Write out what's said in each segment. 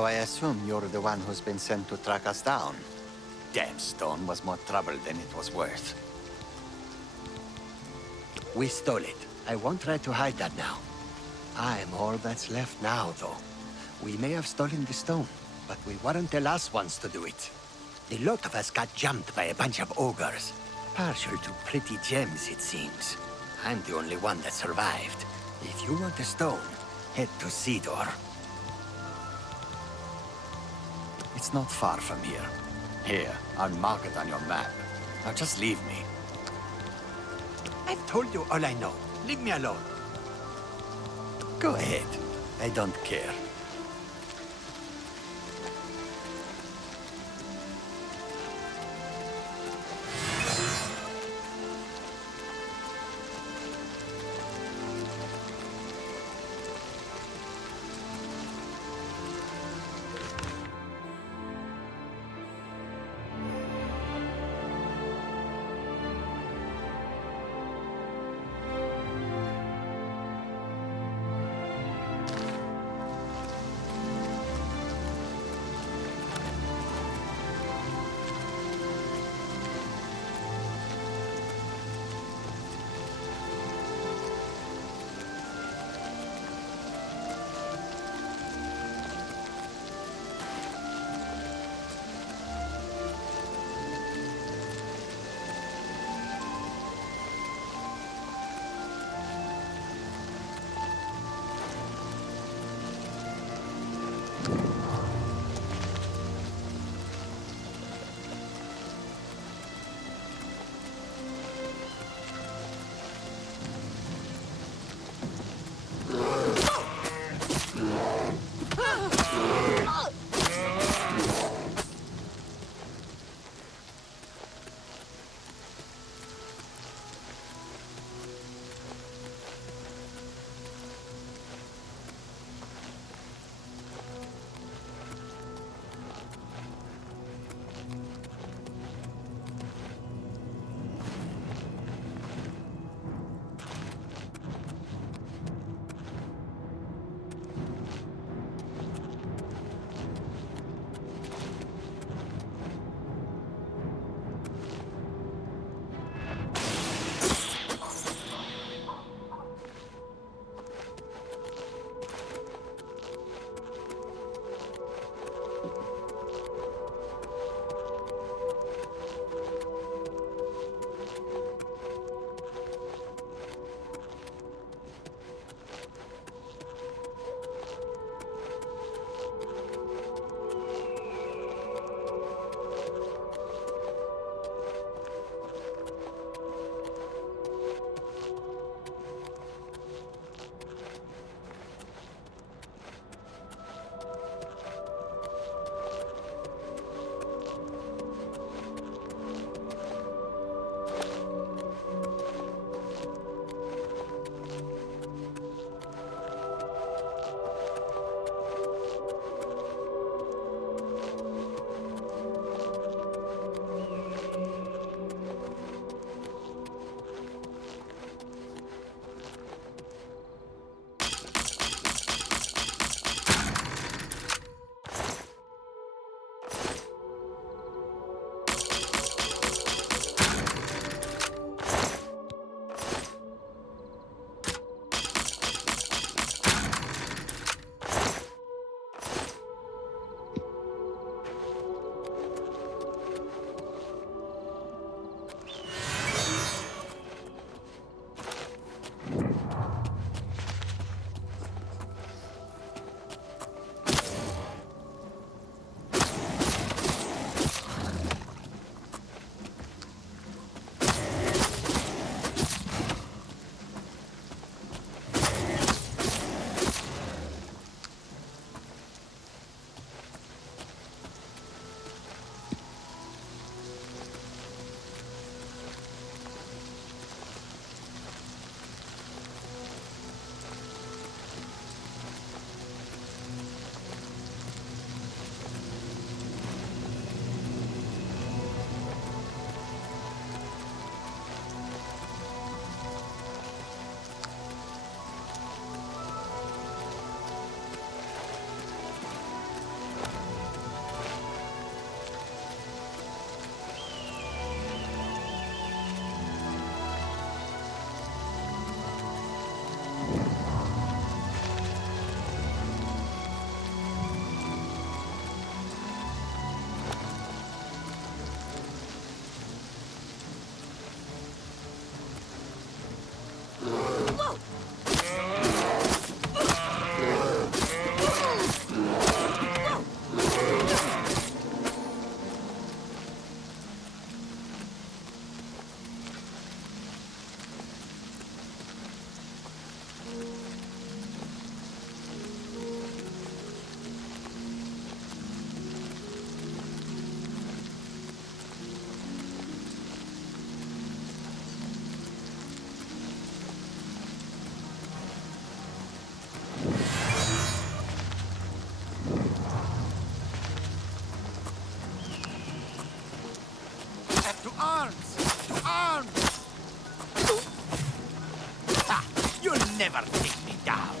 So I assume you're the one who's been sent to track us down. Damn stone was more trouble than it was worth. We stole it. I won't try to hide that now. I'm all that's left now, though. We may have stolen the stone, but we weren't the last ones to do it. The lot of us got jumped by a bunch of ogres. Partial to pretty gems, it seems. I'm the only one that survived. If you want the stone, head to Cedar. It's not far from here. Here, I'll mark it on your map. Now just leave me. I've told you all I know. Leave me alone. Go ahead. I don't care. never take me down.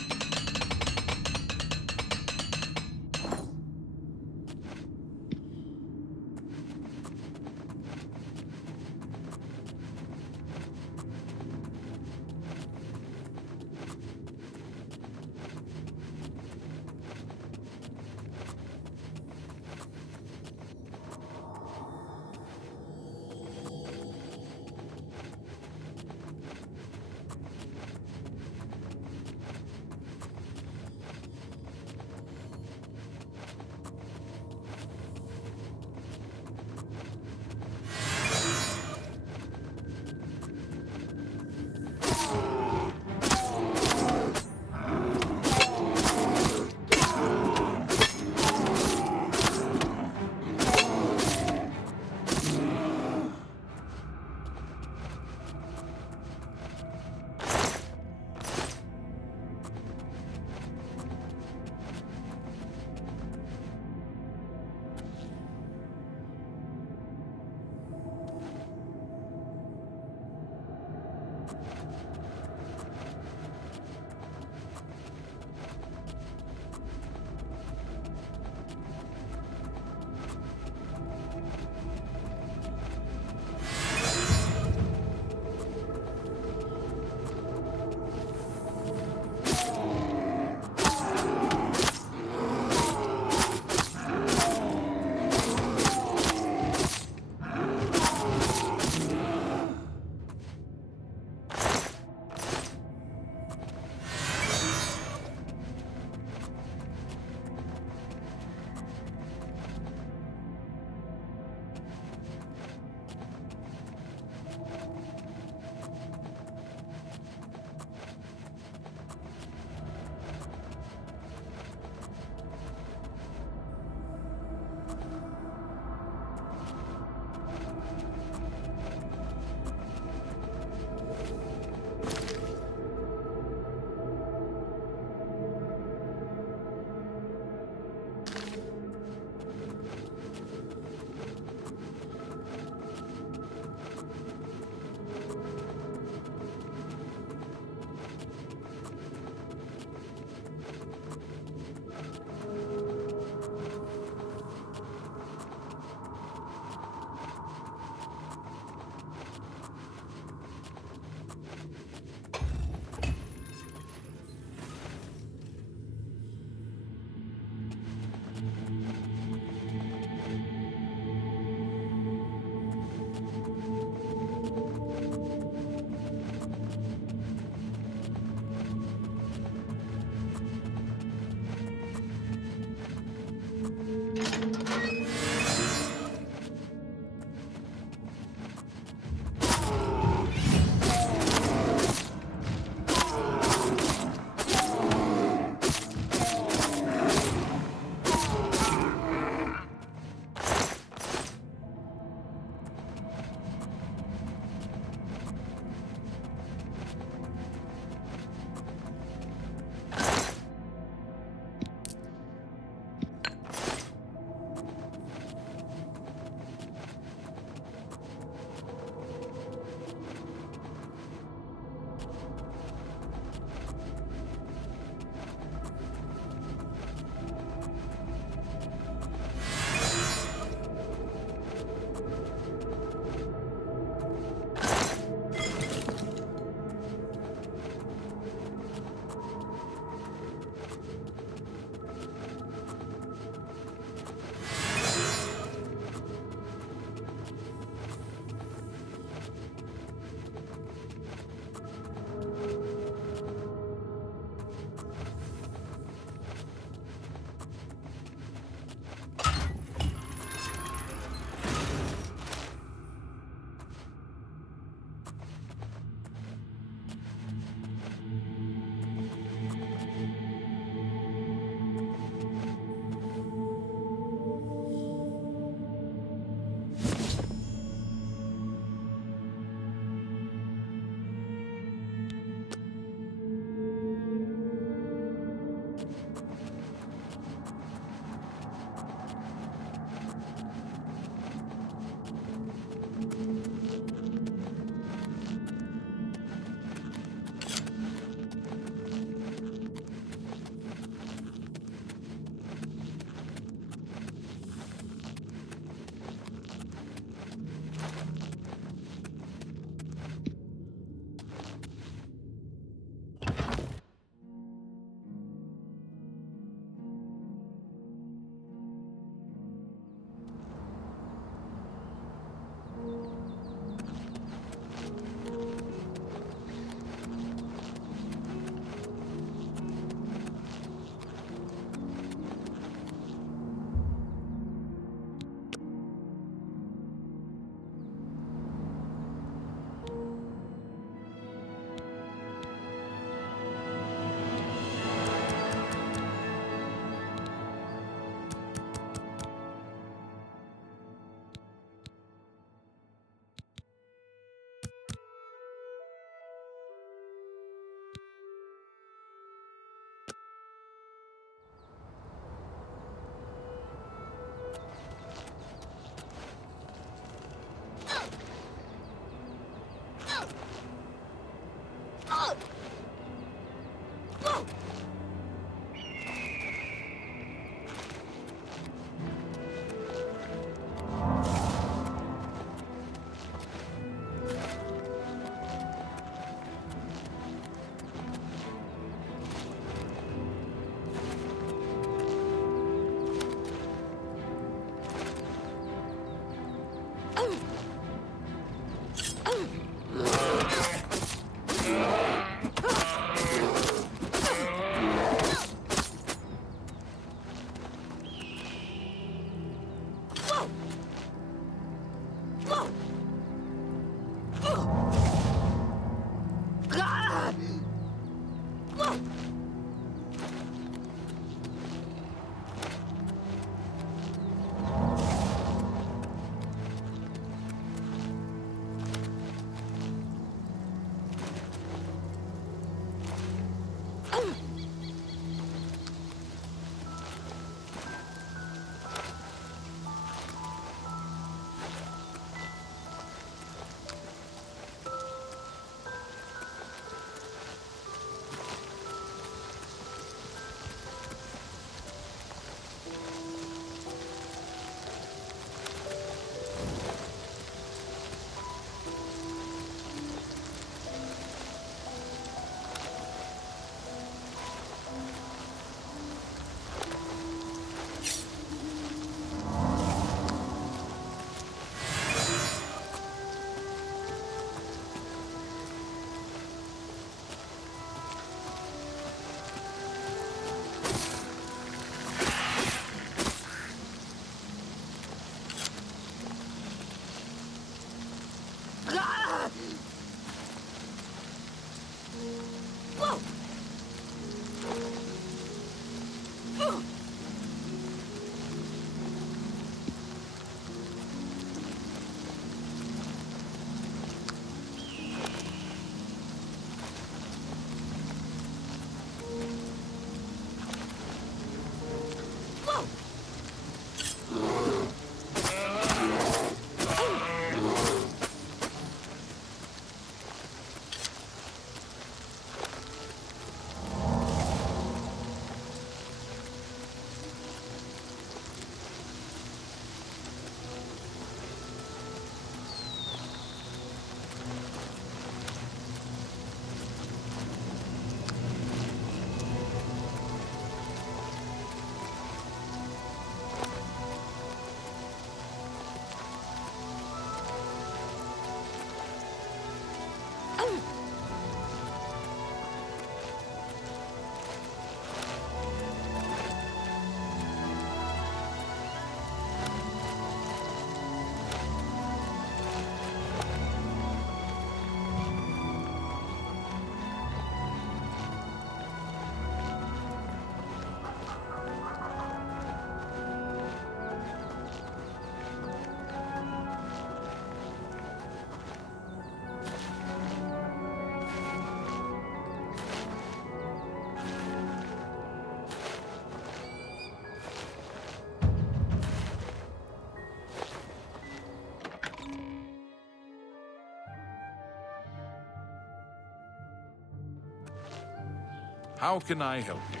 How can I help you?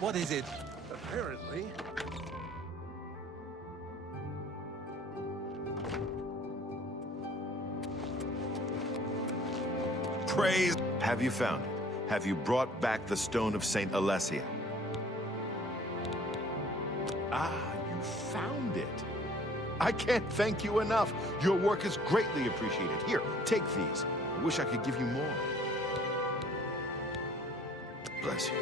What is it? Apparently. Praise! Have you found it? Have you brought back the Stone of Saint Alessia? Ah, you found it. I can't thank you enough. Your work is greatly appreciated. Here, take these. I wish I could give you more. Bless you.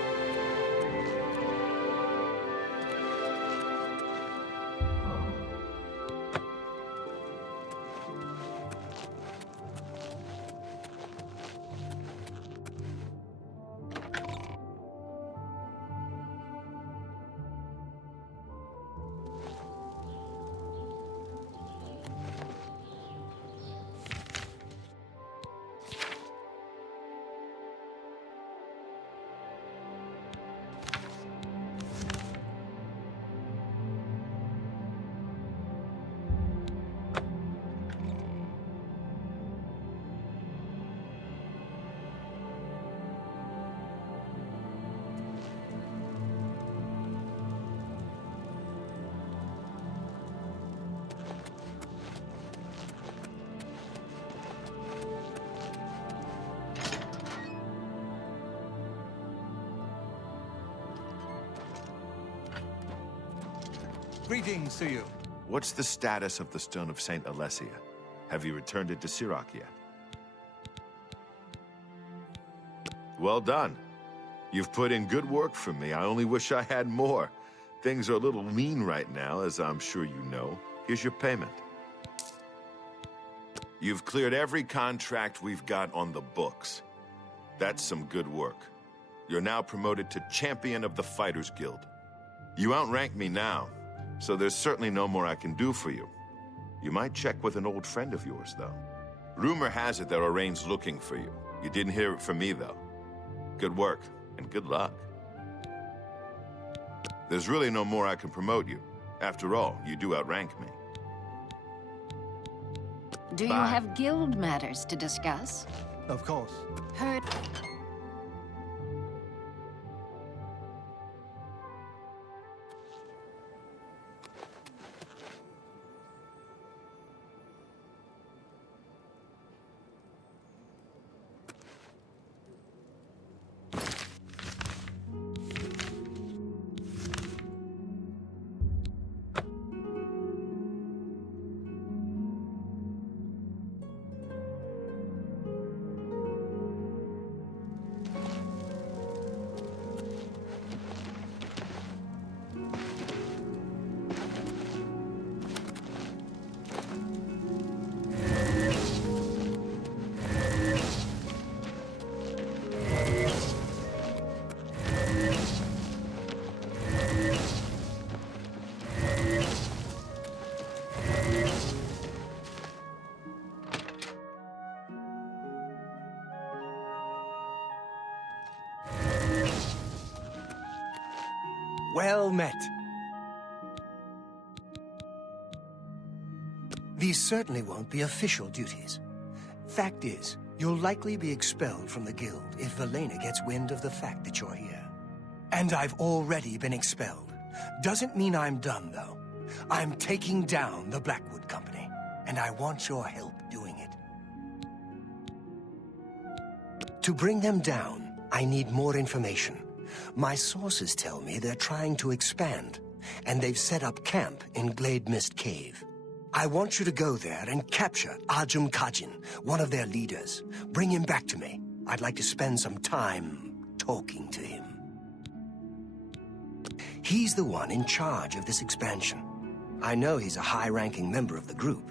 Greetings to you. What's the status of the Stone of Saint Alessia? Have you returned it to Sirach yet? Well done. You've put in good work for me. I only wish I had more. Things are a little lean right now, as I'm sure you know. Here's your payment. You've cleared every contract we've got on the books. That's some good work. You're now promoted to Champion of the Fighters Guild. You outrank me now, so there's certainly no more I can do for you. You might check with an old friend of yours, though. Rumor has it that Oraine's looking for you. You didn't hear it from me, though. Good work, and good luck. There's really no more I can promote you. After all, you do outrank me. Do you Bye. have guild matters to discuss? Of course. Heard. Well met. These certainly won't be official duties. Fact is, you'll likely be expelled from the guild if Velena gets wind of the fact that you're here. And I've already been expelled. Doesn't mean I'm done, though. I'm taking down the Blackwood Company, and I want your help doing it. To bring them down, I need more information. My sources tell me they're trying to expand, and they've set up camp in Glade Mist Cave. I want you to go there and capture Ajum Kajin, one of their leaders. Bring him back to me. I'd like to spend some time talking to him. He's the one in charge of this expansion. I know he's a high-ranking member of the group.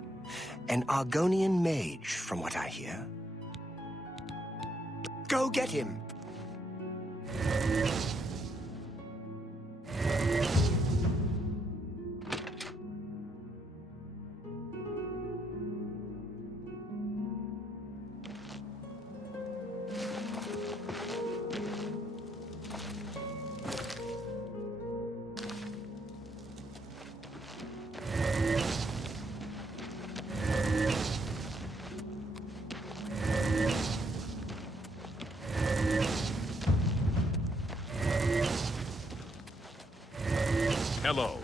An Argonian mage, from what I hear. Go get him! Hello.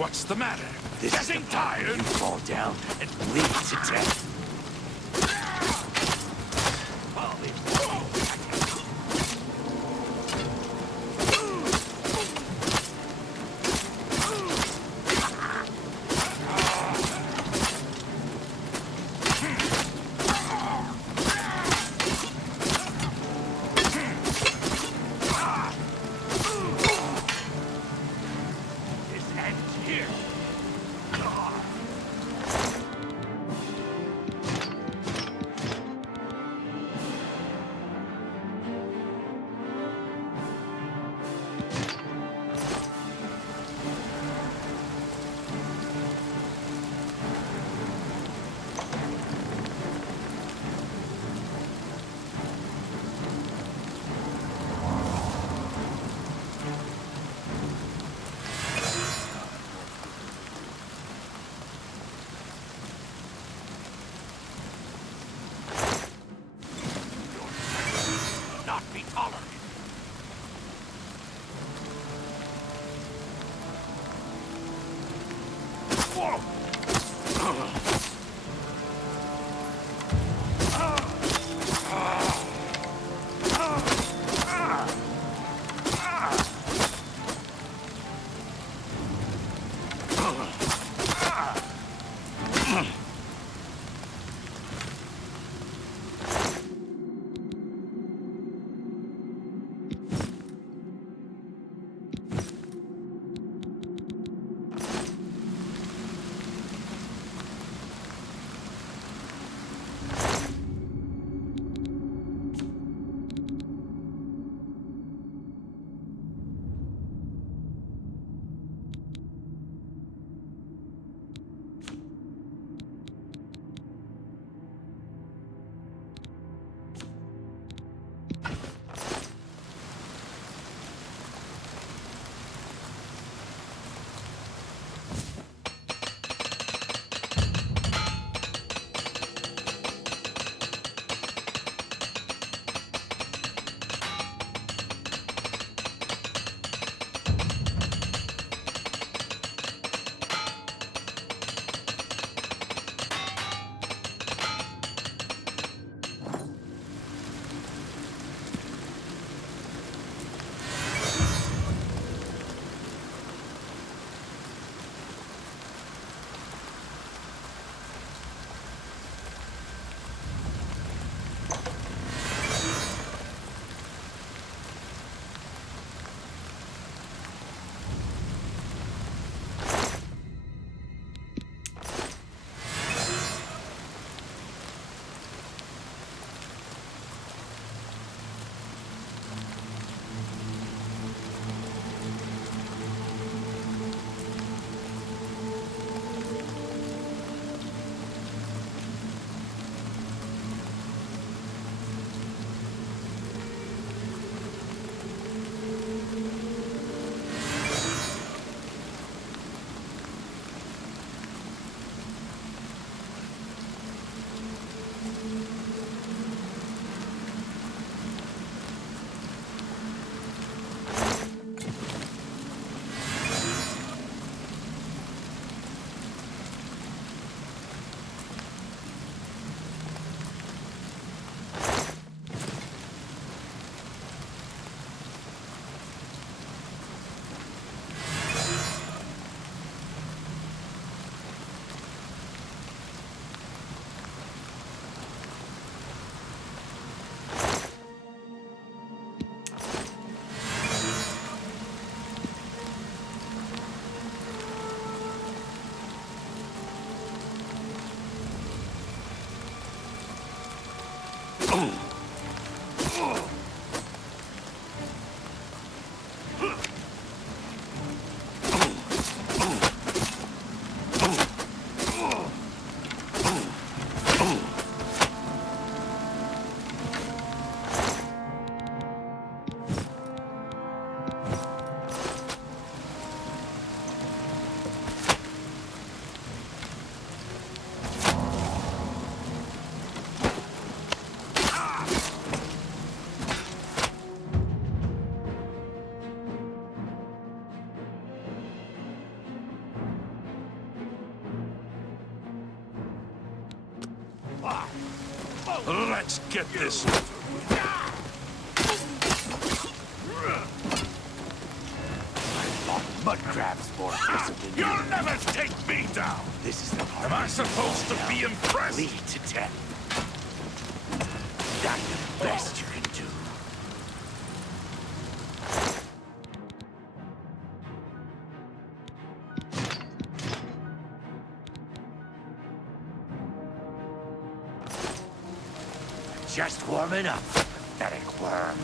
What's the matter? This Getting tired? You fall down and bleed to death. Not be tolerated. Let's get this. Mud crabs more aggressive than you. You'll never take me down! This is the part. Am I supposed to be impressed? Lead to death. That's the best you can do. Just warming up, pathetic worm.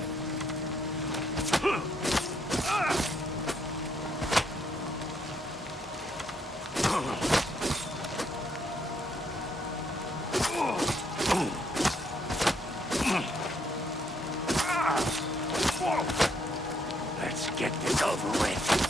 Let's get this over with.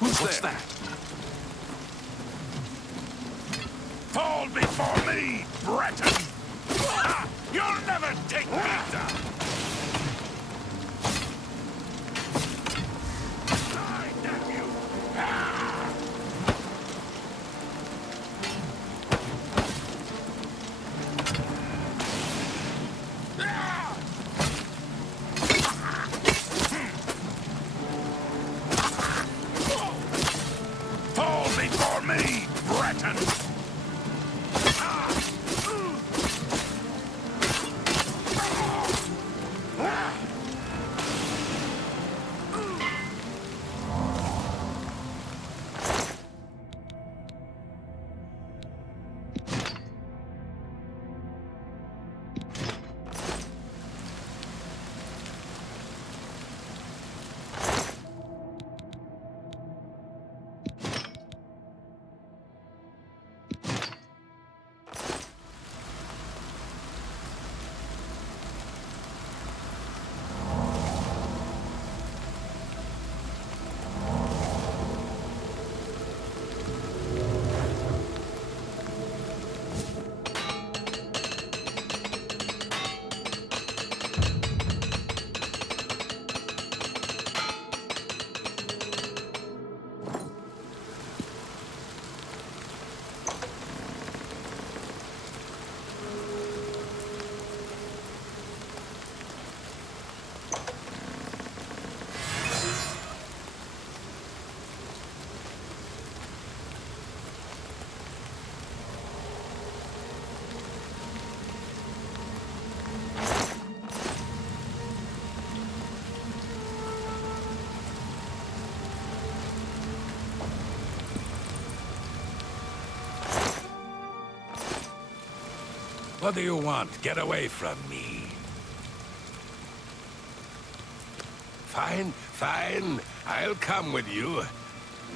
What's that? Fall before me, Breton! You'll never take me down! Die, damn you! Fall before me, Breton! What do you want? Get away from me. Fine, fine. I'll come with you.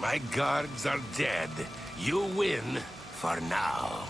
My guards are dead. You win for now.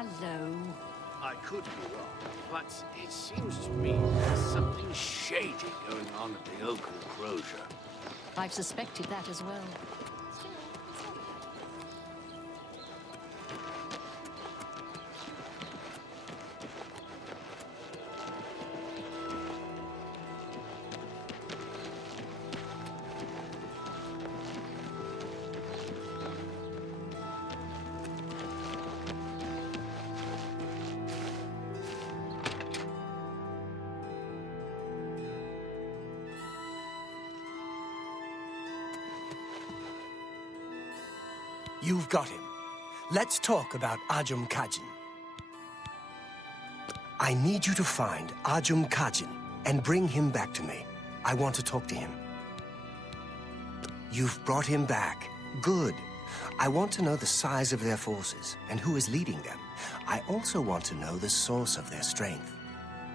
Hello. I could be wrong, but it seems to me there's something shady going on at the Oak Enclosure. I've suspected that as well. You've got him. Let's talk about Ajum Kajin. I need you to find Ajum Kajin and bring him back to me. I want to talk to him. You've brought him back. Good. I want to know the size of their forces and who is leading them. I also want to know the source of their strength.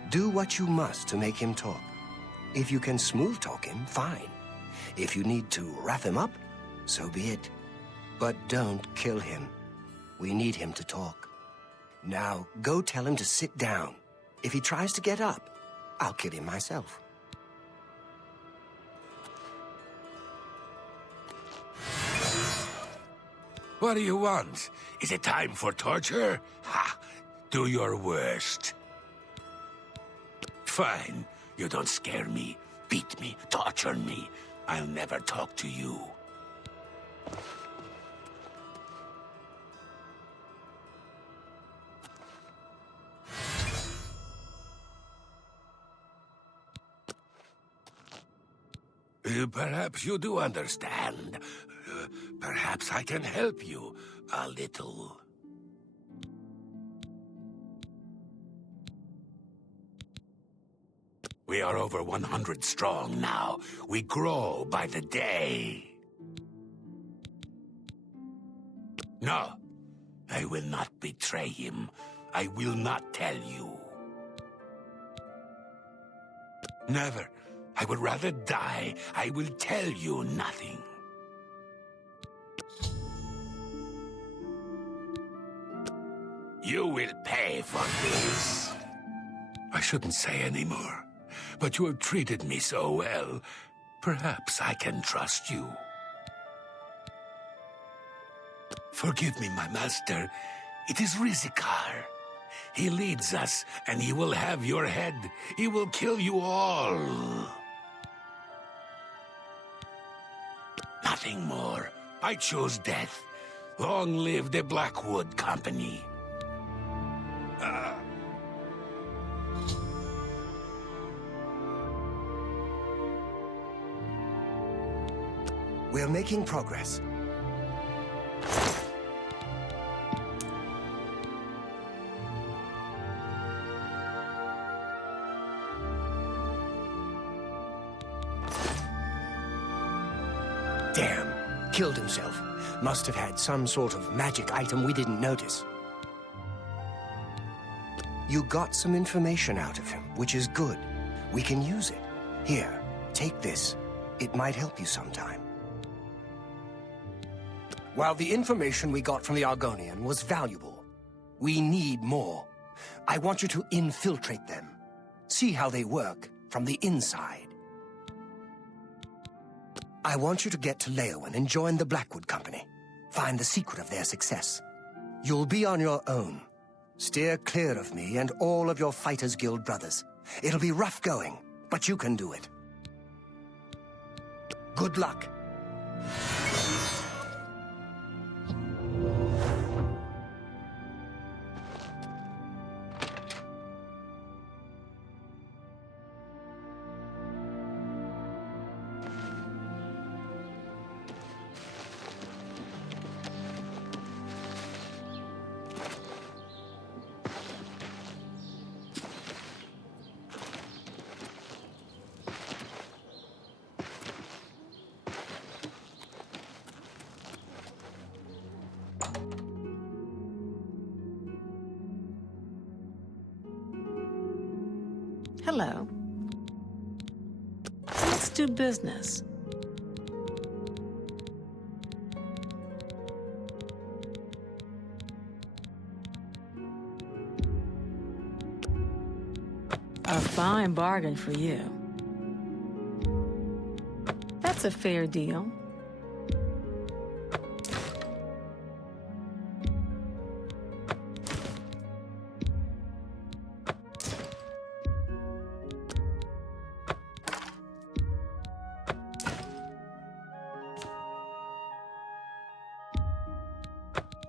Do what you must to make him talk. If you can smooth talk him, fine. If you need to wrap him up, so be it. But don't kill him. We need him to talk. Now, go tell him to sit down. If he tries to get up, I'll kill him myself. What do you want? Is it time for torture? Ha! Do your worst. Fine. You don't scare me, beat me, torture me. I'll never talk to you. Perhaps you do understand. Perhaps I can help you a little. We are over 100 strong now. We grow by the day. No, I will not betray him. I will not tell you. Never. I would rather die. I will tell you nothing. You will pay for this. I shouldn't say anymore, but you have treated me so well. Perhaps I can trust you. Forgive me, my master. It is Rizikar. He leads us, and he will have your head. He will kill you all. Nothing more. I chose death. Long live the Blackwood Company. We're making progress. Damn. Killed himself. Must have had some sort of magic item we didn't notice. You got some information out of him, which is good. We can use it. Here, take this. It might help you sometime. While the information we got from the Argonian was valuable, we need more. I want you to infiltrate them. See how they work from the inside. I want you to get to Leowen and join the Blackwood Company. Find the secret of their success. You'll be on your own. Steer clear of me and all of your Fighters Guild brothers. It'll be rough going, but you can do it. Good luck. Hello. Let's do business. A fine bargain for you. That's a fair deal.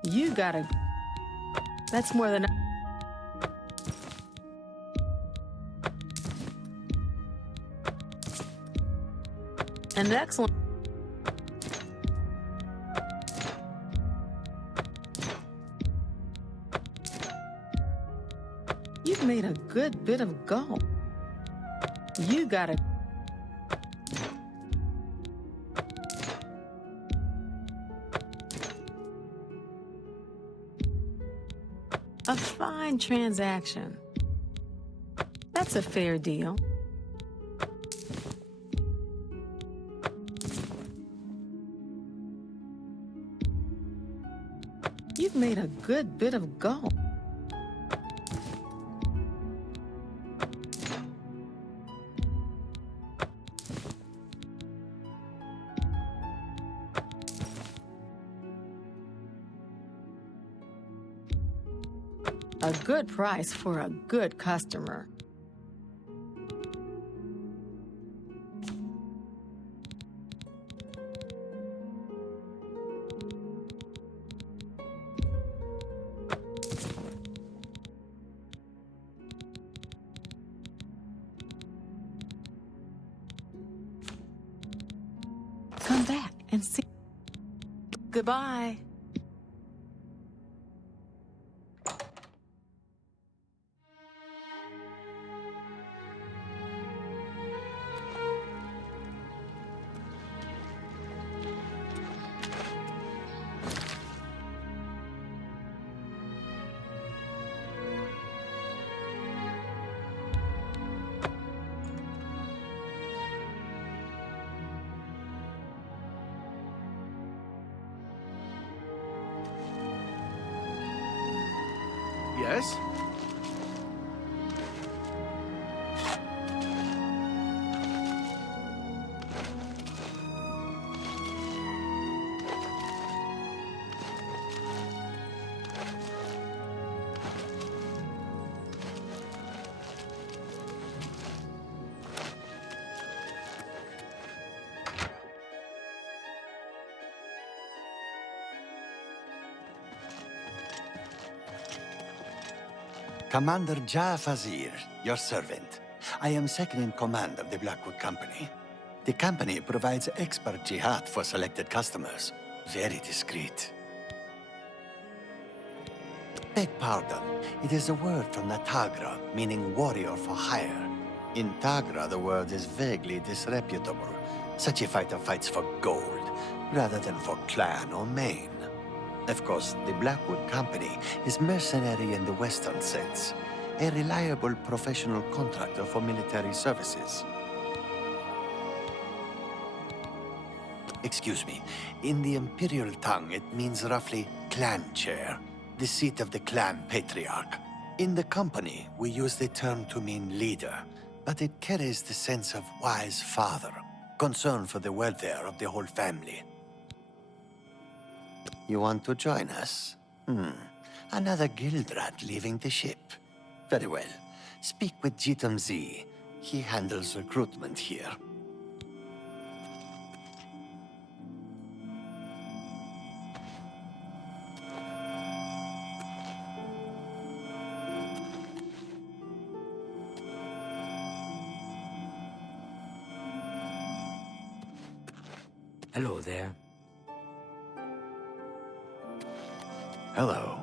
You gotta... That's more than... An excellent... You've made a good bit of gold. You gotta... A fine transaction. That's a fair deal. You've made a good bit of gold. A good price for a good customer. Come back and see. Goodbye. Yes? Commander Jah Fazir, your servant. I am second in command of the Blackwood Company. The company provides expert jihad for selected customers. Very discreet. Beg pardon. It is a word from the Tagra, meaning warrior for hire. In Tagra, the word is vaguely disreputable. Such a fighter fights for gold, rather than for clan or main. Of course, the Blackwood Company is mercenary in the Western sense, a reliable professional contractor for military services. Excuse me, in the Imperial tongue it means roughly clan chair, the seat of the clan patriarch. In the company, we use the term to mean leader, but it carries the sense of wise father, concern for the welfare of the whole family. You want to join us? Another guild rat leaving the ship. Very well. Speak with Jitam Z. He handles recruitment here. Hello there. Hello.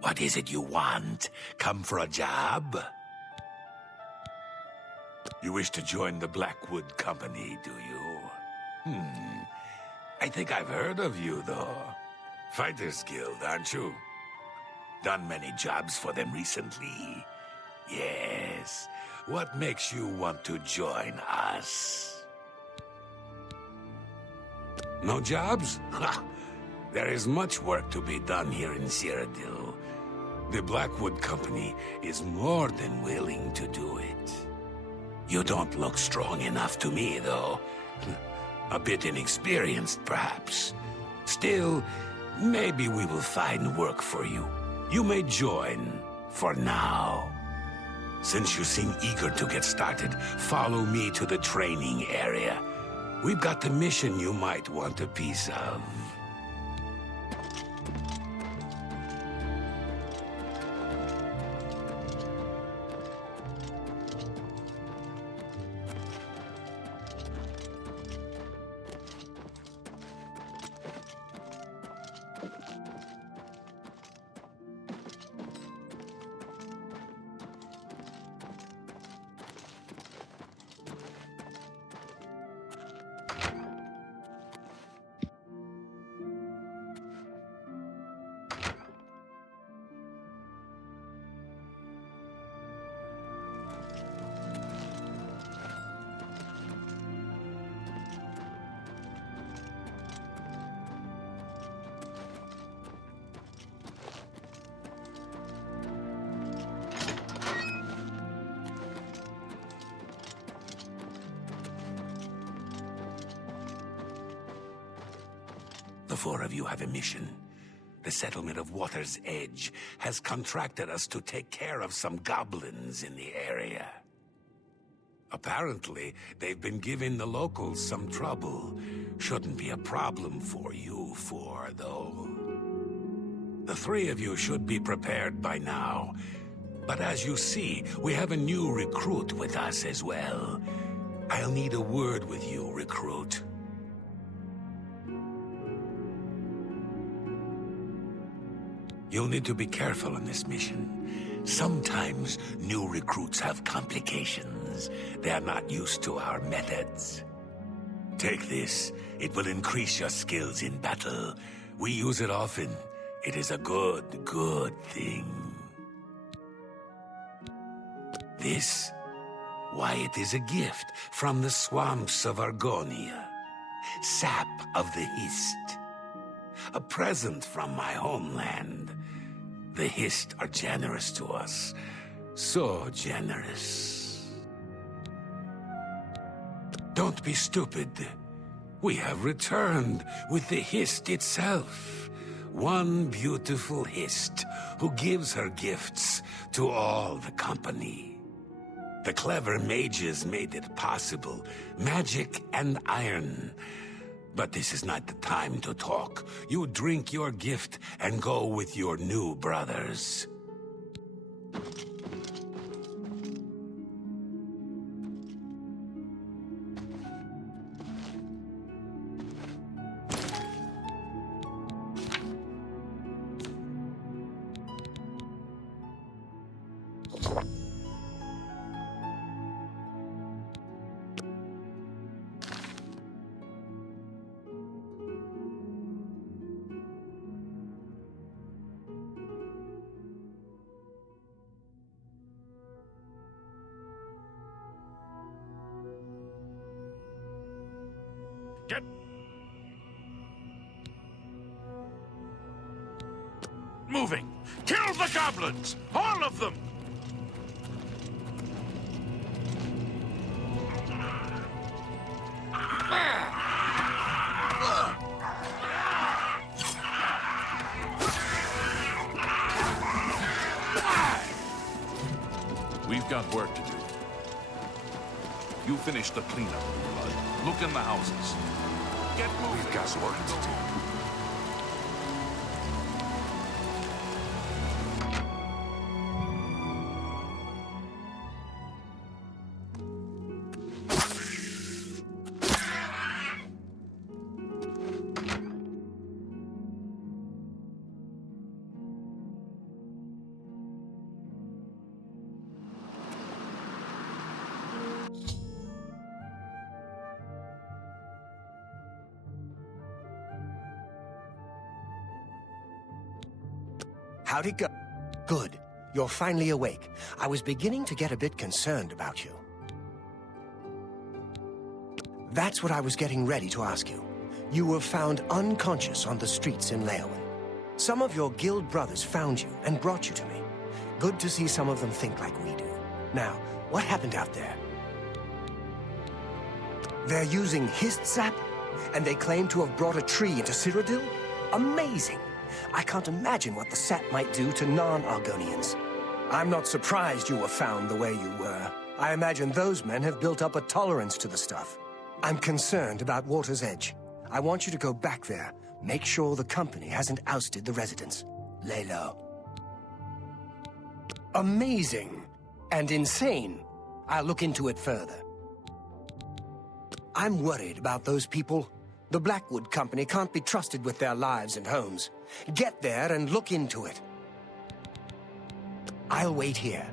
What is it you want? Come for a job? You wish to join the Blackwood Company, do you? I think I've heard of you, though. Fighters Guild, aren't you? Done many jobs for them recently. Yes. What makes you want to join us? No jobs? Ha! There is much work to be done here in Cyrodiil. The Blackwood Company is more than willing to do it. You don't look strong enough to me, though. A bit inexperienced, perhaps. Still, maybe we will find work for you. You may join, for now. Since you seem eager to get started, follow me to the training area. We've got the mission you might want a piece of. The four of you have a mission. The settlement of Water's Edge has contracted us to take care of some goblins in the area. Apparently, they've been giving the locals some trouble. Shouldn't be a problem for you four, though. The three of you should be prepared by now. But as you see, we have a new recruit with us as well. I'll need a word with you, recruit. You'll need to be careful on this mission. Sometimes new recruits have complications. They are not used to our methods. Take this. It will increase your skills in battle. We use it often. It is a good thing. This? Why, it is a gift from the swamps of Argonia. Sap of the Hist. A present from my homeland. The Hist are generous to us. So generous. Don't be stupid. We have returned with the Hist itself. One beautiful Hist who gives her gifts to all the company. The clever mages made it possible. Magic and iron. But this is not the time to talk. You drink your gift and go with your new brothers. Get... Moving! Kill the goblins! All of them! We've got work to do. You finish the cleanup, Blood. Look in the houses. Get moving. We've got work to do. How'd it go? Good. You're finally awake. I was beginning to get a bit concerned about you. That's what I was getting ready to ask you. You were found unconscious on the streets in Leowen. Some of your guild brothers found you and brought you to me. Good to see some of them think like we do. Now, what happened out there? They're using hist sap, and they claim to have brought a tree into Cyrodiil? Amazing! I can't imagine what the sap might do to non-Argonians. I'm not surprised you were found the way you were. I imagine those men have built up a tolerance to the stuff. I'm concerned about Water's Edge. I want you to go back there. Make sure the company hasn't ousted the residents. Lay low. Amazing! And insane. I'll look into it further. I'm worried about those people. The Blackwood Company can't be trusted with their lives and homes. Get there and look into it. I'll wait here.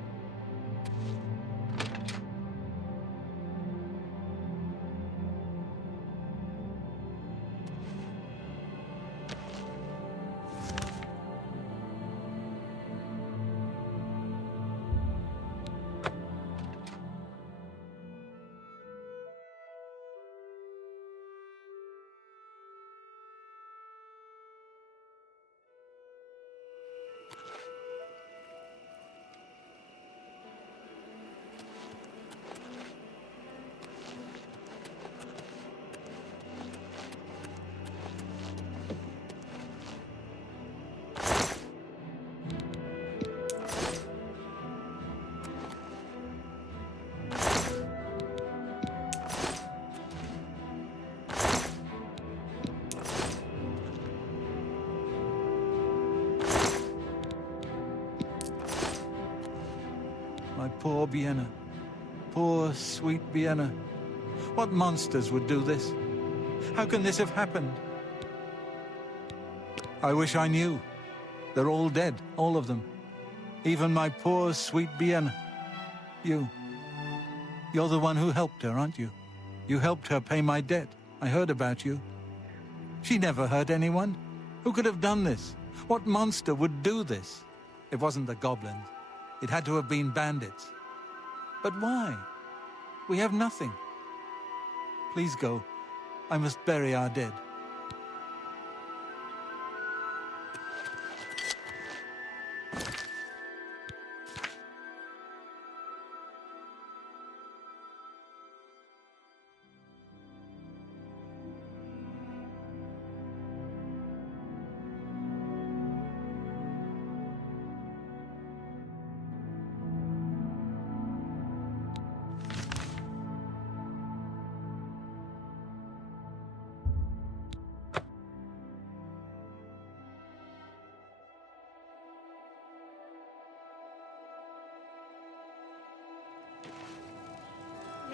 My poor Vienna. Poor, sweet Vienna. What monsters would do this? How can this have happened? I wish I knew. They're all dead, all of them. Even my poor, sweet Vienna. You're the one who helped her, aren't you? You helped her pay my debt. I heard about you. She never hurt anyone. Who could have done this? What monster would do this? It wasn't the goblins. It had to have been bandits. But why? We have nothing. Please go. I must bury our dead.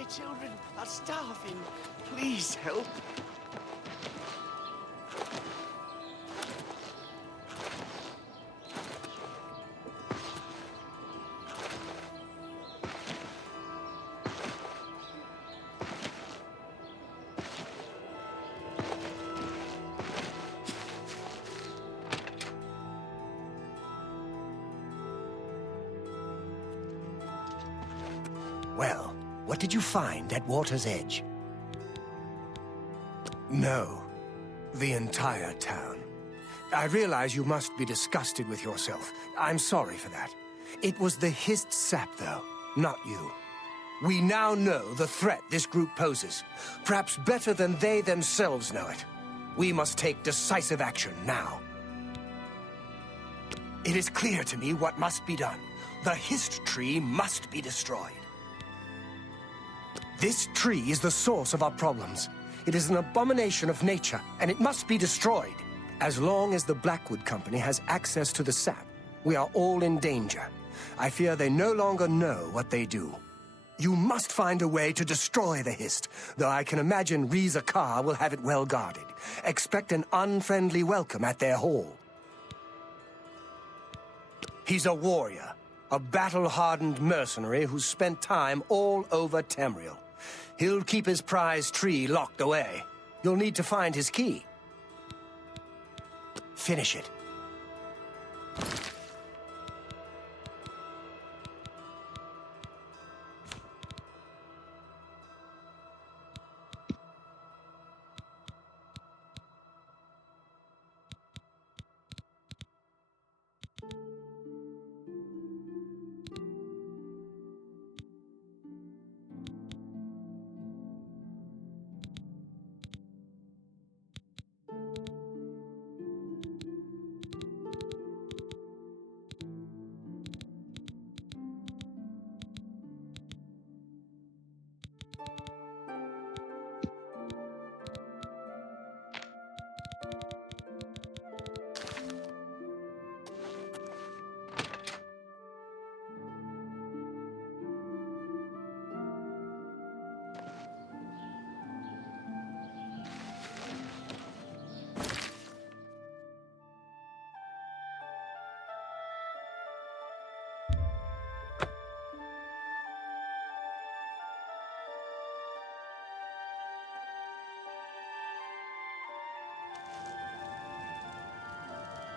My children are starving. Please help. Well, what did you find at Water's Edge? No, the entire town. I realize you must be disgusted with yourself. I'm sorry for that. It was the hissed sap, though, not you. We now know the threat this group poses, perhaps better than they themselves know it. We must take decisive action now. It is clear to me what must be done. The hissed tree must be destroyed. This tree is the source of our problems. It is an abomination of nature, and it must be destroyed. As long as the Blackwood Company has access to the sap, we are all in danger. I fear they no longer know what they do. You must find a way to destroy the Hist, though I can imagine Reza Kar will have it well guarded. Expect an unfriendly welcome at their hall. He's a warrior, a battle-hardened mercenary who's spent time all over Tamriel. He'll keep his prized tree locked away. You'll need to find his key. Finish it.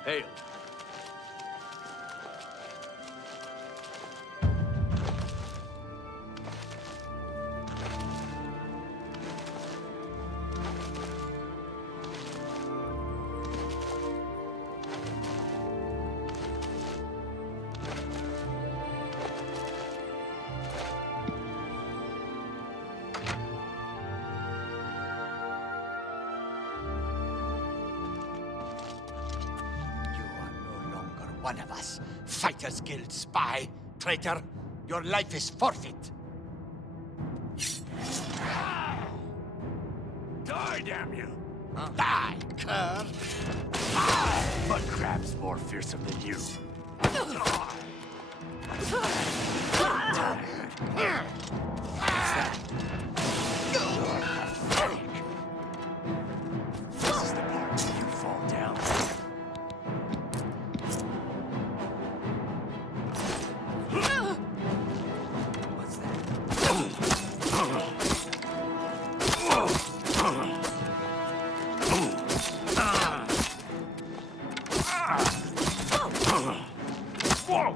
Hail. One of us. Fighters Guild spy. Traitor, your life is forfeit. Die, damn you! Die, cur! Mud crab's more fearsome than you. This is the part where you fall down. What's Whoa!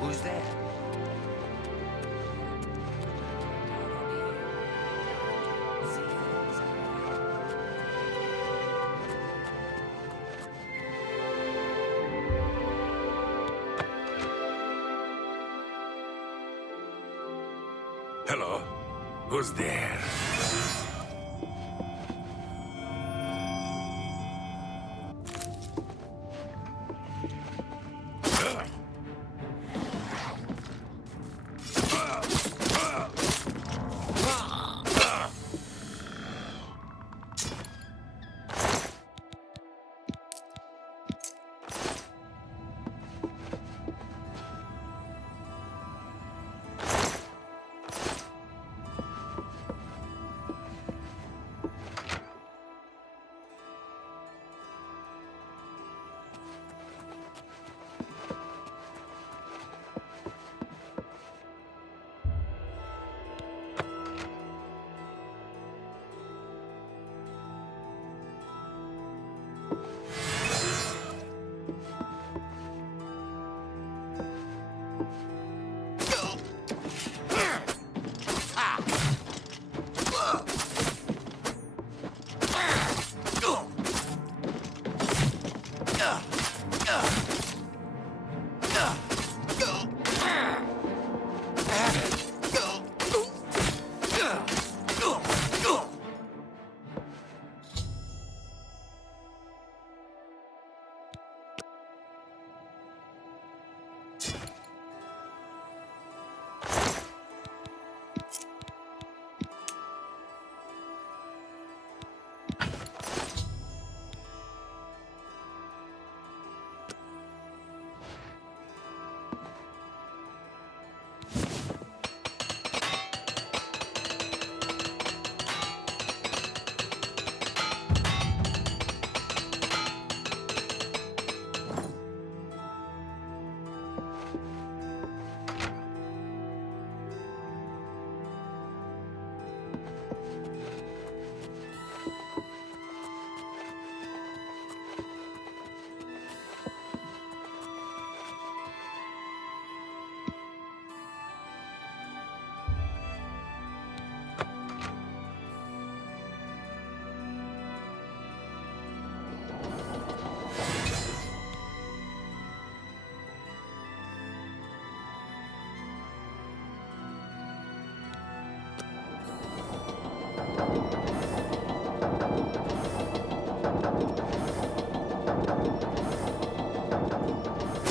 Who's there? Hello? Who's there?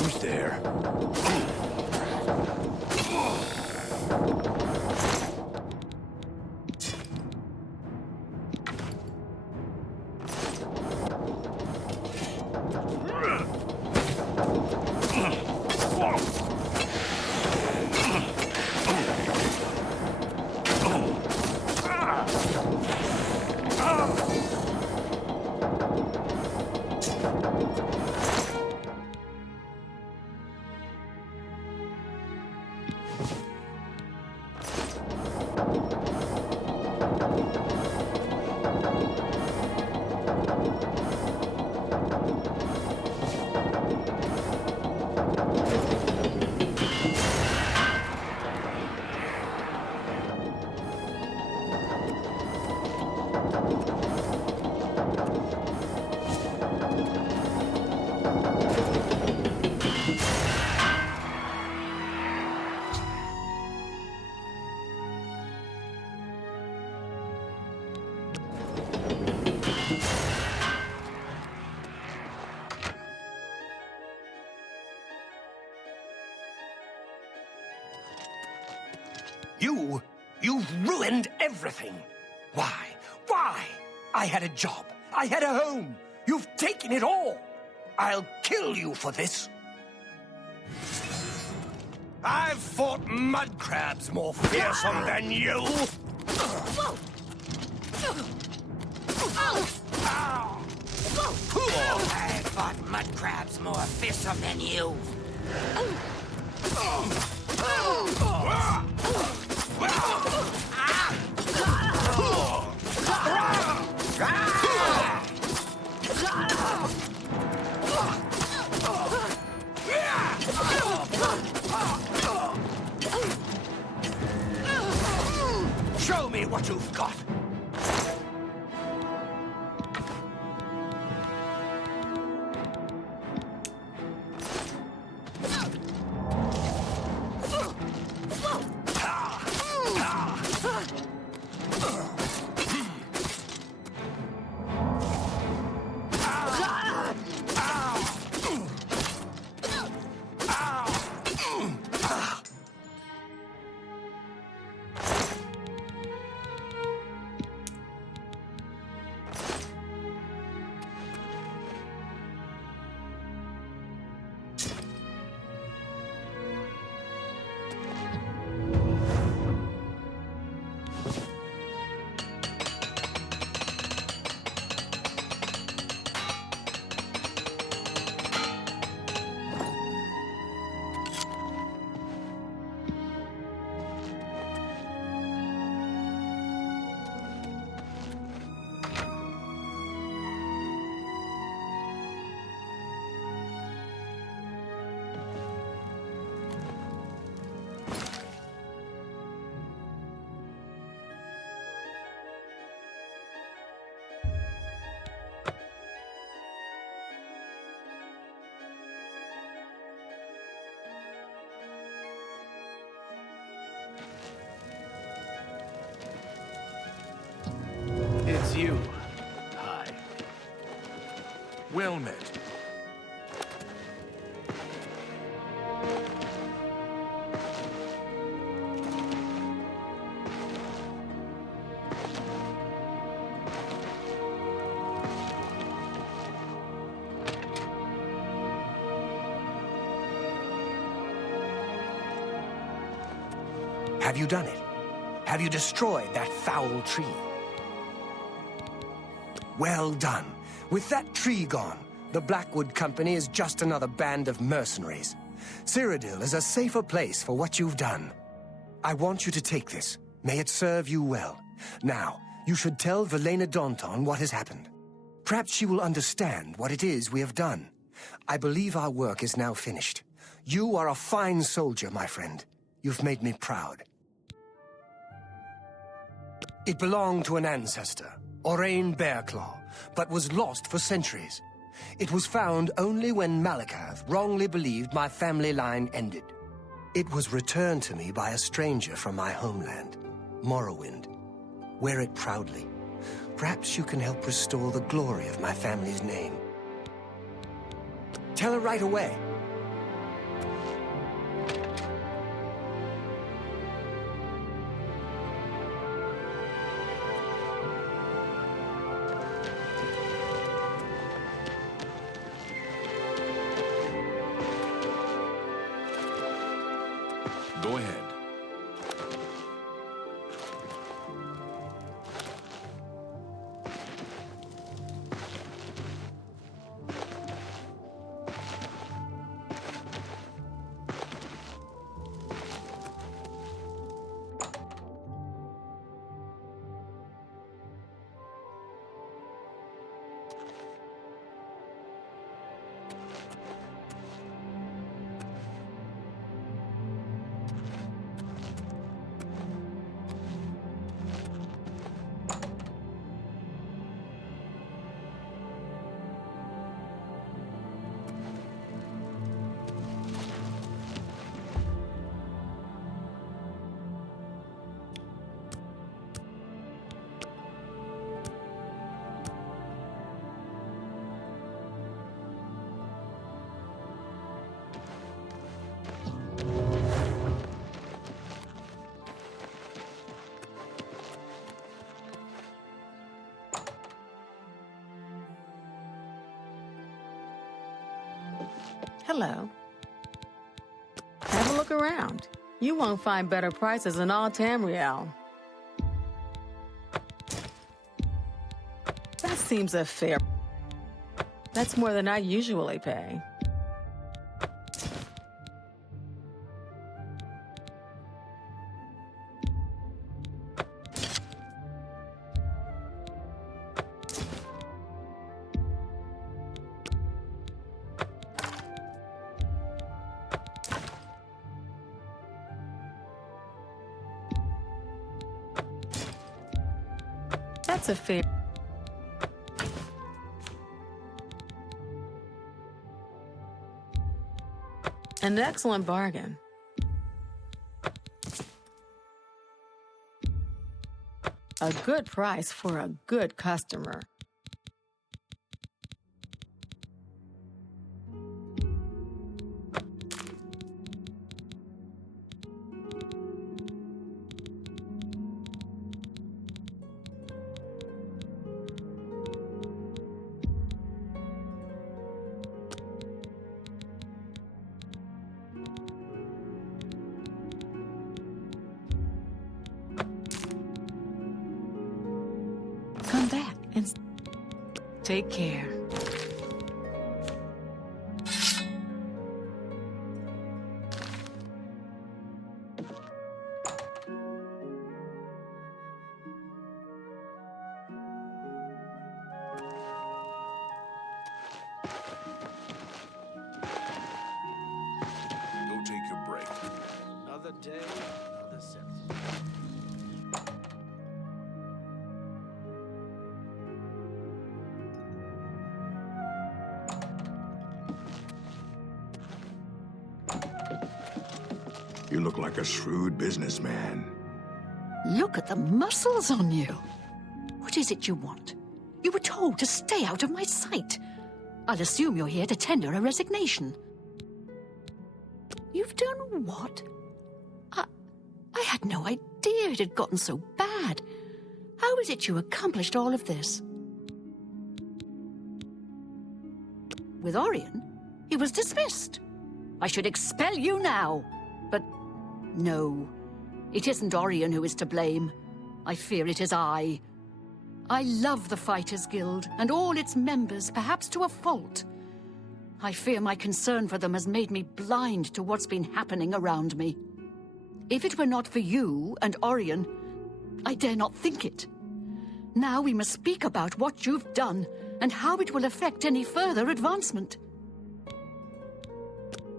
Who's there? You've ruined everything. Why? Why? I had a job. I had a home. You've taken it all. I'll kill you for this. I've fought mud crabs more fearsome than you. I fought mud crabs more fearsome than you. Show me what you've got. you. Hi. Well met. Have you done it? Have you destroyed that foul tree? Well done. With that tree gone, the Blackwood Company is just another band of mercenaries. Cyrodiil is a safer place for what you've done. I want you to take this. May it serve you well. Now, you should tell Velena Daunton what has happened. Perhaps she will understand what it is we have done. I believe our work is now finished. You are a fine soldier, my friend. You've made me proud. It belonged to an ancestor, Orain Bearclaw, but was lost for centuries. It was found only when Malakath wrongly believed my family line ended. It was returned to me by a stranger from my homeland, Morrowind. Wear it proudly. Perhaps you can help restore the glory of my family's name. Tell her right away. Go ahead. Hello. Have a look around. You won't find better prices in all Tamriel. That seems a fair... That's more than I usually pay. That's a fair... An excellent bargain. A good price for a good customer. Come back and take care. Go take your break. Another day, another sentence. You look like a shrewd businessman. Look at the muscles on you. What is it you want? You were told to stay out of my sight. I'll assume you're here to tender a resignation. You've done what? I had no idea it had gotten so bad. How is it you accomplished all of this? With Orion, he was dismissed. I should expel you now. But no, it isn't Orion who is to blame. I fear it is I. I love the Fighters Guild and all its members, perhaps to a fault. I fear my concern for them has made me blind to what's been happening around me. If it were not for you and Orion, I dare not think it. Now we must speak about what you've done and how it will affect any further advancement.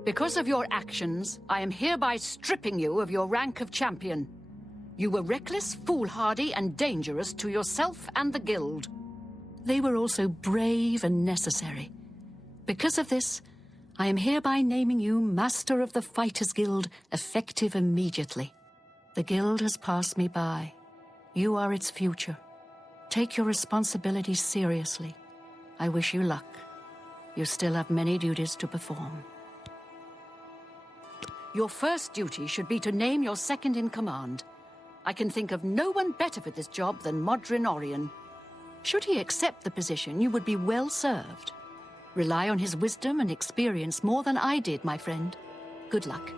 Because of your actions, I am hereby stripping you of your rank of champion. You were reckless, foolhardy, and dangerous to yourself and the guild. They were also brave and necessary. Because of this, I am hereby naming you Master of the Fighters Guild, effective immediately. The guild has passed me by. You are its future. Take your responsibilities seriously. I wish you luck. You still have many duties to perform. Your first duty should be to name your second in command. I can think of no one better for this job than Modrin Orion. Should he accept the position, you would be well served. Rely on his wisdom and experience more than I did, my friend. Good luck.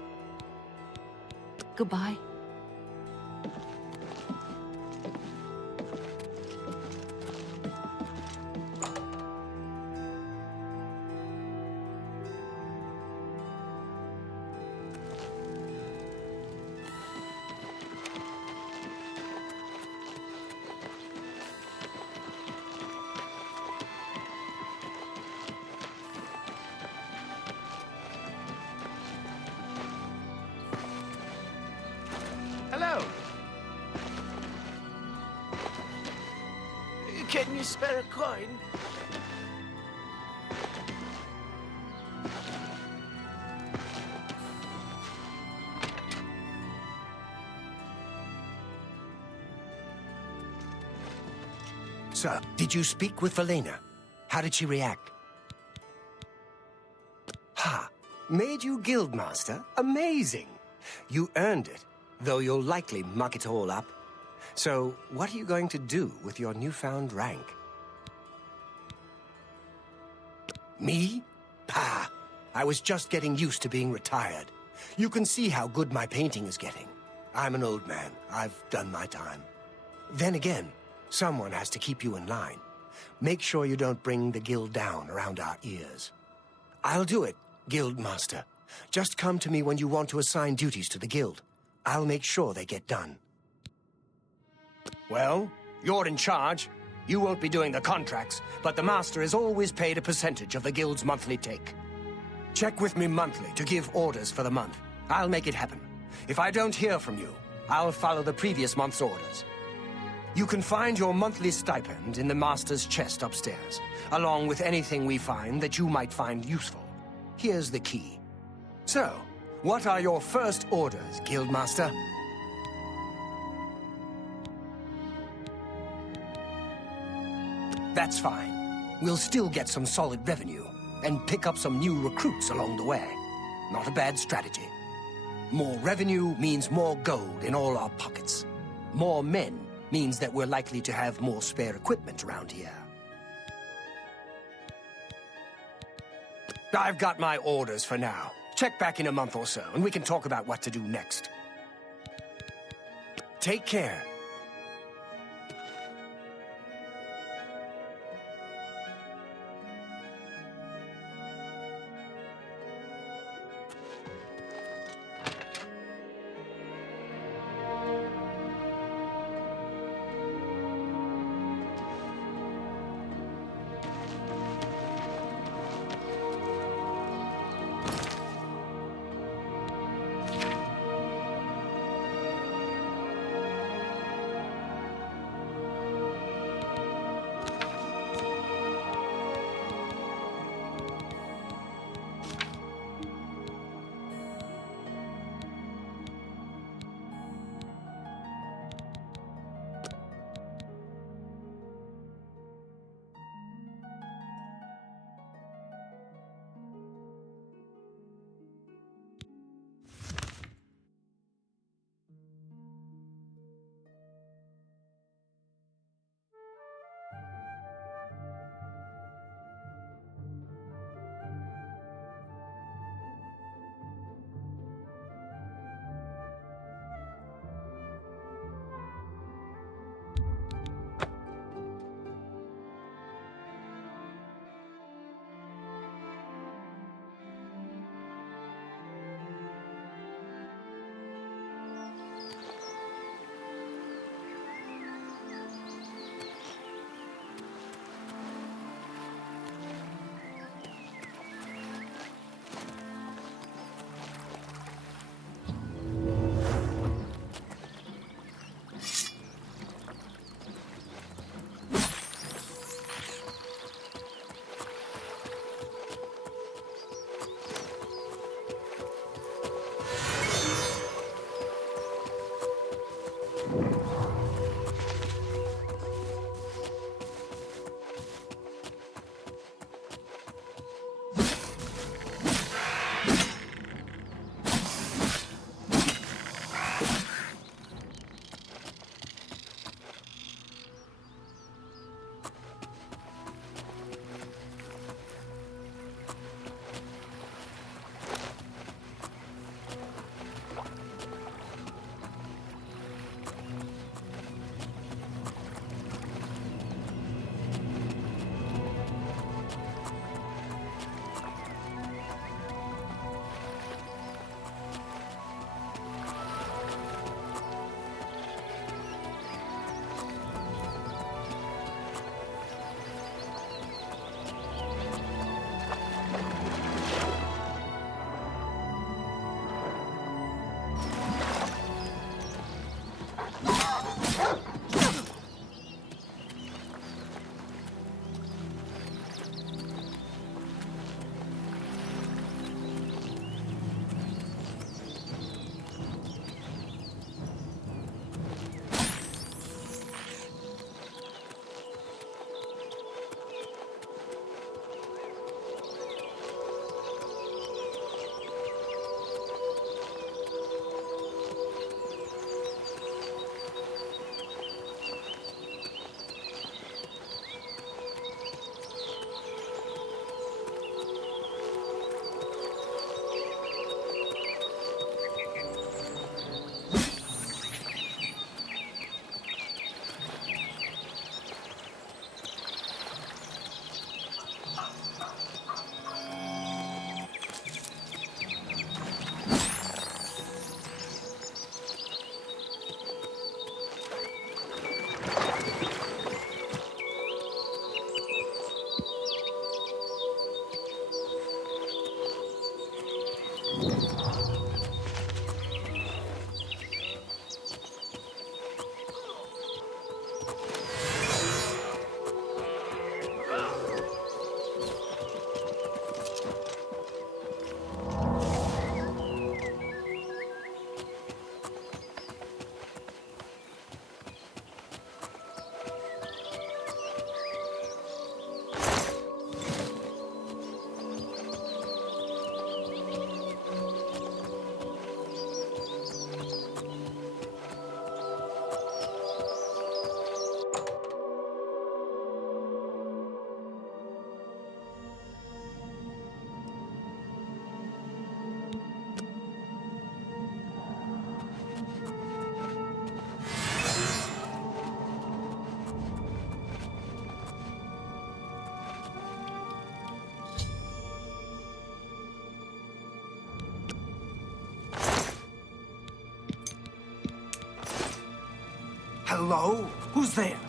Goodbye. Hello. Can you spare a coin? So, did you speak with Valena? How did she react? Ha! Made you Guildmaster? Amazing! You earned it, though you'll likely muck it all up. So, what are you going to do with your newfound rank? Me? Pah! I was just getting used to being retired. You can see how good my painting is getting. I'm an old man. I've done my time. Then again, someone has to keep you in line. Make sure you don't bring the guild down around our ears. I'll do it, Guildmaster. Just come to me when you want to assign duties to the guild. I'll make sure they get done. Well, you're in charge. You won't be doing the contracts, but the master is always paid a percentage of the guild's monthly take. Check with me monthly to give orders for the month. I'll make it happen. If I don't hear from you, I'll follow the previous month's orders. You can find your monthly stipend in the master's chest upstairs, along with anything we find that you might find useful. Here's the key. So, what are your first orders, Guildmaster? That's fine. We'll still get some solid revenue, and pick up some new recruits along the way. Not a bad strategy. More revenue means more gold in all our pockets. More men means that we're likely to have more spare equipment around here. I've got my orders for now. Check back in a month or so, and we can talk about what to do next. Take care. Hello? Who's there?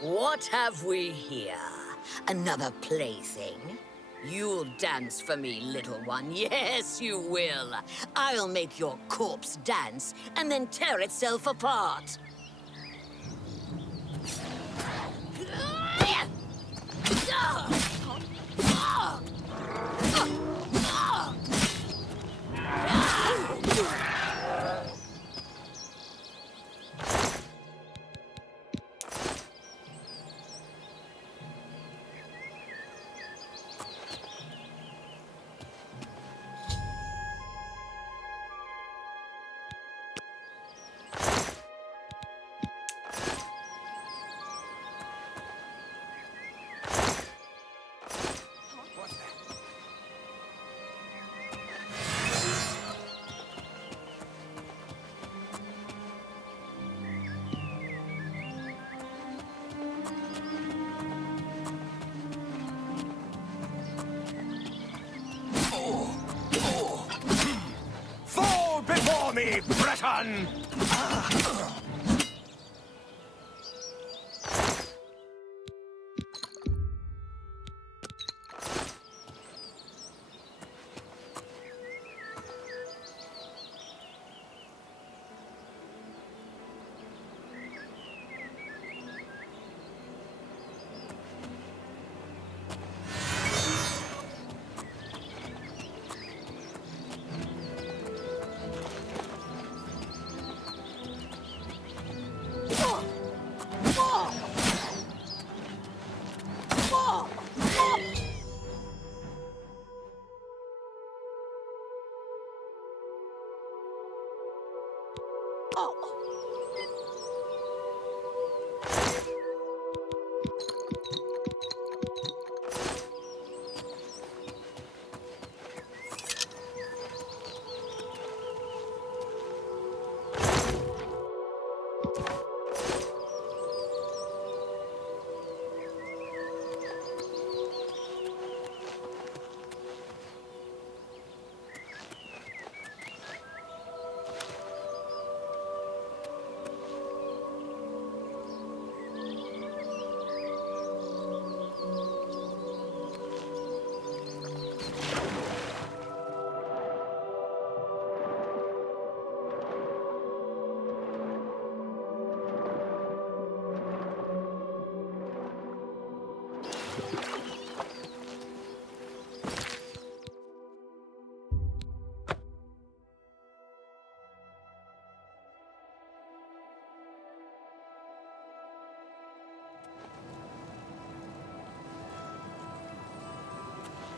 What have we here? Another plaything? You'll dance for me, little one. Yes, you will. I'll make your corpse dance and then tear itself apart. Fall before me, Breton!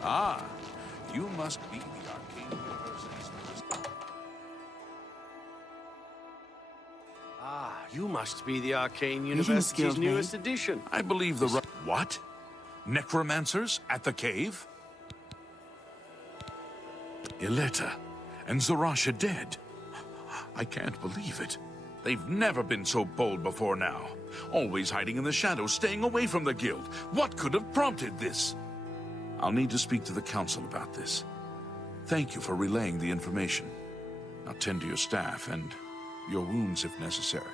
Ah, you must be the Arcane University's newest... Ah, you must be the Arcane University's newest edition. I believe the... What? Necromancers at the cave? Ileta and Zarasha dead. I can't believe it. They've never been so bold before now. Always hiding in the shadows, staying away from the guild. What could have prompted this? I'll need to speak to the council about this. Thank you for relaying the information. Now tend to your staff and your wounds if necessary.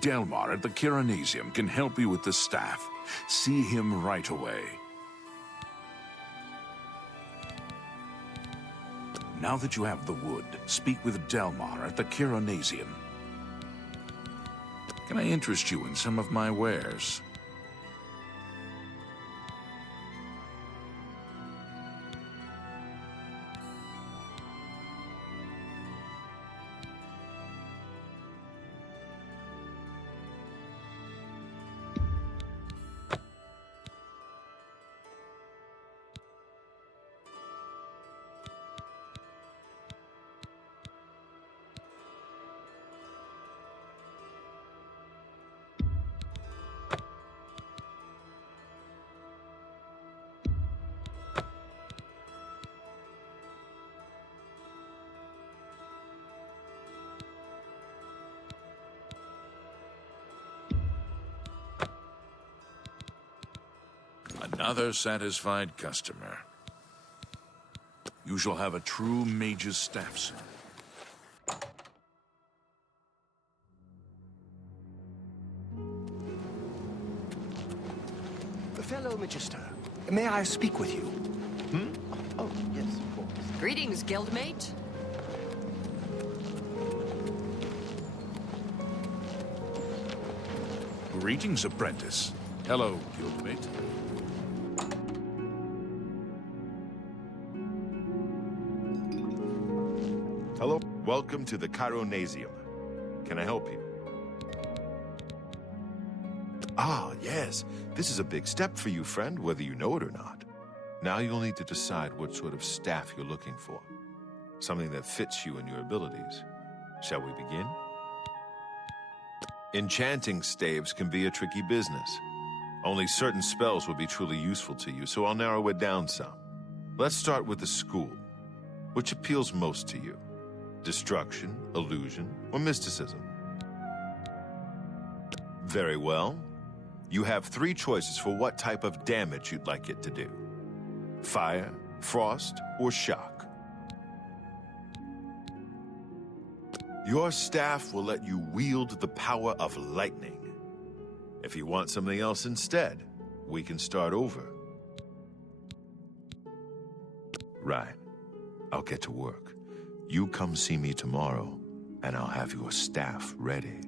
Delmar at the Kiranasium can help you with the staff. See him right away. Now that you have the wood, speak with Delmar at the Chironasium. Can I interest you in some of my wares? Another satisfied customer. You shall have a true mage's staff, sir. Fellow Magister, may I speak with you? Oh, yes, of course. Greetings, guildmate. Greetings, apprentice. Hello, guildmate. Hello. Welcome to the Chironasium. Can I help you? Ah, yes. This is a big step for you, friend, whether you know it or not. Now you'll need to decide what sort of staff you're looking for. Something that fits you and your abilities. Shall we begin? Enchanting staves can be a tricky business. Only certain spells will be truly useful to you, so I'll narrow it down some. Let's start with the school. Which appeals most to you? Destruction, illusion, or mysticism? Very well. You have 3 choices for what type of damage you'd like it to do. Fire, frost, or shock. Your staff will let you wield the power of lightning. If you want something else instead, we can start over. Right. I'll get to work. You come see me tomorrow, and I'll have your staff ready.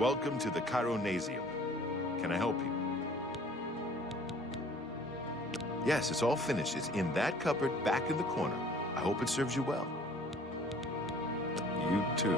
Welcome to the Chironasium. Can I help you? Yes, it's all finished. It's in that cupboard back in the corner. I hope it serves you well. You too.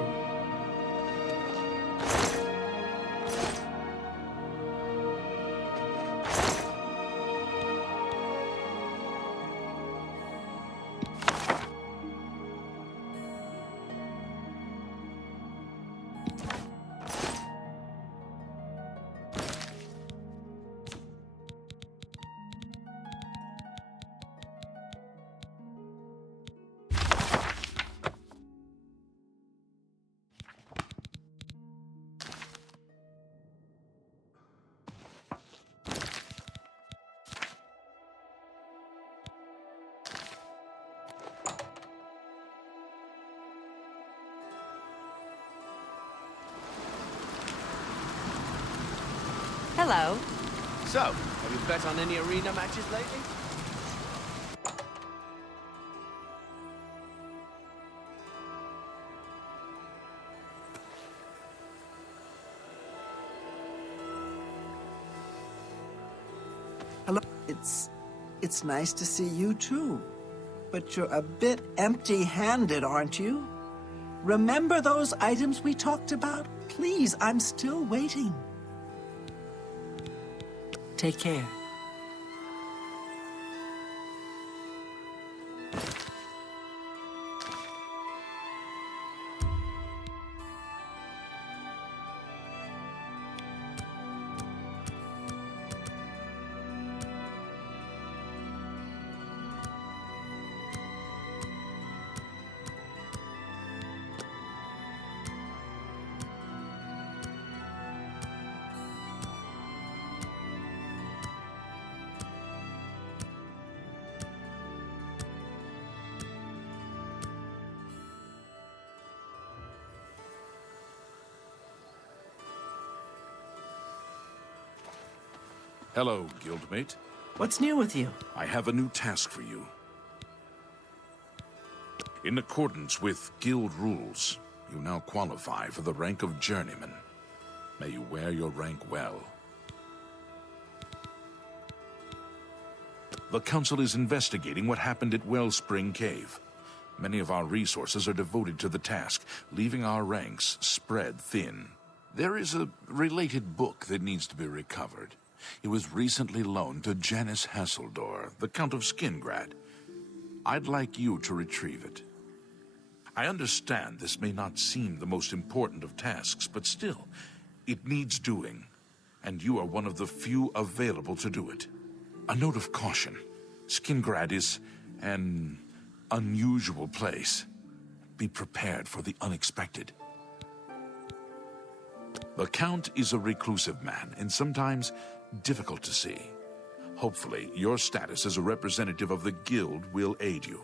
Hello. So, have you bet on any arena matches lately? Hello. It's nice to see you too. But you're a bit empty-handed, aren't you? Remember those items we talked about? Please, I'm still waiting. Take care. Hello, guildmate. What's new with you? I have a new task for you. In accordance with guild rules, you now qualify for the rank of journeyman. May you wear your rank well. The Council is investigating what happened at Wellspring Cave. Many of our resources are devoted to the task, leaving our ranks spread thin. There is a related book that needs to be recovered. It was recently loaned to Janice Hasseldor, the Count of Skingrad. I'd like you to retrieve it. I understand this may not seem the most important of tasks, but still, it needs doing, and you are one of the few available to do it. A note of caution. Skingrad is an unusual place. Be prepared for the unexpected. The Count is a reclusive man, and sometimes difficult to see. Hopefully, your status as a representative of the guild will aid you.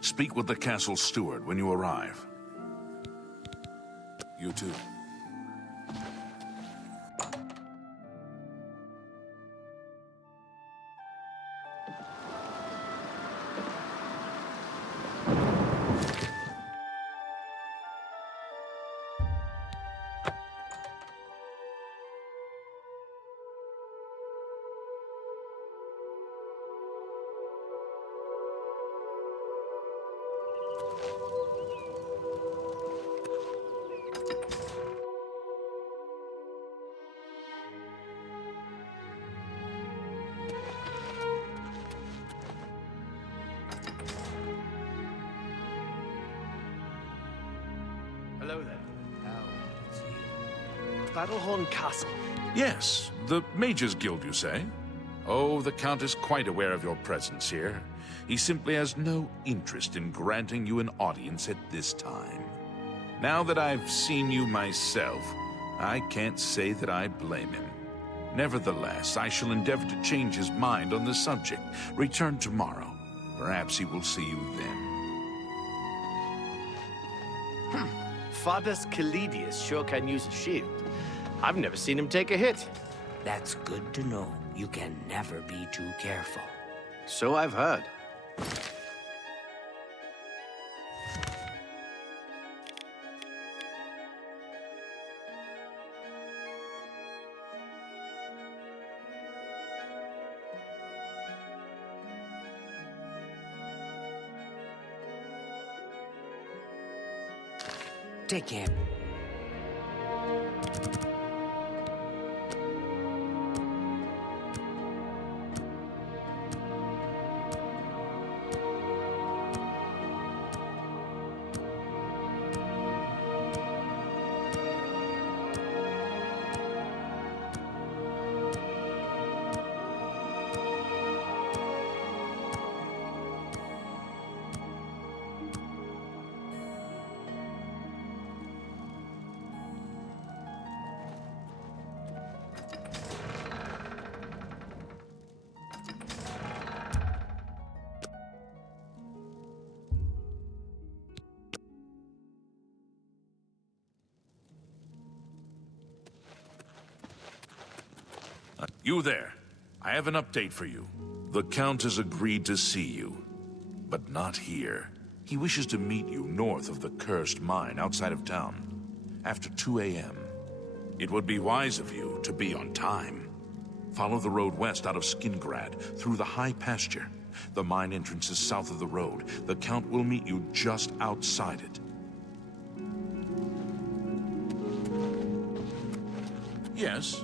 Speak with the castle steward when you arrive. You too. Hello there. Oh, it's you. Battlehorn Castle. Yes, the Mages Guild, you say? Oh, the Count is quite aware of your presence here. He simply has no interest in granting you an audience at this time. Now that I've seen you myself, I can't say that I blame him. Nevertheless, I shall endeavor to change his mind on the subject. Return tomorrow. Perhaps he will see you then. Fathers Calidius sure can use a shield. I've never seen him take a hit. That's good to know. You can never be too careful. So I've heard. Take care. You there. I have an update for you. The Count has agreed to see you, but not here. He wishes to meet you north of the cursed mine outside of town, after 2 a.m. It would be wise of you to be on time. Follow the road west out of Skingrad, through the high pasture. The mine entrance is south of the road. The Count will meet you just outside it. Yes?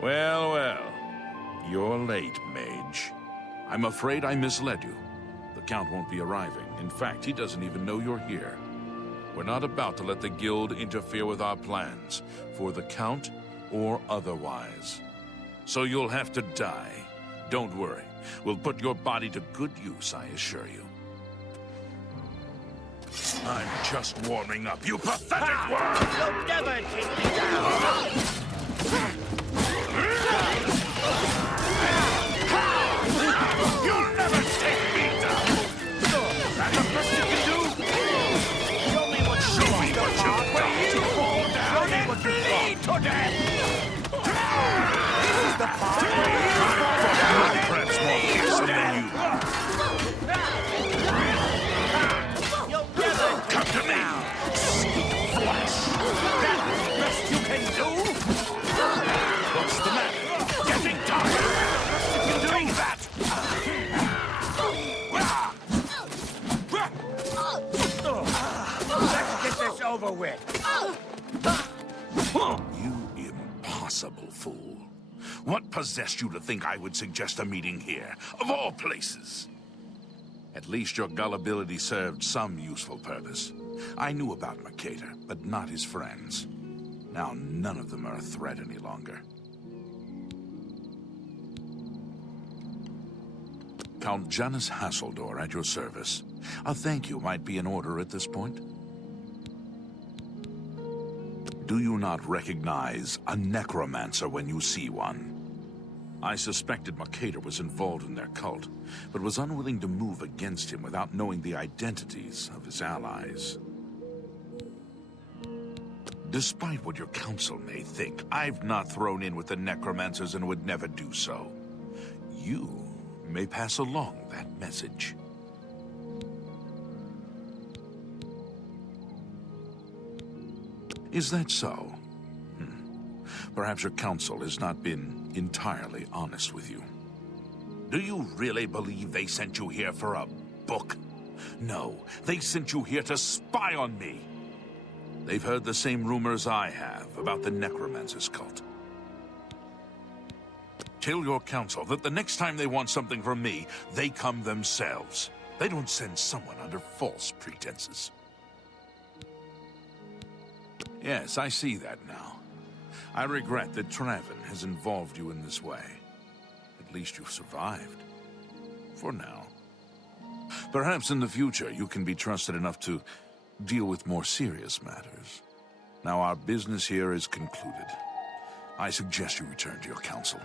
Well, well. You're late, mage. I'm afraid I misled you. The Count won't be arriving. In fact, he doesn't even know you're here. We're not about to let the Guild interfere with our plans, for the Count or otherwise. So you'll have to die. Don't worry. We'll put your body to good use, I assure you. I'm just warming up, you pathetic worm! You'll never take me down! You'll never take me down! That's the best you can do? Show me what you've got. You fall down and bleed to death! This is the part where you perhaps more fearsome than you. Come to me! Sweet flesh! That's the best you can do? What's the matter? Getting tired? Doing that! Let's get this over with. You impossible fool. What possessed you to think I would suggest a meeting here, of all places? At least your gullibility served some useful purpose. I knew about Mercator, but not his friends. Now none of them are a threat any longer. Count Janus Hasseldor at your service. A thank you might be in order at this point. Do you not recognize a necromancer when you see one? I suspected Mercator was involved in their cult, but was unwilling to move against him without knowing the identities of his allies. Despite what your council may think, I've not thrown in with the necromancers and would never do so. You may pass along that message. Is that so? Perhaps your council has not been entirely honest with you. Do you really believe they sent you here for a book? No, they sent you here to spy on me. They've heard the same rumors I have about the Necromancer's cult. Tell your council that the next time they want something from me, they come themselves. They don't send someone under false pretenses. Yes, I see that now. I regret that Traven has involved you in this way. At least you've survived. For now. Perhaps in the future you can be trusted enough to deal with more serious matters. Now our business here is concluded. I suggest you return to your council.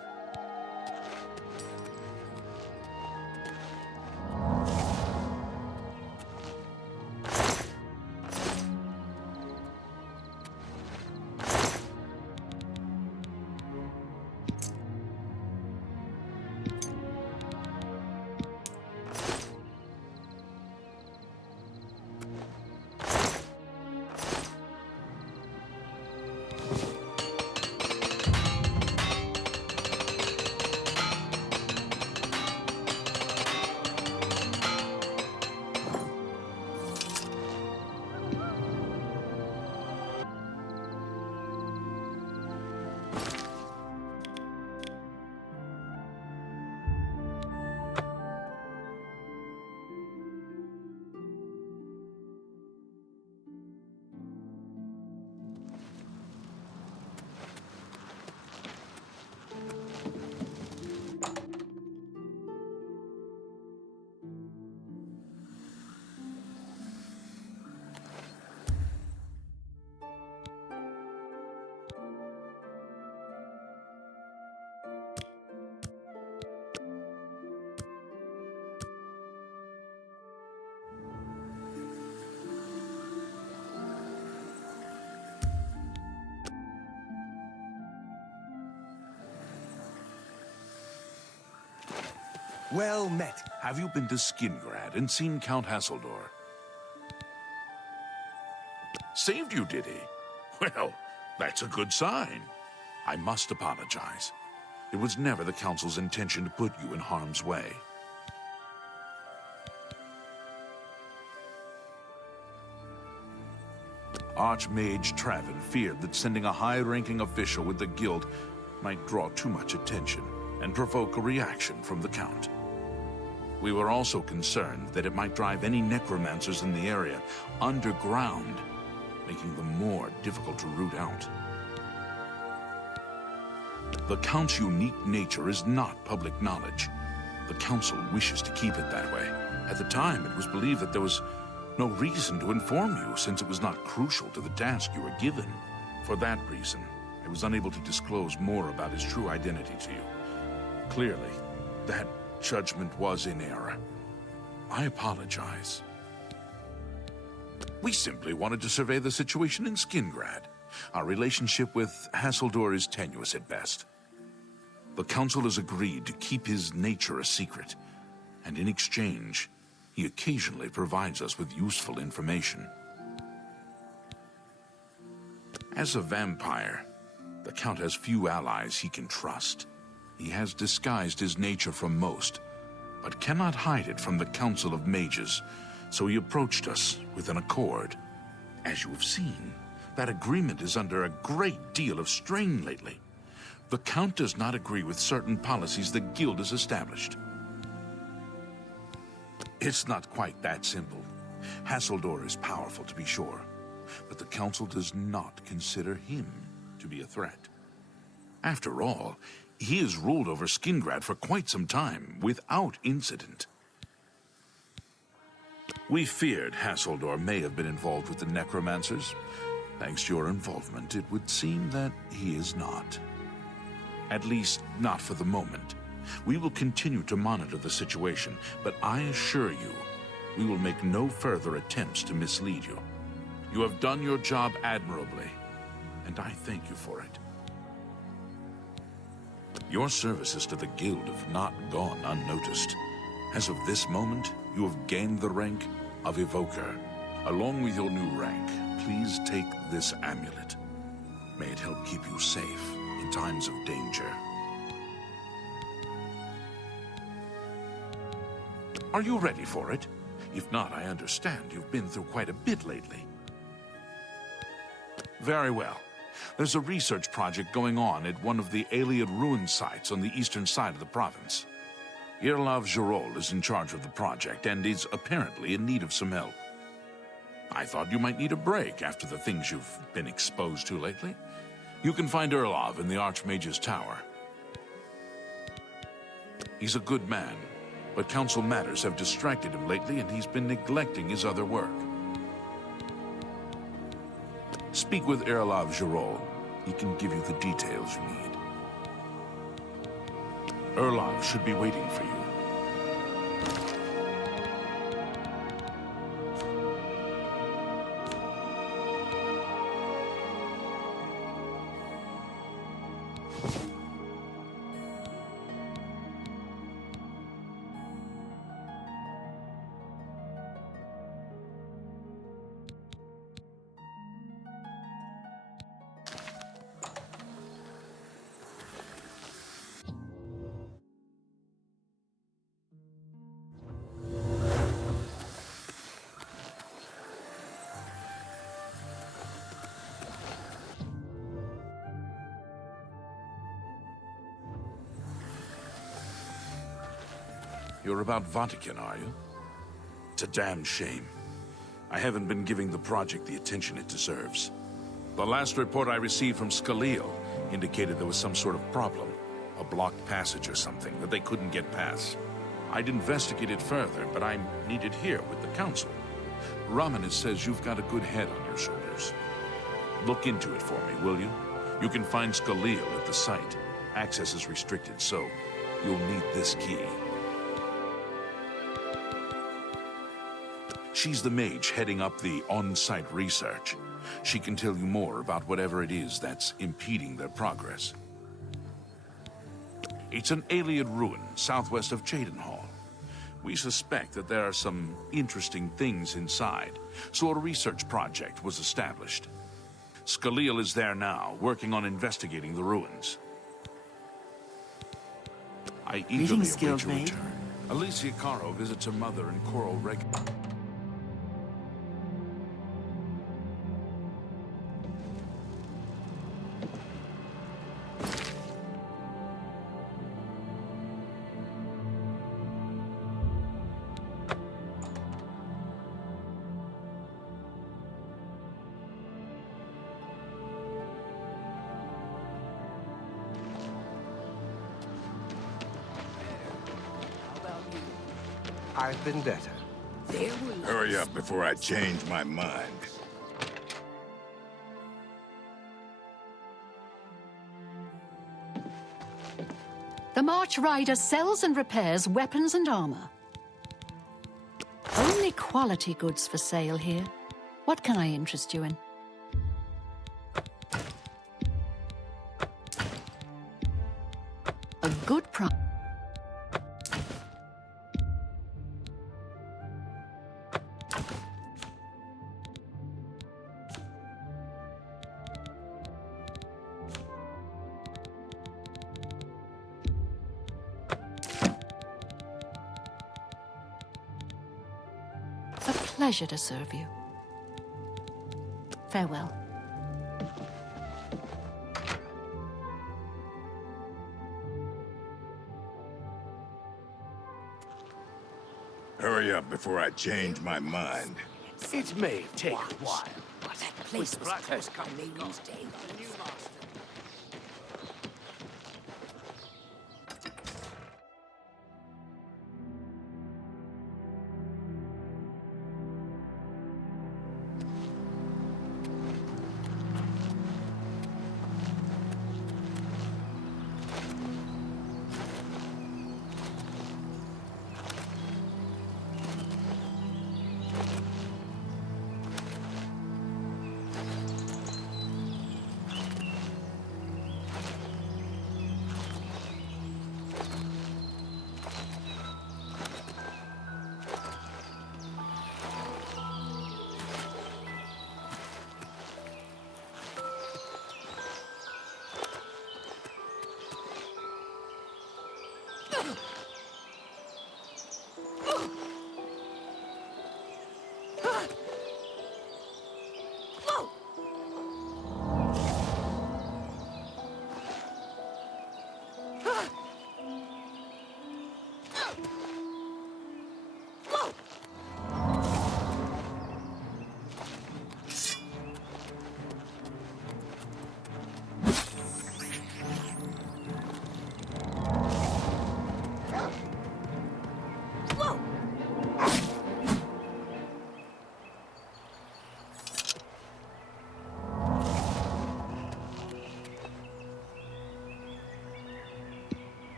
Well met. Have you been to Skingrad and seen Count Hasseldor? Saved you, did he? Well, that's a good sign. I must apologize. It was never the Council's intention to put you in harm's way. Archmage Traven feared that sending a high-ranking official with the Guild might draw too much attention and provoke a reaction from the Count. We were also concerned that it might drive any necromancers in the area underground, making them more difficult to root out. The Count's unique nature is not public knowledge. The Council wishes to keep it that way. At the time, it was believed that there was no reason to inform you, since it was not crucial to the task you were given. For that reason, I was unable to disclose more about his true identity to you. Clearly, that judgment was in error. I apologize. We simply wanted to survey the situation in Skingrad. Our relationship with Hasseldor is tenuous at best. The Council has agreed to keep his nature a secret, and in exchange, he occasionally provides us with useful information. As a vampire, the Count has few allies he can trust. He has disguised his nature from most, but cannot hide it from the Council of Mages, so he approached us with an accord. As you have seen, that agreement is under a great deal of strain lately. The Count does not agree with certain policies the Guild has established. It's not quite that simple. Hasseldor is powerful, to be sure, but the Council does not consider him to be a threat. After all, he has ruled over Skingrad for quite some time, without incident. We feared Hasseldor may have been involved with the necromancers. Thanks to your involvement, it would seem that he is not. At least, not for the moment. We will continue to monitor the situation, but I assure you, we will make no further attempts to mislead you. You have done your job admirably, and I thank you for it. Your services to the Guild have not gone unnoticed. As of this moment, you have gained the rank of Evoker. Along with your new rank, please take this amulet. May it help keep you safe in times of danger. Are you ready for it? If not, I understand you've been through quite a bit lately. Very well. There's a research project going on at one of the Iliad ruin sites on the eastern side of the province. Irlav Jirol is in charge of the project and is apparently in need of some help. I thought you might need a break after the things you've been exposed to lately. You can find Irlav in the Archmage's Tower. He's a good man, but council matters have distracted him lately and he's been neglecting his other work. Speak with Irlav Jirol. He can give you the details you need. Irlav should be waiting for you. You're about Vatican, are you? It's a damn shame. I haven't been giving the project the attention it deserves. The last report I received from Scaleel indicated there was some sort of problem. A blocked passage or something that they couldn't get past. I'd investigated further, but I'm needed here with the council. Romanus says you've got a good head on your shoulders. Look into it for me, will you? You can find Scaleel at the site. Access is restricted, so you'll need this key. She's the mage heading up the on-site research. She can tell you more about whatever it is that's impeding their progress. It's an Iliad ruin southwest of Cheydinhall. We suspect that there are some interesting things inside, so a research project was established. Scaleel is there now, working on investigating the ruins. I eagerly await your return. Alicia Caro visits her mother in Coral regularly. I've been better. Hurry up before I change my mind. The March Rider sells and repairs weapons and armor. Only quality goods for sale here. What can I interest you in? A good price. Pleasure to serve you. Farewell. Hurry up before I change my mind. It may take a while. That place was cursed by Lady's day.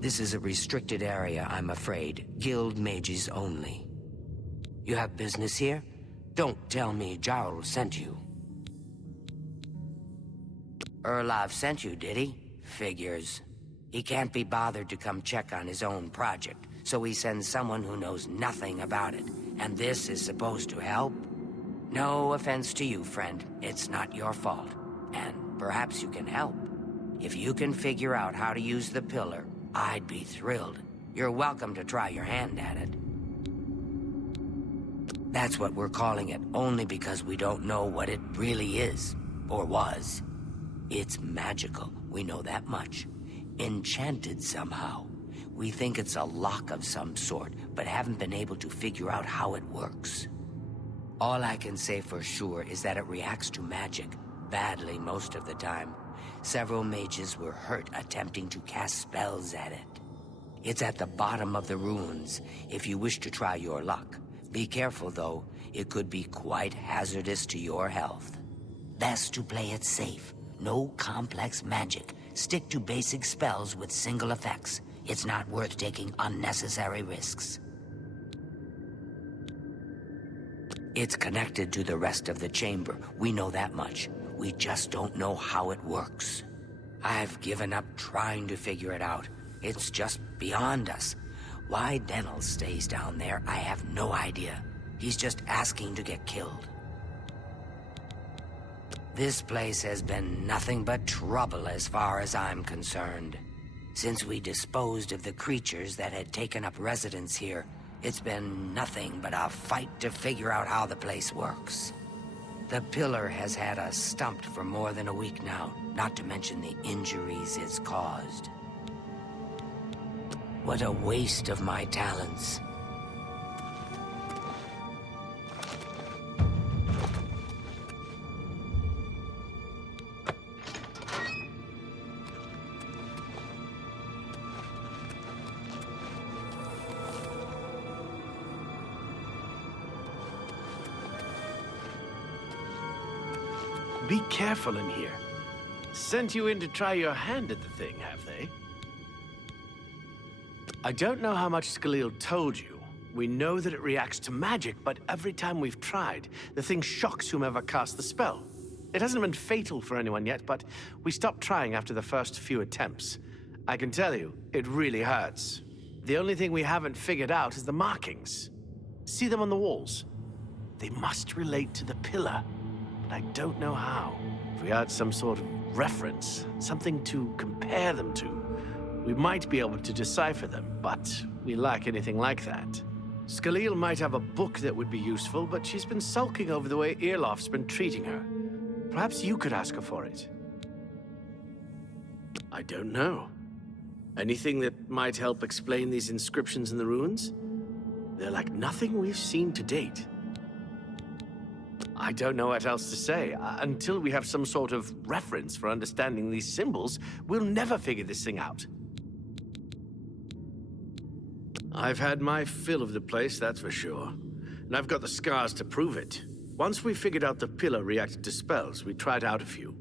This is a restricted area, I'm afraid. Guild mages only. You have business here? Don't tell me Jarl sent you. Erlov sent you, did he? Figures. He can't be bothered to come check on his own project, so he sends someone who knows nothing about it. And this is supposed to help? No offense to you, friend. It's not your fault. And perhaps you can help. If you can figure out how to use the pillar, I'd be thrilled. You're welcome to try your hand at it. That's what we're calling it, only because we don't know what it really is, or was. It's magical, we know that much. Enchanted somehow. We think it's a lock of some sort, but haven't been able to figure out how it works. All I can say for sure is that it reacts to magic, badly most of the time. Several mages were hurt attempting to cast spells at it. It's at the bottom of the ruins, if you wish to try your luck. Be careful, though. It could be quite hazardous to your health. Best to play it safe. No complex magic. Stick to basic spells with single effects. It's not worth taking unnecessary risks. It's connected to the rest of the chamber. We know that much. We just don't know how it works. I've given up trying to figure it out. It's just beyond us. Why Denel stays down there, I have no idea. He's just asking to get killed. This place has been nothing but trouble as far as I'm concerned. Since we disposed of the creatures that had taken up residence here, it's been nothing but a fight to figure out how the place works. The pillar has had us stumped for more than a week now, not to mention the injuries it's caused. What a waste of my talents. Be careful in here. Sent you in to try your hand at the thing, have they? I don't know how much Skalil told you. We know that it reacts to magic, but every time we've tried, the thing shocks whomever cast the spell. It hasn't been fatal for anyone yet, but we stopped trying after the first few attempts. I can tell you, it really hurts. The only thing we haven't figured out is the markings. See them on the walls? They must relate to the pillar, but I don't know how. If we had some sort of reference, something to compare them to, we might be able to decipher them, but we lack anything like that. Skalil might have a book that would be useful, but she's been sulking over the way Irloff's been treating her. Perhaps you could ask her for it. I don't know. Anything that might help explain these inscriptions in the ruins? They're like nothing we've seen to date. I don't know what else to say. Until we have some sort of reference for understanding these symbols, we'll never figure this thing out. I've had my fill of the place, that's for sure. And I've got the scars to prove it. Once we figured out the pillar reacted to spells, we tried out a few.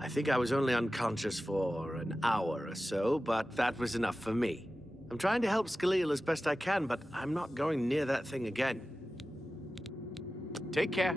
I think I was only unconscious for an hour or so, but that was enough for me. I'm trying to help Skalil as best I can, but I'm not going near that thing again. Take care.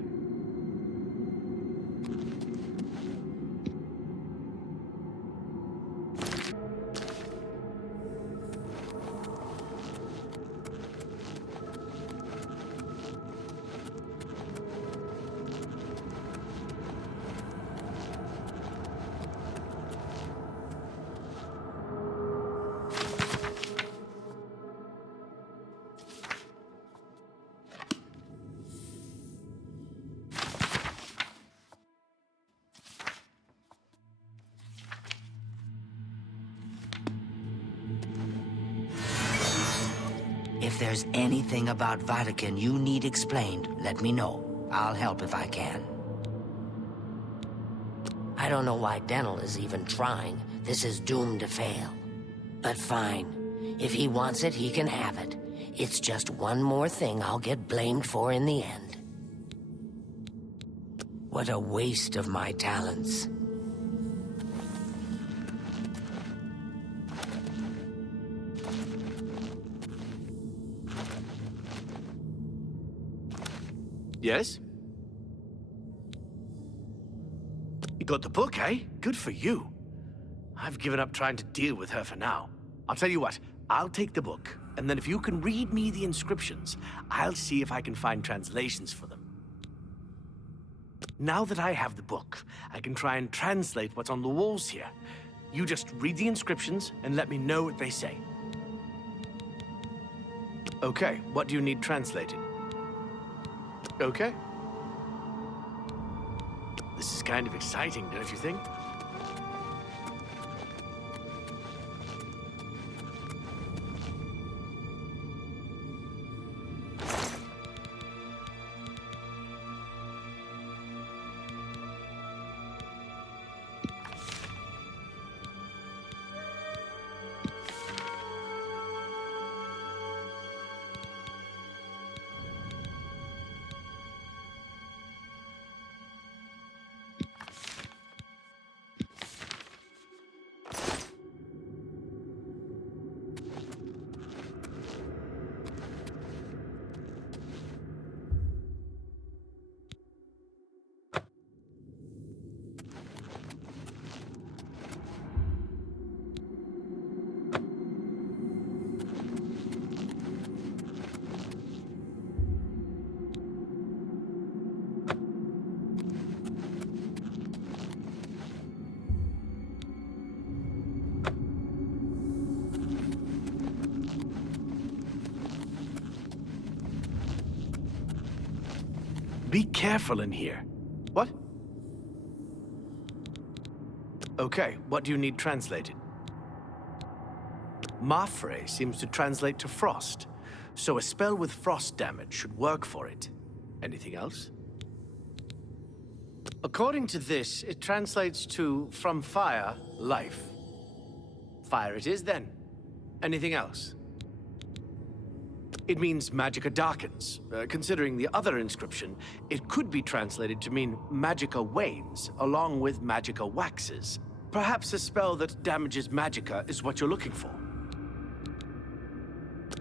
If there's anything about Vatican you need explained, let me know. I'll help if I can. I don't know why Denel is even trying. This is doomed to fail. But fine. If he wants it, he can have it. It's just one more thing I'll get blamed for in the end. What a waste of my talents. Yes? You got the book, eh? Good for you. I've given up trying to deal with her for now. I'll tell you what, I'll take the book, and then if you can read me the inscriptions, I'll see if I can find translations for them. Now that I have the book, I can try and translate what's on the walls here. You just read the inscriptions and let me know what they say. Okay, what do you need translated? Okay. This is kind of exciting, don't you think? Be careful in here. What? Okay, what do you need translated? Mafre seems to translate to frost, so a spell with frost damage should work for it. Anything else? According to this, it translates to from fire, life. Fire it is then. Anything else? It means magicka darkens. Considering the other inscription, it could be translated to mean magicka wanes, along with magicka waxes. Perhaps a spell that damages magicka is what you're looking for.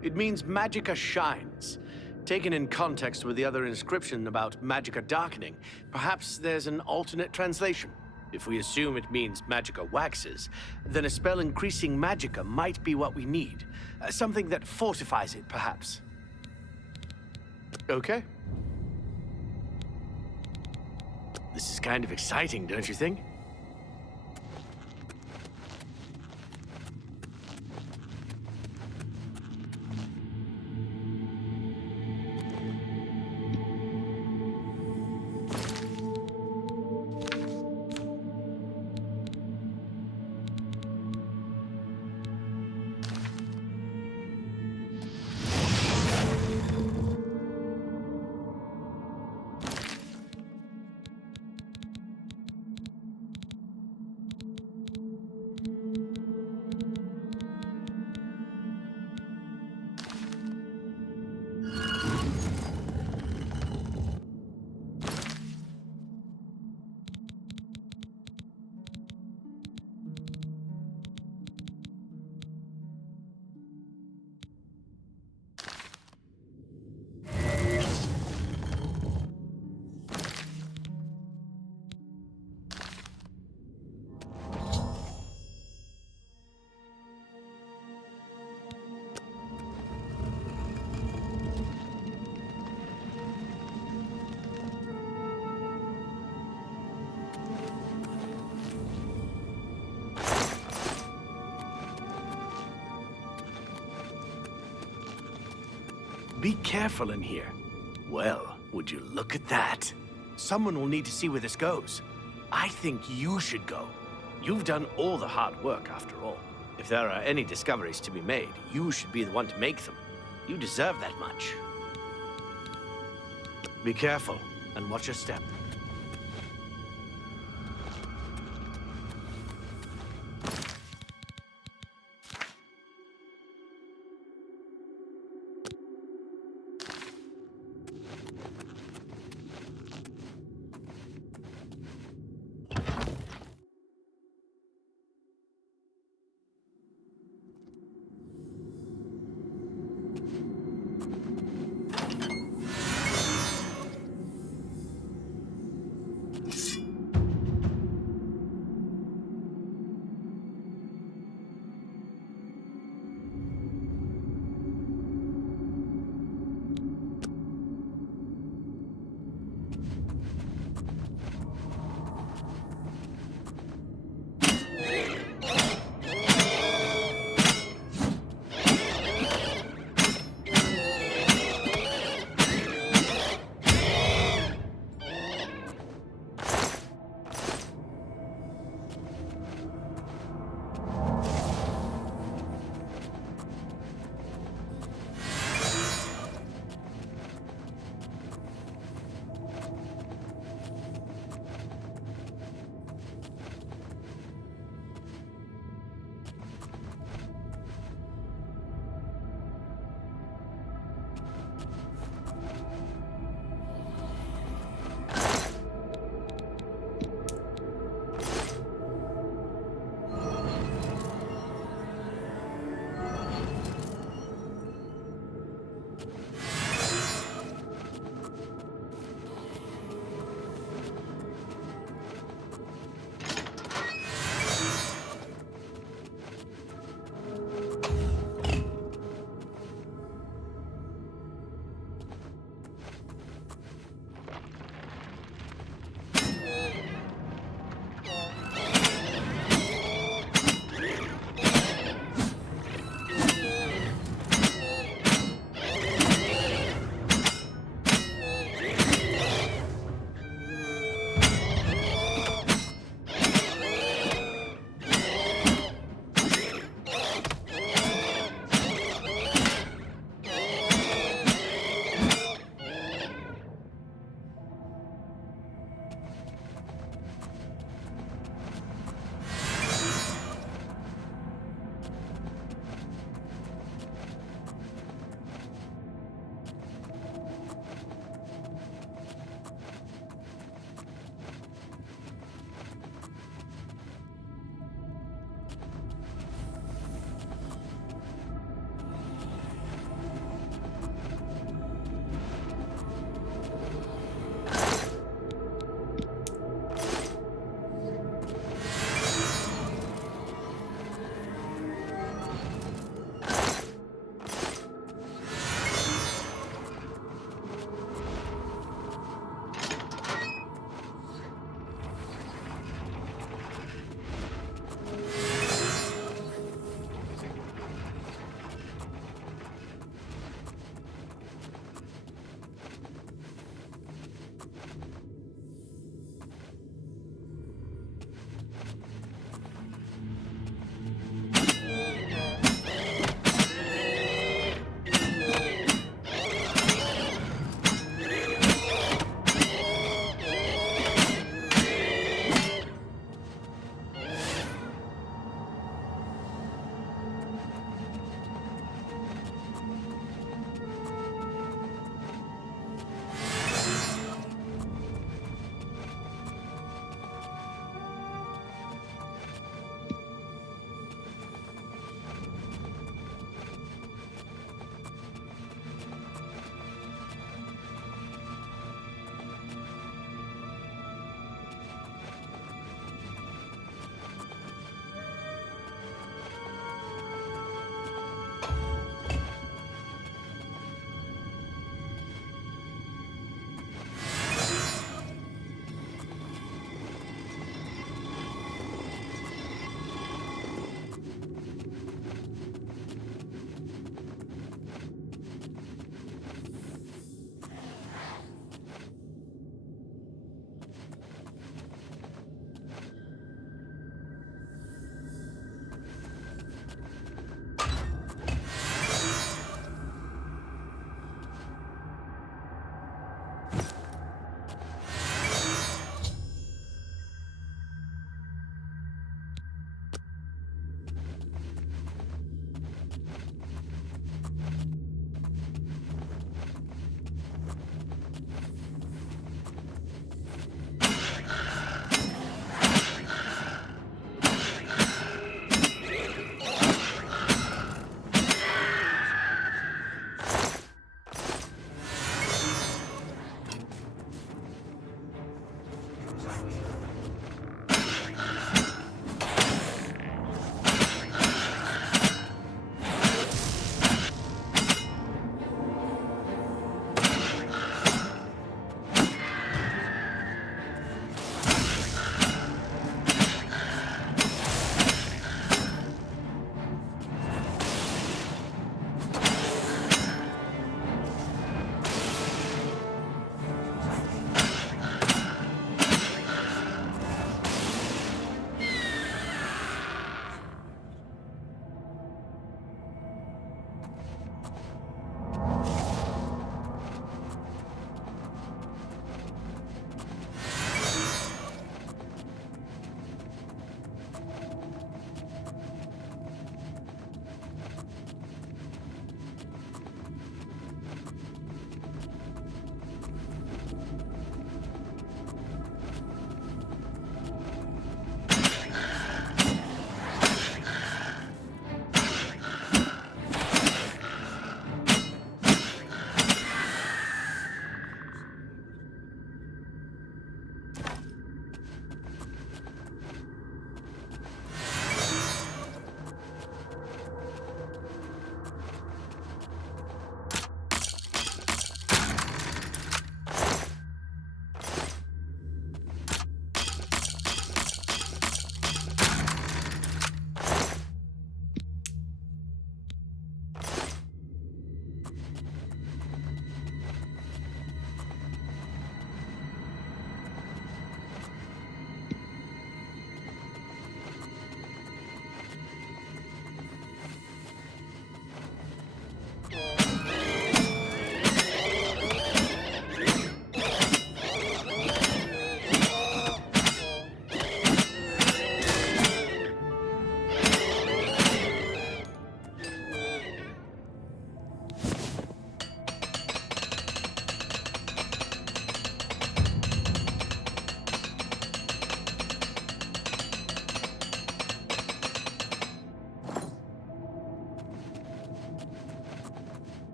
It means magicka shines. Taken in context with the other inscription about magicka darkening, perhaps there's an alternate translation. If we assume it means magicka waxes, then a spell increasing magicka might be what we need. Something that fortifies it, perhaps. Okay. This is kind of exciting, don't you think? Be careful in here. Well, would you look at that? Someone will need to see where this goes. I think you should go. You've done all the hard work, after all. If there are any discoveries to be made, you should be the one to make them. You deserve that much. Be careful, and watch your step.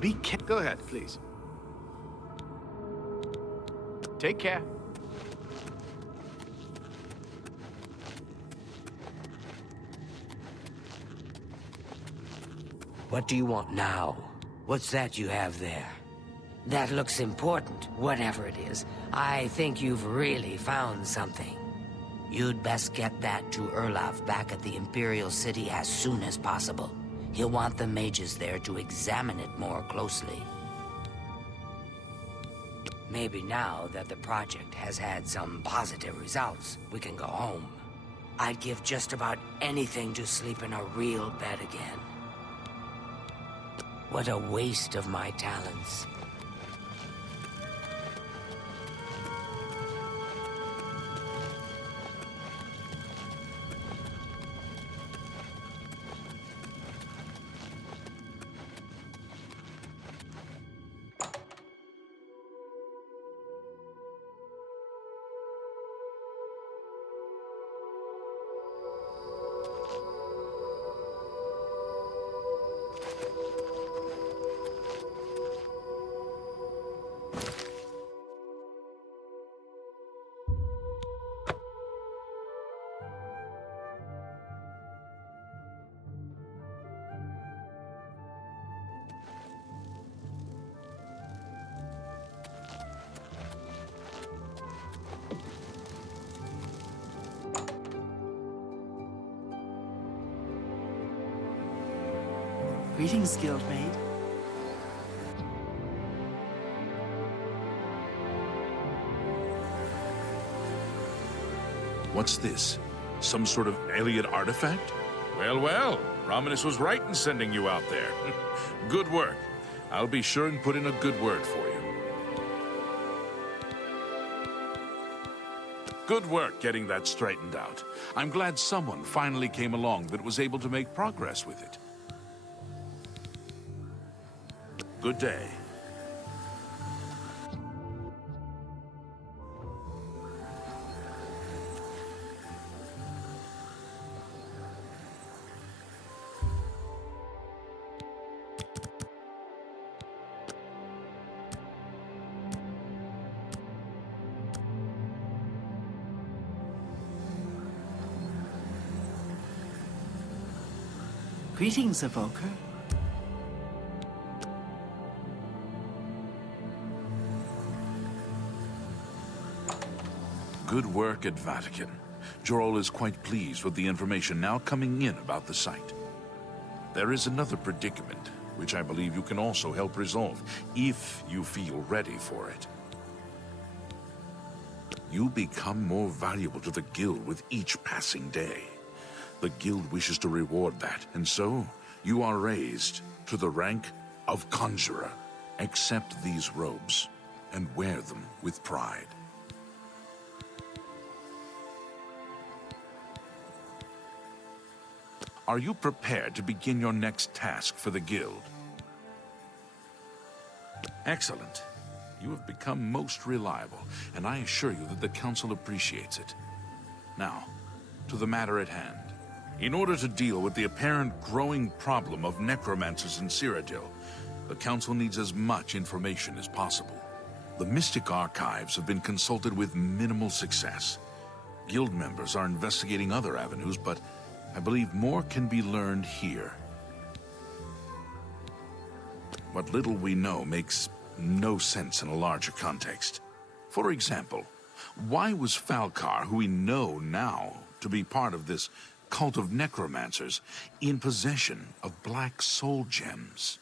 Be careful. Go ahead, please. Take care. What do you want now? What's that you have there? That looks important, whatever it is. I think you've really found something. You'd best get that to Erlaf back at the Imperial City as soon as possible. He'll want the mages there to examine it more closely. Maybe now that the project has had some positive results, we can go home. I'd give just about anything to sleep in a real bed again. What a waste of my talents. Greetings, Guildmaid. What's this? Some sort of alien artifact? Well, well, Romanus was right in sending you out there. Good work. I'll be sure and put in a good word for you. Good work getting that straightened out. I'm glad someone finally came along that was able to make progress with it. Good day. Greetings, Evoker. Good work at Vatican. Jorol is quite pleased with the information now coming in about the site. There is another predicament, which I believe you can also help resolve, if you feel ready for it. You become more valuable to the Guild with each passing day. The Guild wishes to reward that, and so you are raised to the rank of Conjurer. Accept these robes and wear them with pride. Are you prepared to begin your next task for the Guild? Excellent. You have become most reliable, and I assure you that the Council appreciates it. Now, to the matter at hand. In order to deal with the apparent growing problem of necromancers in Cyrodiil, the Council needs as much information as possible. The Mystic Archives have been consulted with minimal success. Guild members are investigating other avenues, but I believe more can be learned here. What little we know makes no sense in a larger context. For example, why was Falcar, who we know now to be part of this cult of necromancers, in possession of black soul gems?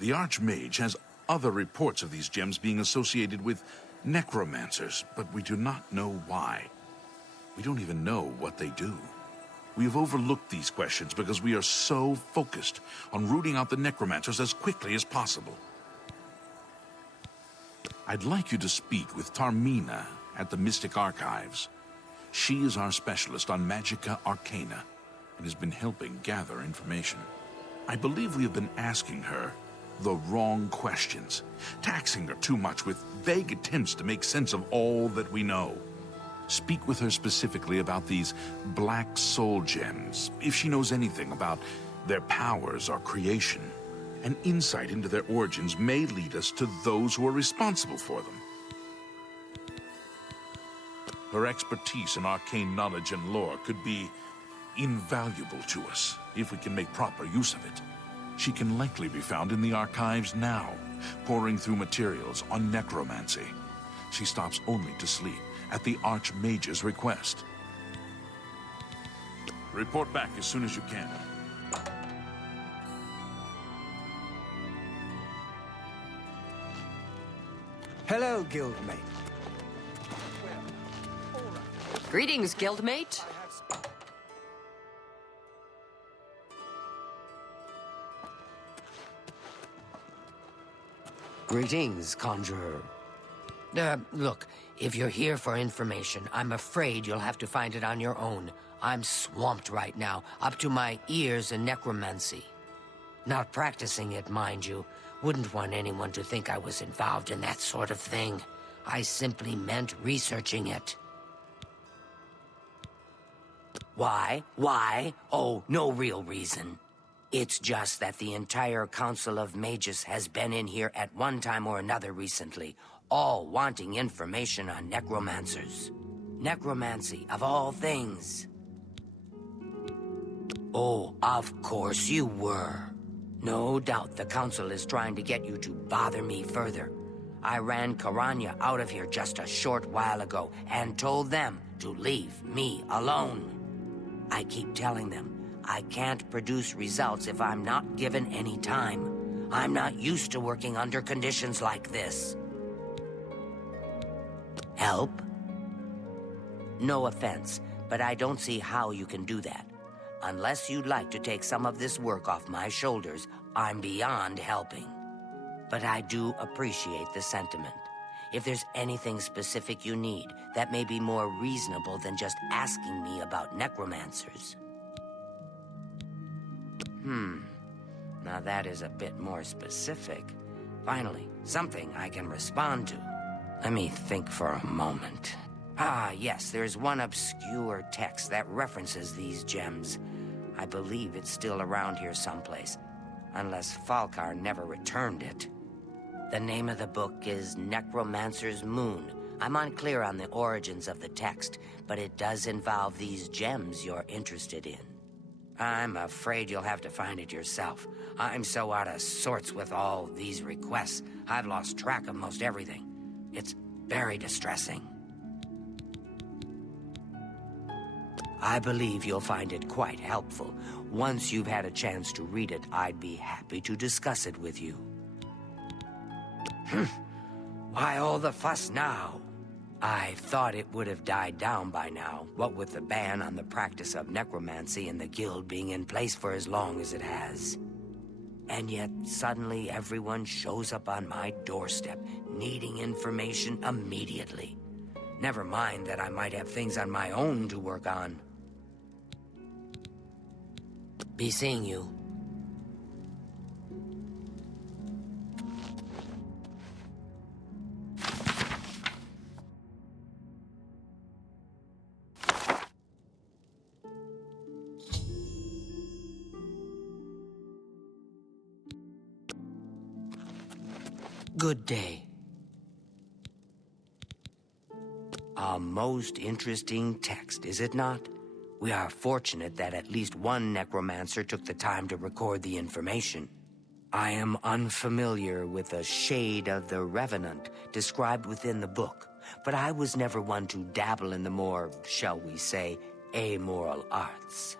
The Archmage has other reports of these gems being associated with necromancers, but we do not know why. We don't even know what they do. We have overlooked these questions because we are so focused on rooting out the necromancers as quickly as possible. I'd like you to speak with Tarmina at the Mystic Archives. She is our specialist on Magica Arcana and has been helping gather information. I believe we have been asking her the wrong questions, taxing her too much with vague attempts to make sense of all that we know. Speak with her specifically about these black soul gems, if she knows anything about their powers or creation. An insight into their origins may lead us to those who are responsible for them. Her expertise in arcane knowledge and lore could be invaluable to us if we can make proper use of it. She can likely be found in the archives now, poring through materials on necromancy. She stops only to sleep at the Archmage's request. Report back as soon as you can. Hello, guildmate. Greetings, guildmate. Greetings, conjurer. Look, if you're here for information, I'm afraid you'll have to find it on your own. I'm swamped right now, up to my ears in necromancy. Not practicing it, mind you. Wouldn't want anyone to think I was involved in that sort of thing. I simply meant researching it. Why? Why? Oh, no real reason. It's just that the entire Council of Mages has been in here at one time or another recently, all wanting information on necromancers. Necromancy, of all things. Oh, of course you were. No doubt the Council is trying to get you to bother me further. I ran Karanya out of here just a short while ago and told them to leave me alone. I keep telling them I can't produce results if I'm not given any time. I'm not used to working under conditions like this. Help? No offense, but I don't see how you can do that. Unless you'd like to take some of this work off my shoulders, I'm beyond helping. But I do appreciate the sentiment. If there's anything specific you need, that may be more reasonable than just asking me about necromancers. Now that is a bit more specific. Finally, something I can respond to. Let me think for a moment. Ah, yes, there's one obscure text that references these gems. I believe it's still around here someplace, unless Falkar never returned it. The name of the book is Necromancer's Moon. I'm unclear on the origins of the text, but it does involve these gems you're interested in. I'm afraid you'll have to find it yourself. I'm so out of sorts with all these requests, I've lost track of most everything. It's very distressing. I believe you'll find it quite helpful. Once you've had a chance to read it, I'd be happy to discuss it with you. Why all the fuss now? I thought it would have died down by now, what with the ban on the practice of necromancy and the guild being in place for as long as it has. And yet, suddenly everyone shows up on my doorstep, needing information immediately. Never mind that I might have things on my own to work on. Be seeing you. Good day. A most interesting text, is it not? We are fortunate that at least one necromancer took the time to record the information. I am unfamiliar with the shade of the revenant described within the book, but I was never one to dabble in the more, shall we say, amoral arts.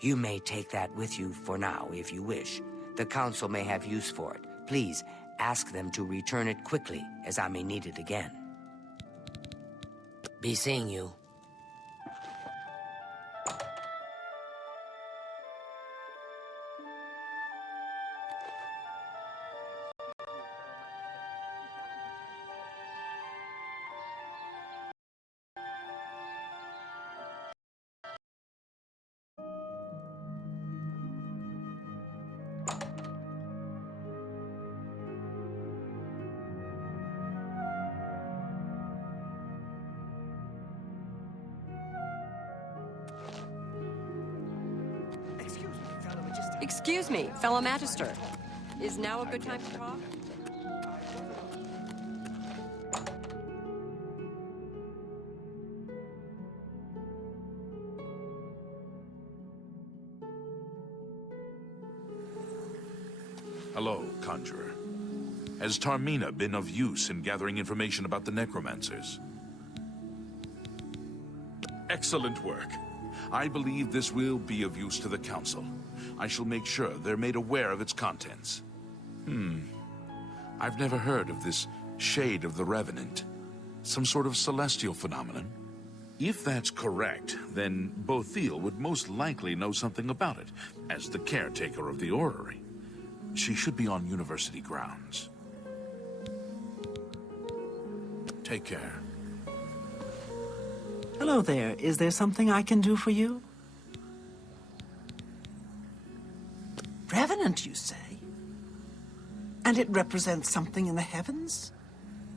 You may take that with you for now, if you wish. The council may have use for it. Please, ask them to return it quickly, as I may need it again. Be seeing you. Excuse me, fellow Magister. Is now a good time to talk? Hello, Conjurer. Has Tarmina been of use in gathering information about the necromancers? Excellent work. I believe this will be of use to the Council. I shall make sure they're made aware of its contents. I've never heard of this Shade of the Revenant. Some sort of celestial phenomenon? If that's correct, then Bothiel would most likely know something about it, as the caretaker of the orrery. She should be on university grounds. Take care. Hello there. Is there something I can do for you? Revenant, you say? And it represents something in the heavens?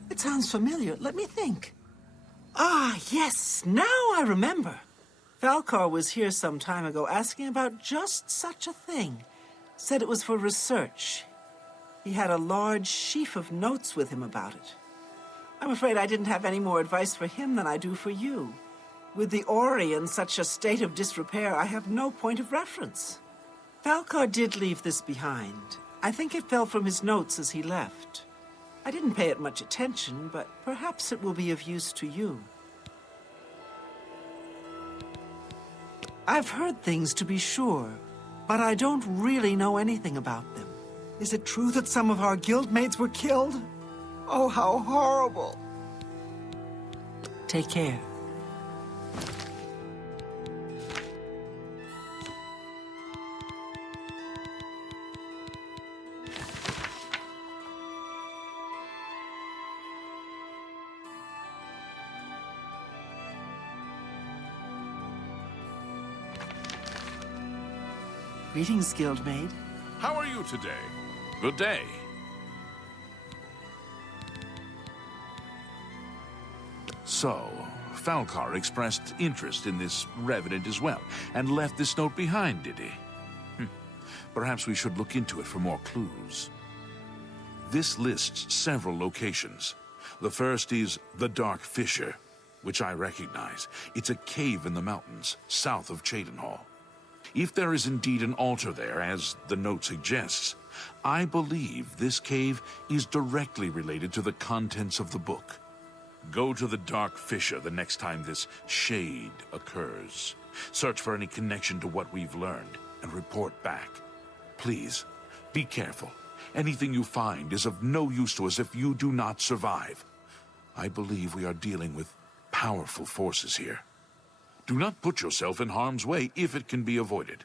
It sounds familiar. Let me think. Ah, yes, now I remember. Falcar was here some time ago asking about just such a thing. Said it was for research. He had a large sheaf of notes with him about it. I'm afraid I didn't have any more advice for him than I do for you. With the Ori in such a state of disrepair, I have no point of reference. Falcar did leave this behind. I think it fell from his notes as he left. I didn't pay it much attention, but perhaps it will be of use to you. I've heard things, to be sure, but I don't really know anything about them. Is it true that some of our guildmates were killed? Oh, how horrible! Take care. Greetings, guildmate. How are you today? Good day. So, Falcar expressed interest in this Revenant as well, and left this note behind, did he? Perhaps we should look into it for more clues. This lists several locations. The first is the Dark Fissure, which I recognize. It's a cave in the mountains, south of Cheydinhall. If there is indeed an altar there, as the note suggests, I believe this cave is directly related to the contents of the book. Go to the Dark Fissure the next time this shade occurs. Search for any connection to what we've learned, and report back. Please, be careful. Anything you find is of no use to us if you do not survive. I believe we are dealing with powerful forces here. Do not put yourself in harm's way if it can be avoided.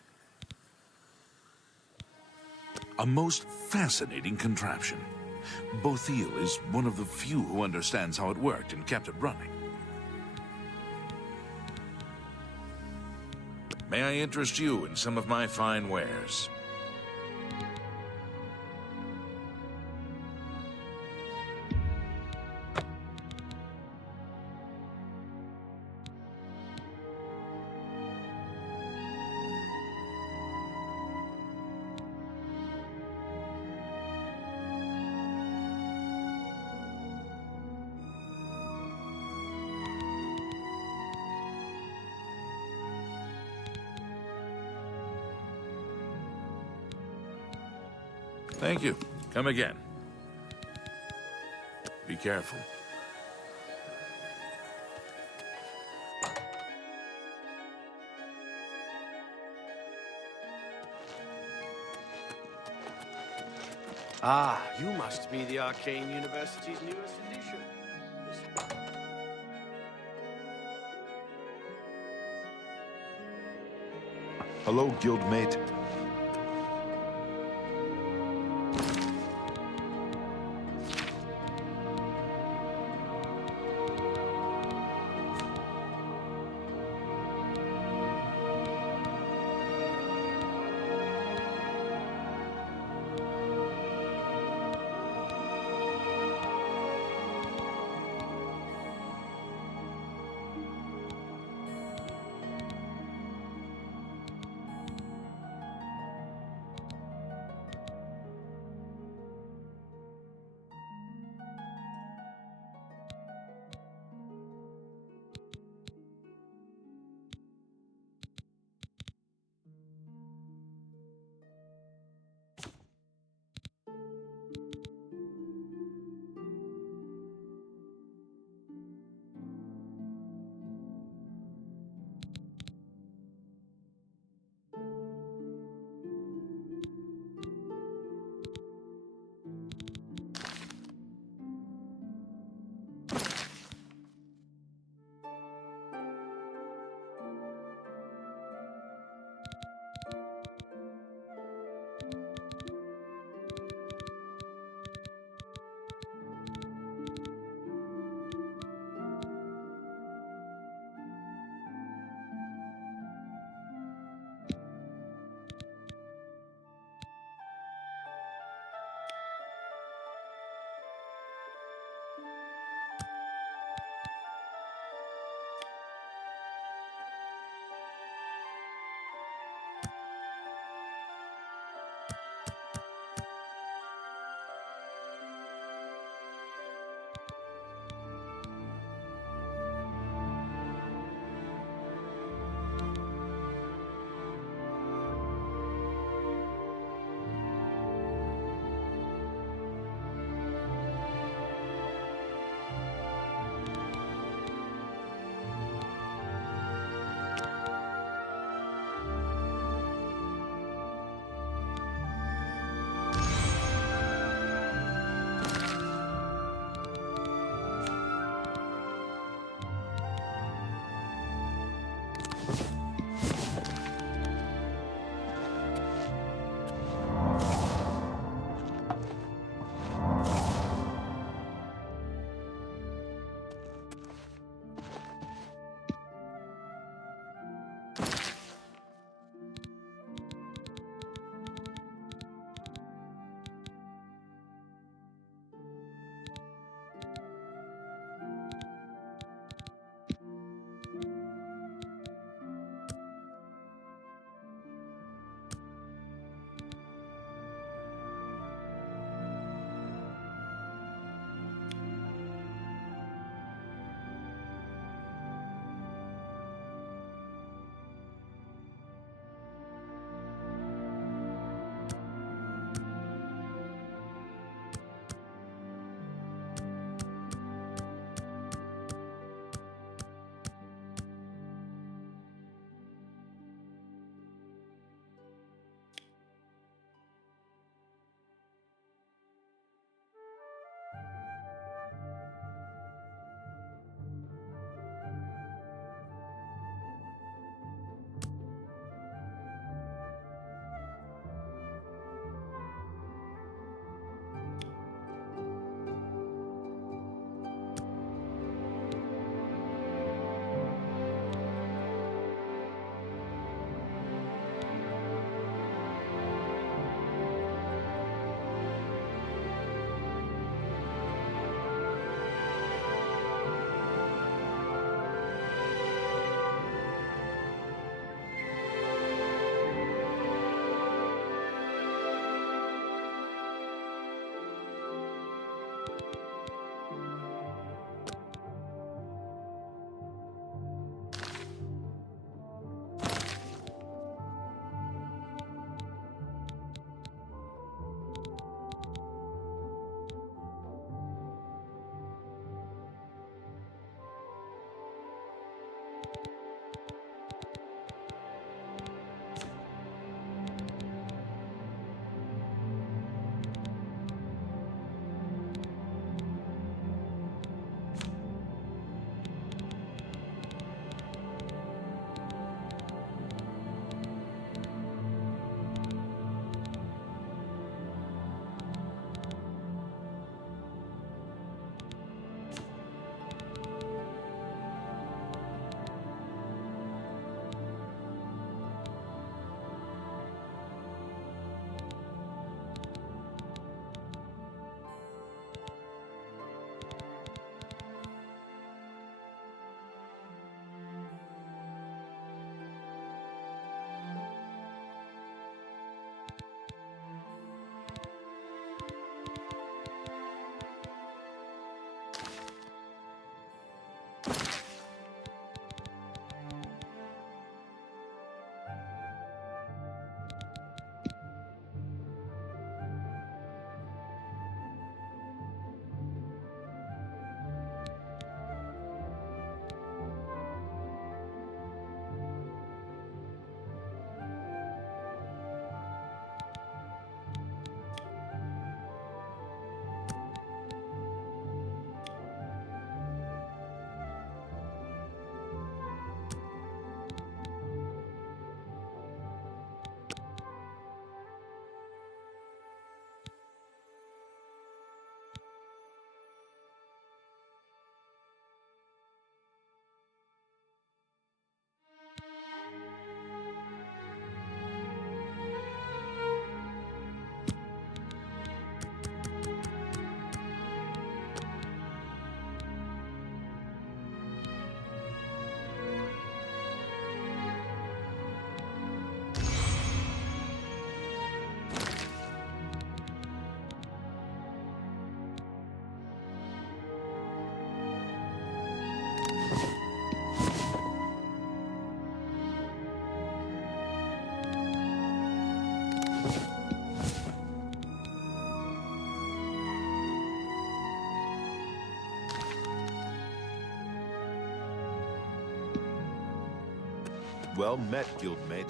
A most fascinating contraption. Bothiel is one of the few who understands how it worked and kept it running. May I interest you in some of my fine wares? Thank you. Come again. Be careful. Ah, you must be the Arcane University's newest edition. Hello, guildmate. Well met, guildmate.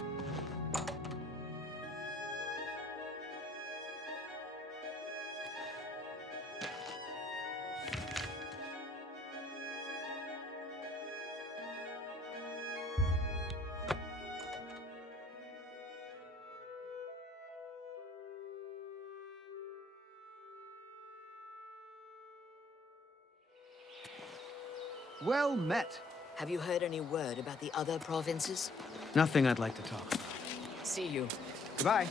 Well met. Have you heard any word about the other provinces? Nothing I'd like to talk about. See you. Goodbye.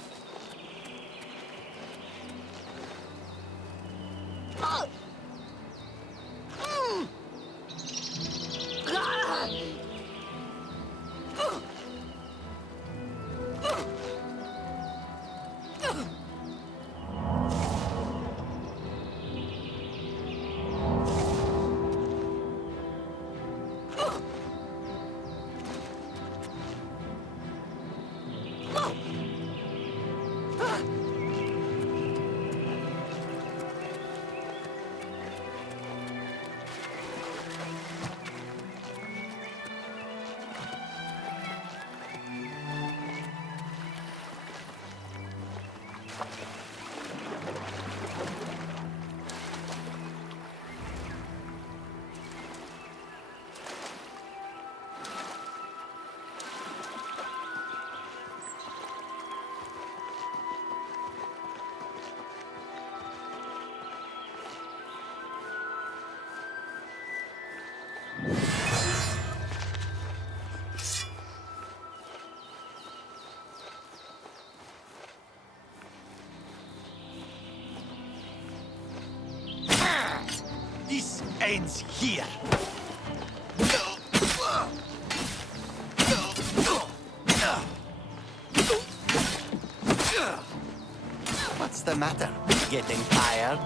Oh! Ah! This ends here. What's the matter? Getting tired?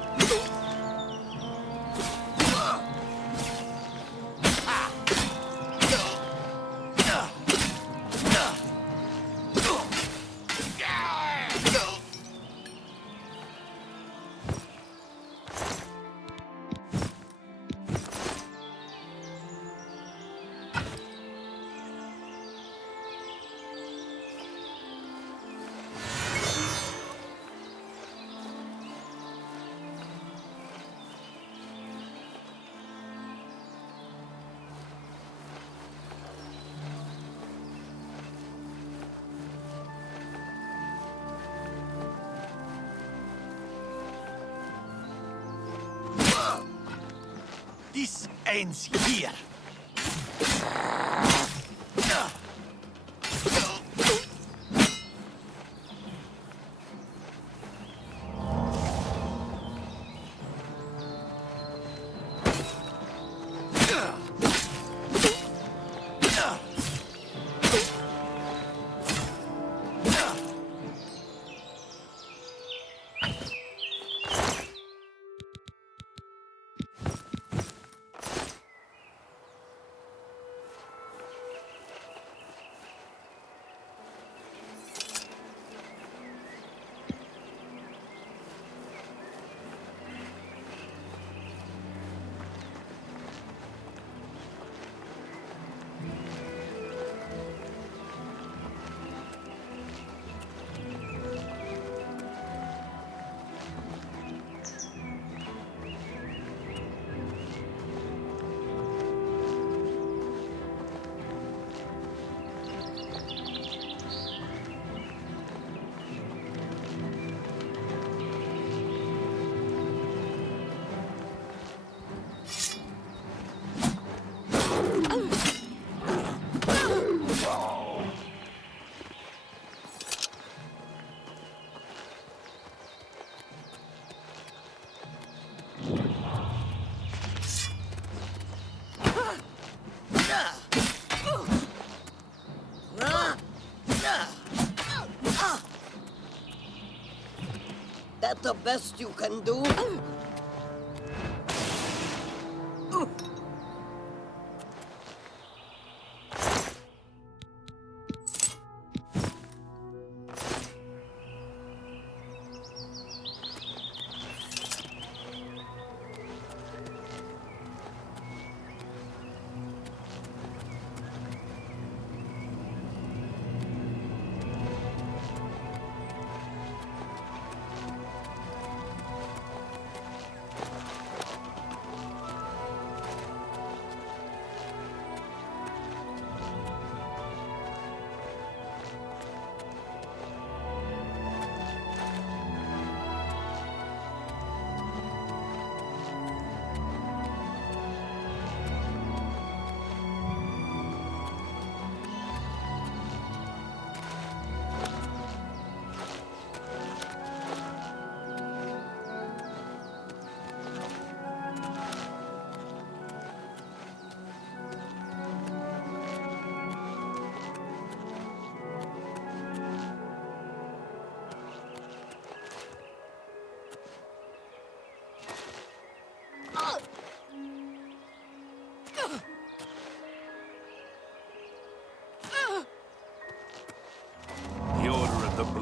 This ends here. That the best you can do?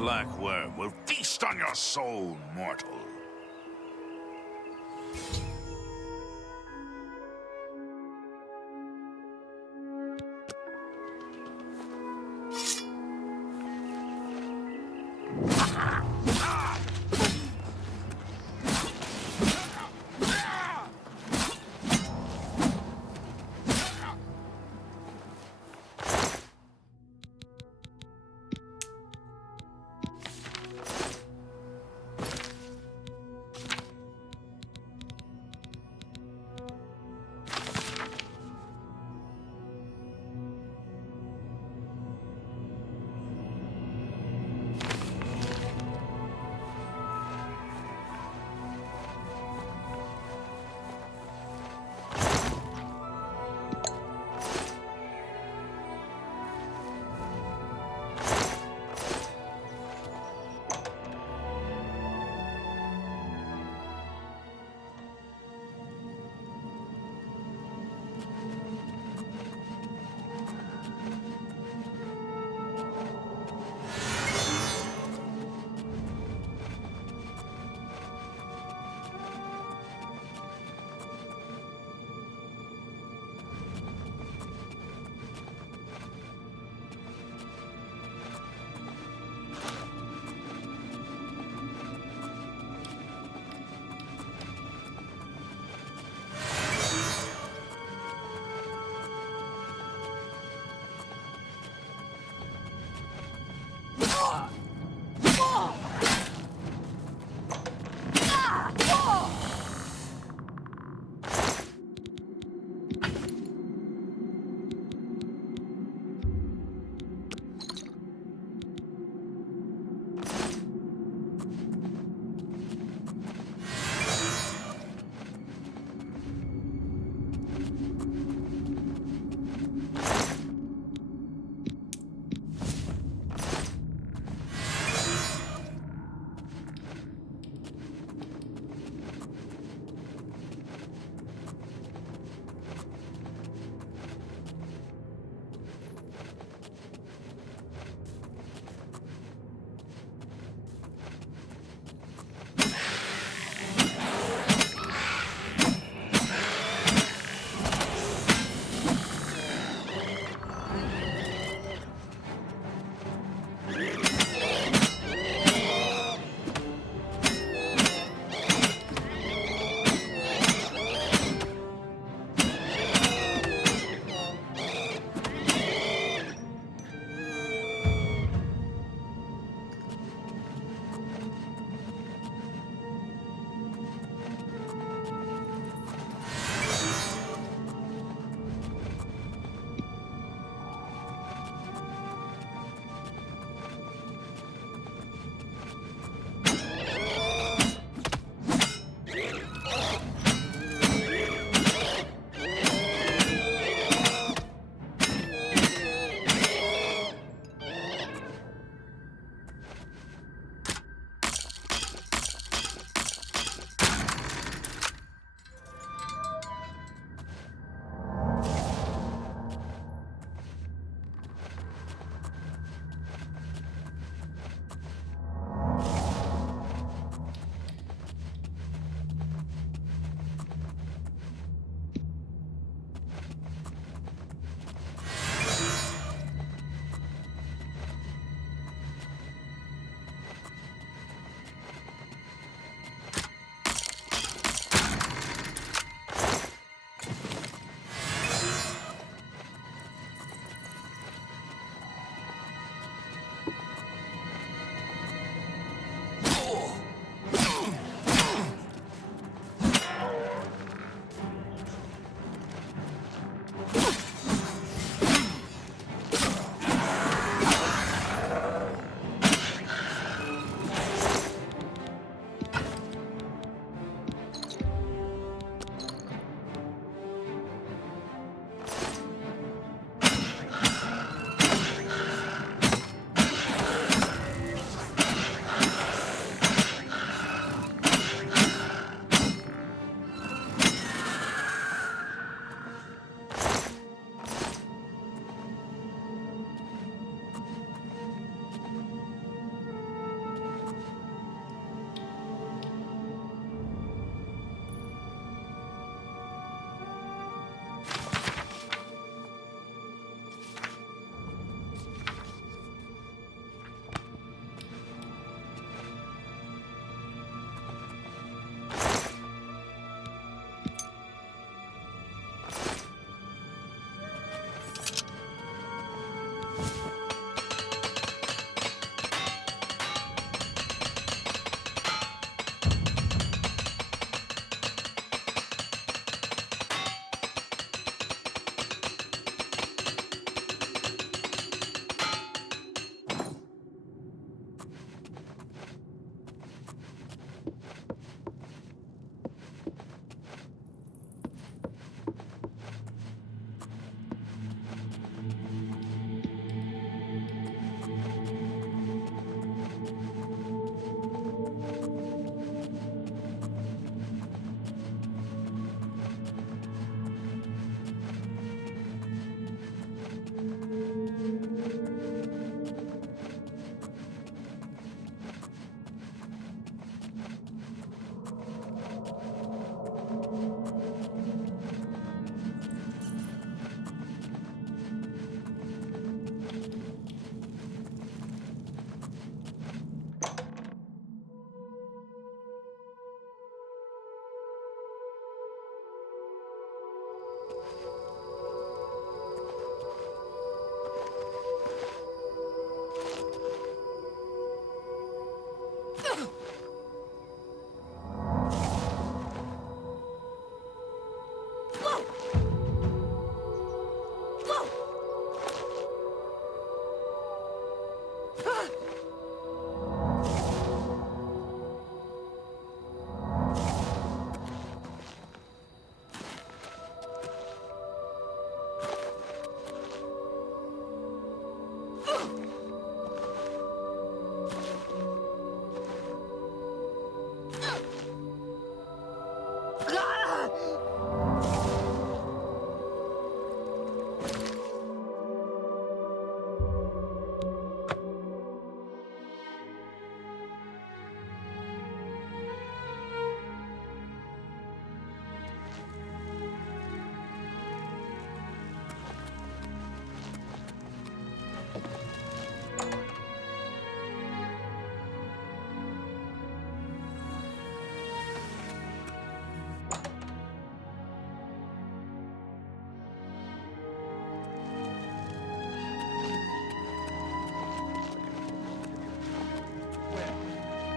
black worm will feast on your soul, mortal.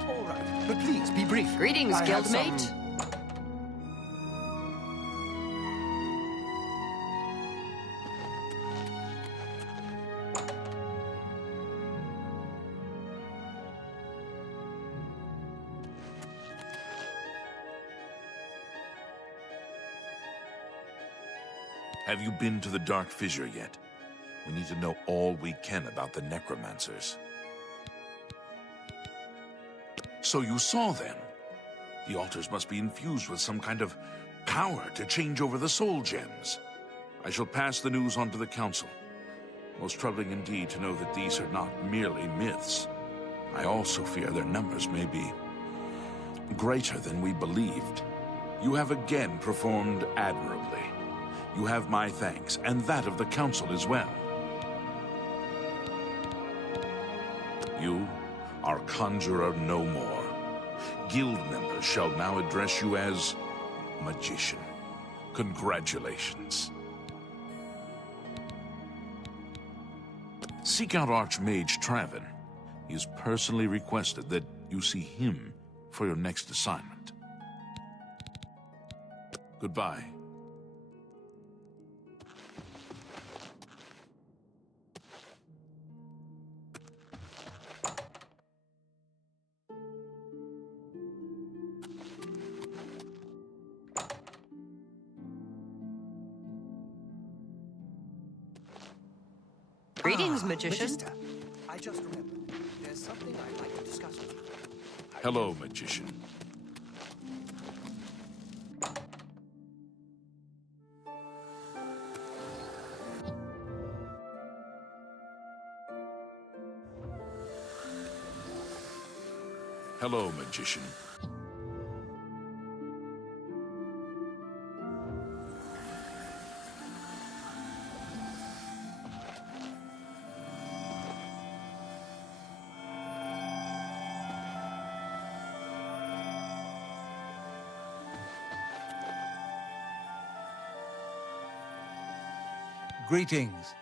All right, but please be brief. Greetings, I have guildmate. some- Have you been to the Dark Fissure yet? We need to know all we can about the necromancers. So you saw them? The altars must be infused with some kind of power to change over the soul gems. I shall pass the news on to the Council. Most troubling indeed to know that these are not merely myths. I also fear their numbers may be greater than we believed. You have again performed admirably. You have my thanks, and that of the Council as well. You are Conjurer no more. Guild members shall now address you as Magician. Congratulations. Seek out Archmage Traven. He has personally requested that you see him for your next assignment. Goodbye. Greetings, magician. Magister, I just remembered. There's something I'd like to discuss with you. Hello, Magician. Hello, Magician. Greetings.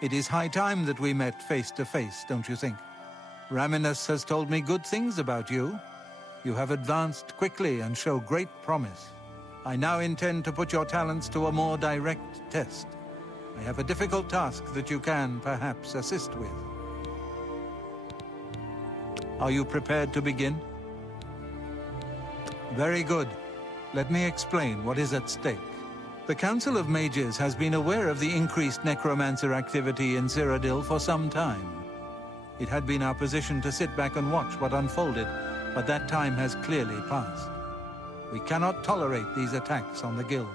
It is high time that we met face to face, don't you think? Raminus has told me good things about you. You have advanced quickly and show great promise. I now intend to put your talents to a more direct test. I have a difficult task that you can, perhaps, assist with. Are you prepared to begin? Very good. Let me explain what is at stake. The Council of Mages has been aware of the increased necromancer activity in Cyrodiil for some time. It had been our position to sit back and watch what unfolded, but that time has clearly passed. We cannot tolerate these attacks on the Guild.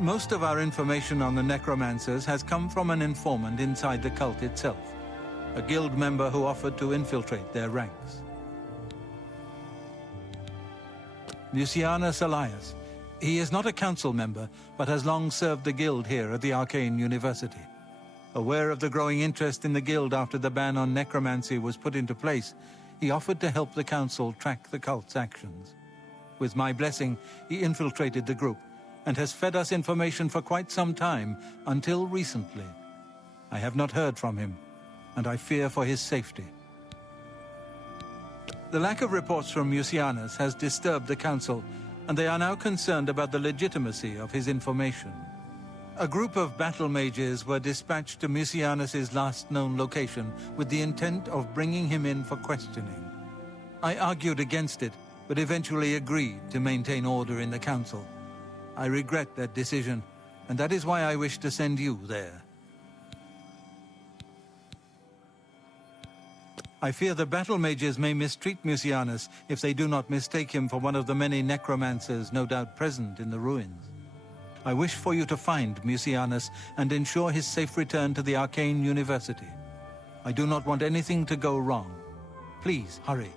Most of our information on the necromancers has come from an informant inside the cult itself, a Guild member who offered to infiltrate their ranks. Lucianus Elias. He is not a council member, but has long served the Guild here at the Arcane University. Aware of the growing interest in the Guild after the ban on necromancy was put into place, he offered to help the Council track the cult's actions. With my blessing, he infiltrated the group, and has fed us information for quite some time, until recently. I have not heard from him, and I fear for his safety. The lack of reports from Mucianus has disturbed the Council, and they are now concerned about the legitimacy of his information. A group of battle mages were dispatched to Mucianus's last known location with the intent of bringing him in for questioning. I argued against it, but eventually agreed to maintain order in the council. I regret that decision, and that is why I wish to send you there. I fear the battle mages may mistreat Mucianus if they do not mistake him for one of the many necromancers no doubt present in the ruins. I wish for you to find Mucianus and ensure his safe return to the Arcane University. I do not want anything to go wrong. Please, hurry.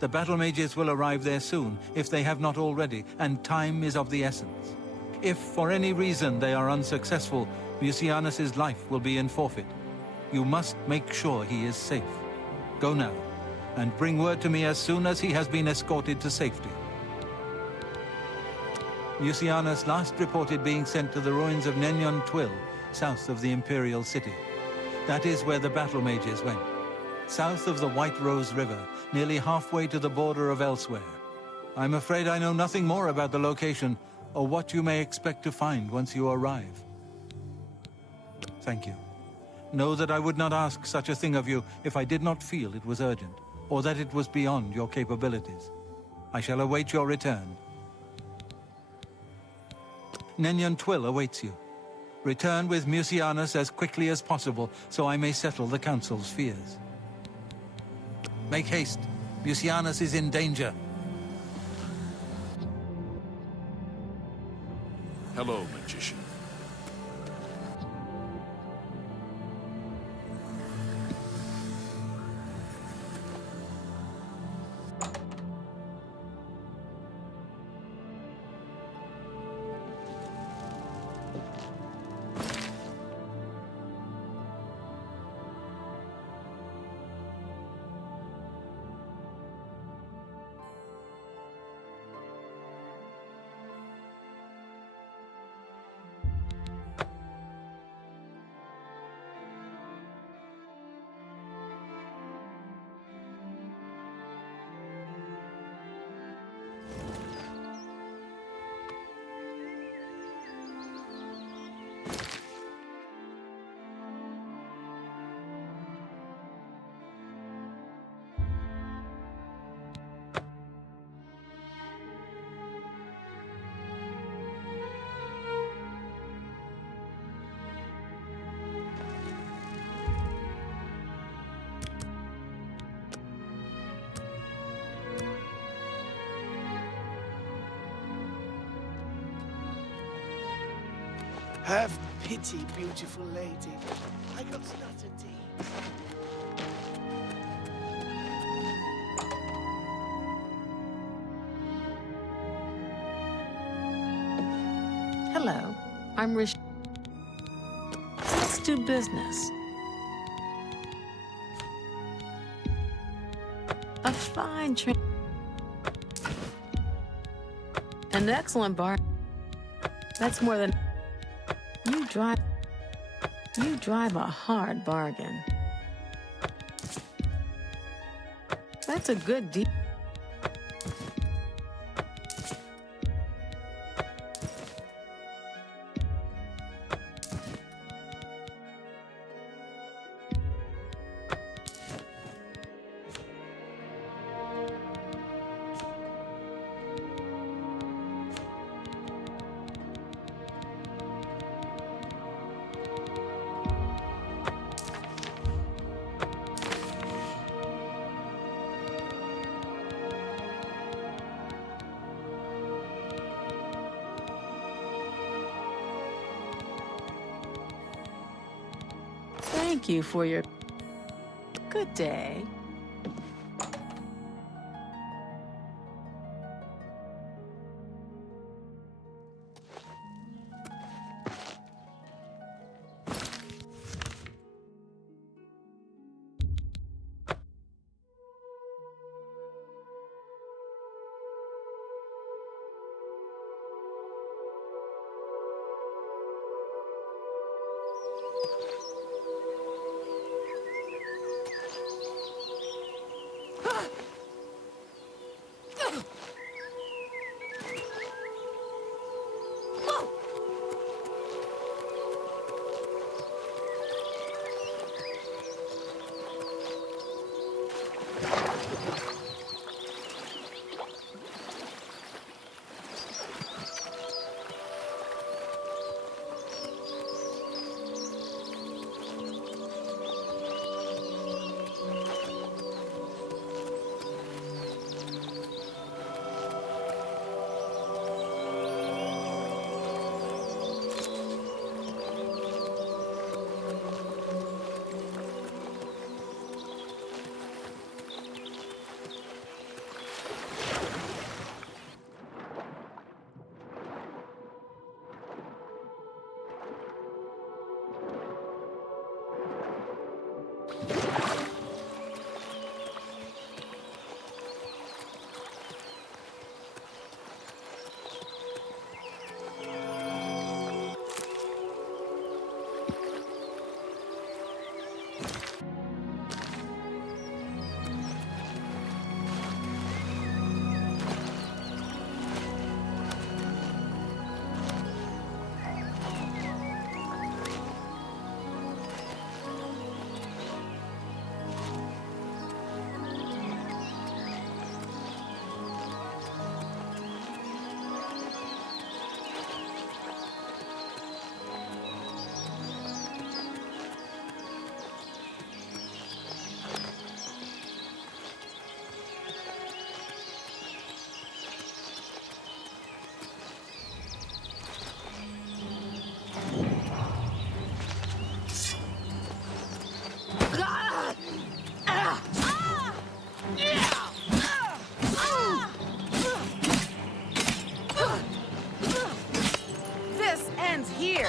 The battle mages will arrive there soon, if they have not already, and time is of the essence. If, for any reason, they are unsuccessful, Mucianus's life will be in forfeit. You must make sure he is safe. Go now, and bring word to me as soon as he has been escorted to safety. Mucianus last reported being sent to the ruins of Nenyon Twill, south of the Imperial City. That is where the battle mages went. South of the White Rose River, nearly halfway to the border of elsewhere. I'm afraid I know nothing more about the location, or what you may expect to find once you arrive. Thank you. Know that I would not ask such a thing of you if I did not feel it was urgent, or that it was beyond your capabilities. I shall await your return. Nenyon Twill awaits you. Return with Mucianus as quickly as possible, so I may settle the Council's fears. Make haste. Mucianus is in danger. Hello, magician. Have pity, beautiful lady. I got nothing to eat. Hello, I'm Rish. Let's do business. A fine an excellent bar. That's more than you drive a hard bargain. That's a good deal. Thank you for your good day. This ends here.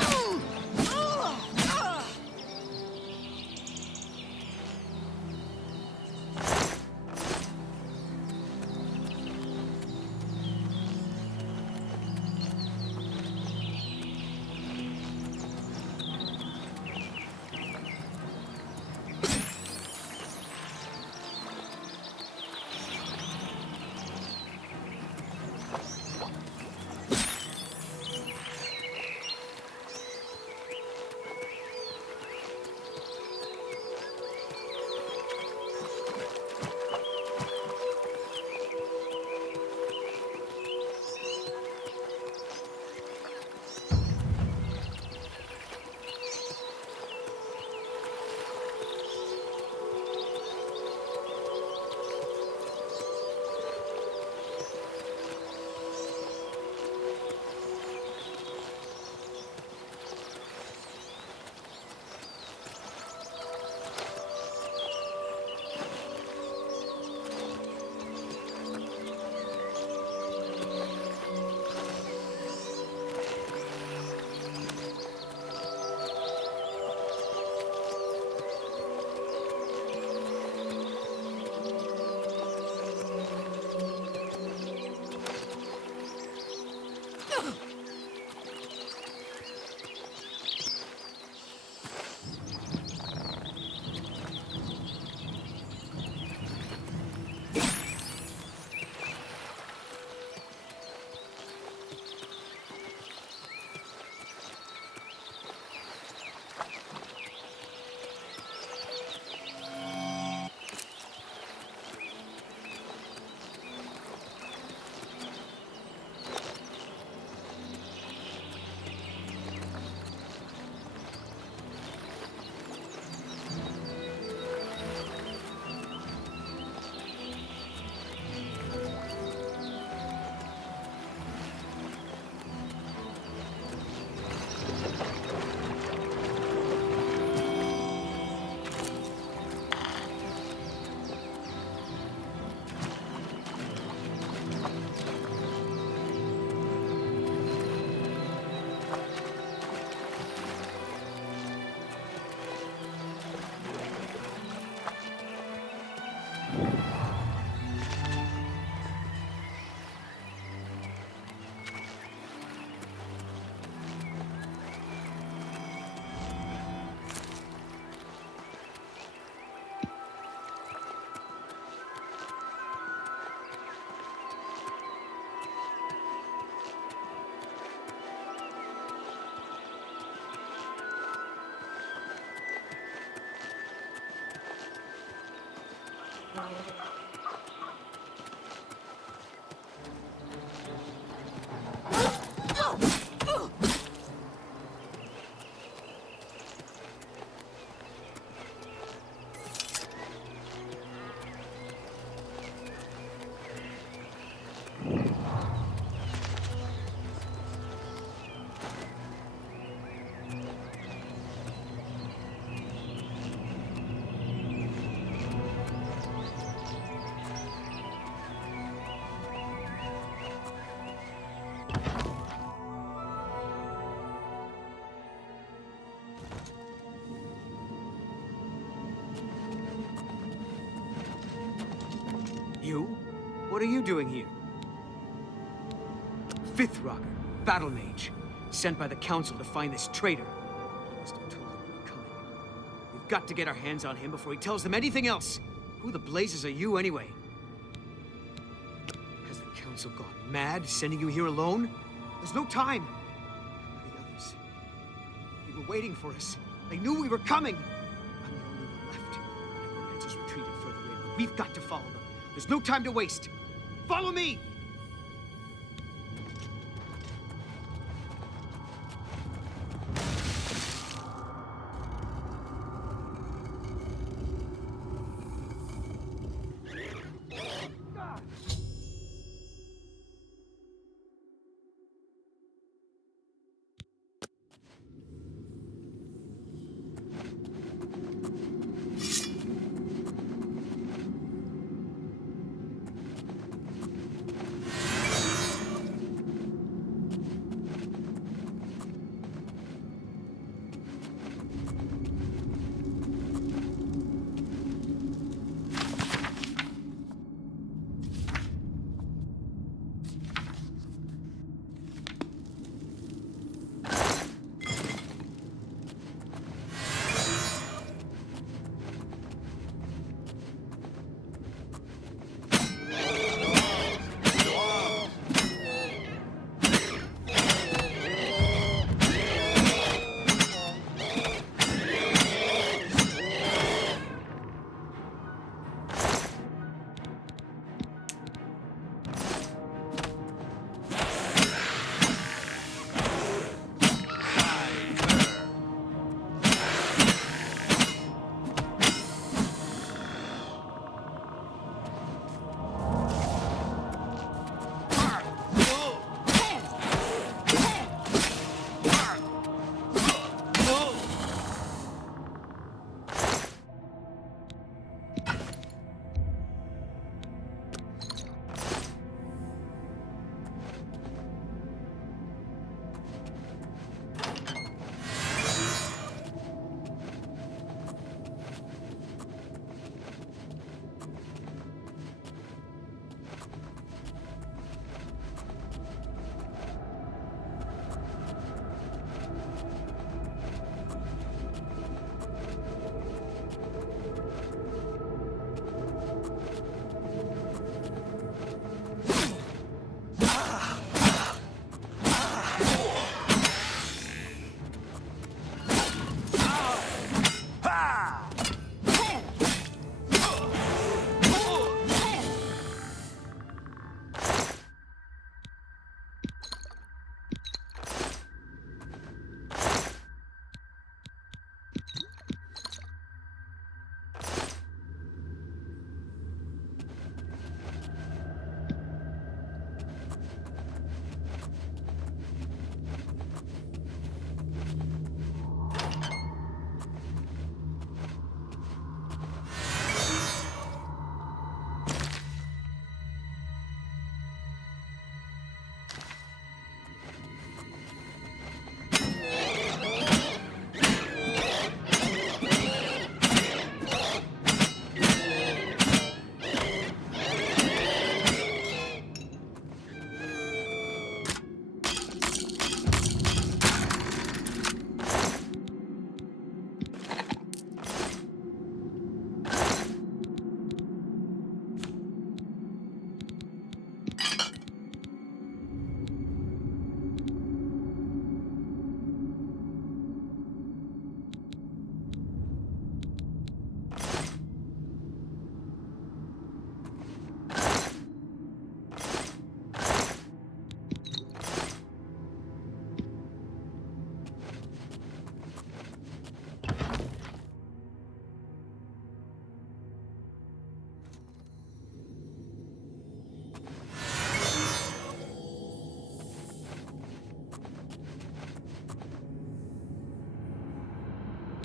What are you doing here? Fifth Rocker, Battle Mage, sent by the Council to find this traitor. He must have told them we were coming. We've got to get our hands on him before he tells them anything else. Who the blazes are you, anyway? Has the Council gone mad, sending you here alone? There's no time. The others, they were waiting for us. They knew we were coming. I'm the only one left. The necromancers retreated further in, but we've got to follow them. There's no time to waste. Follow me!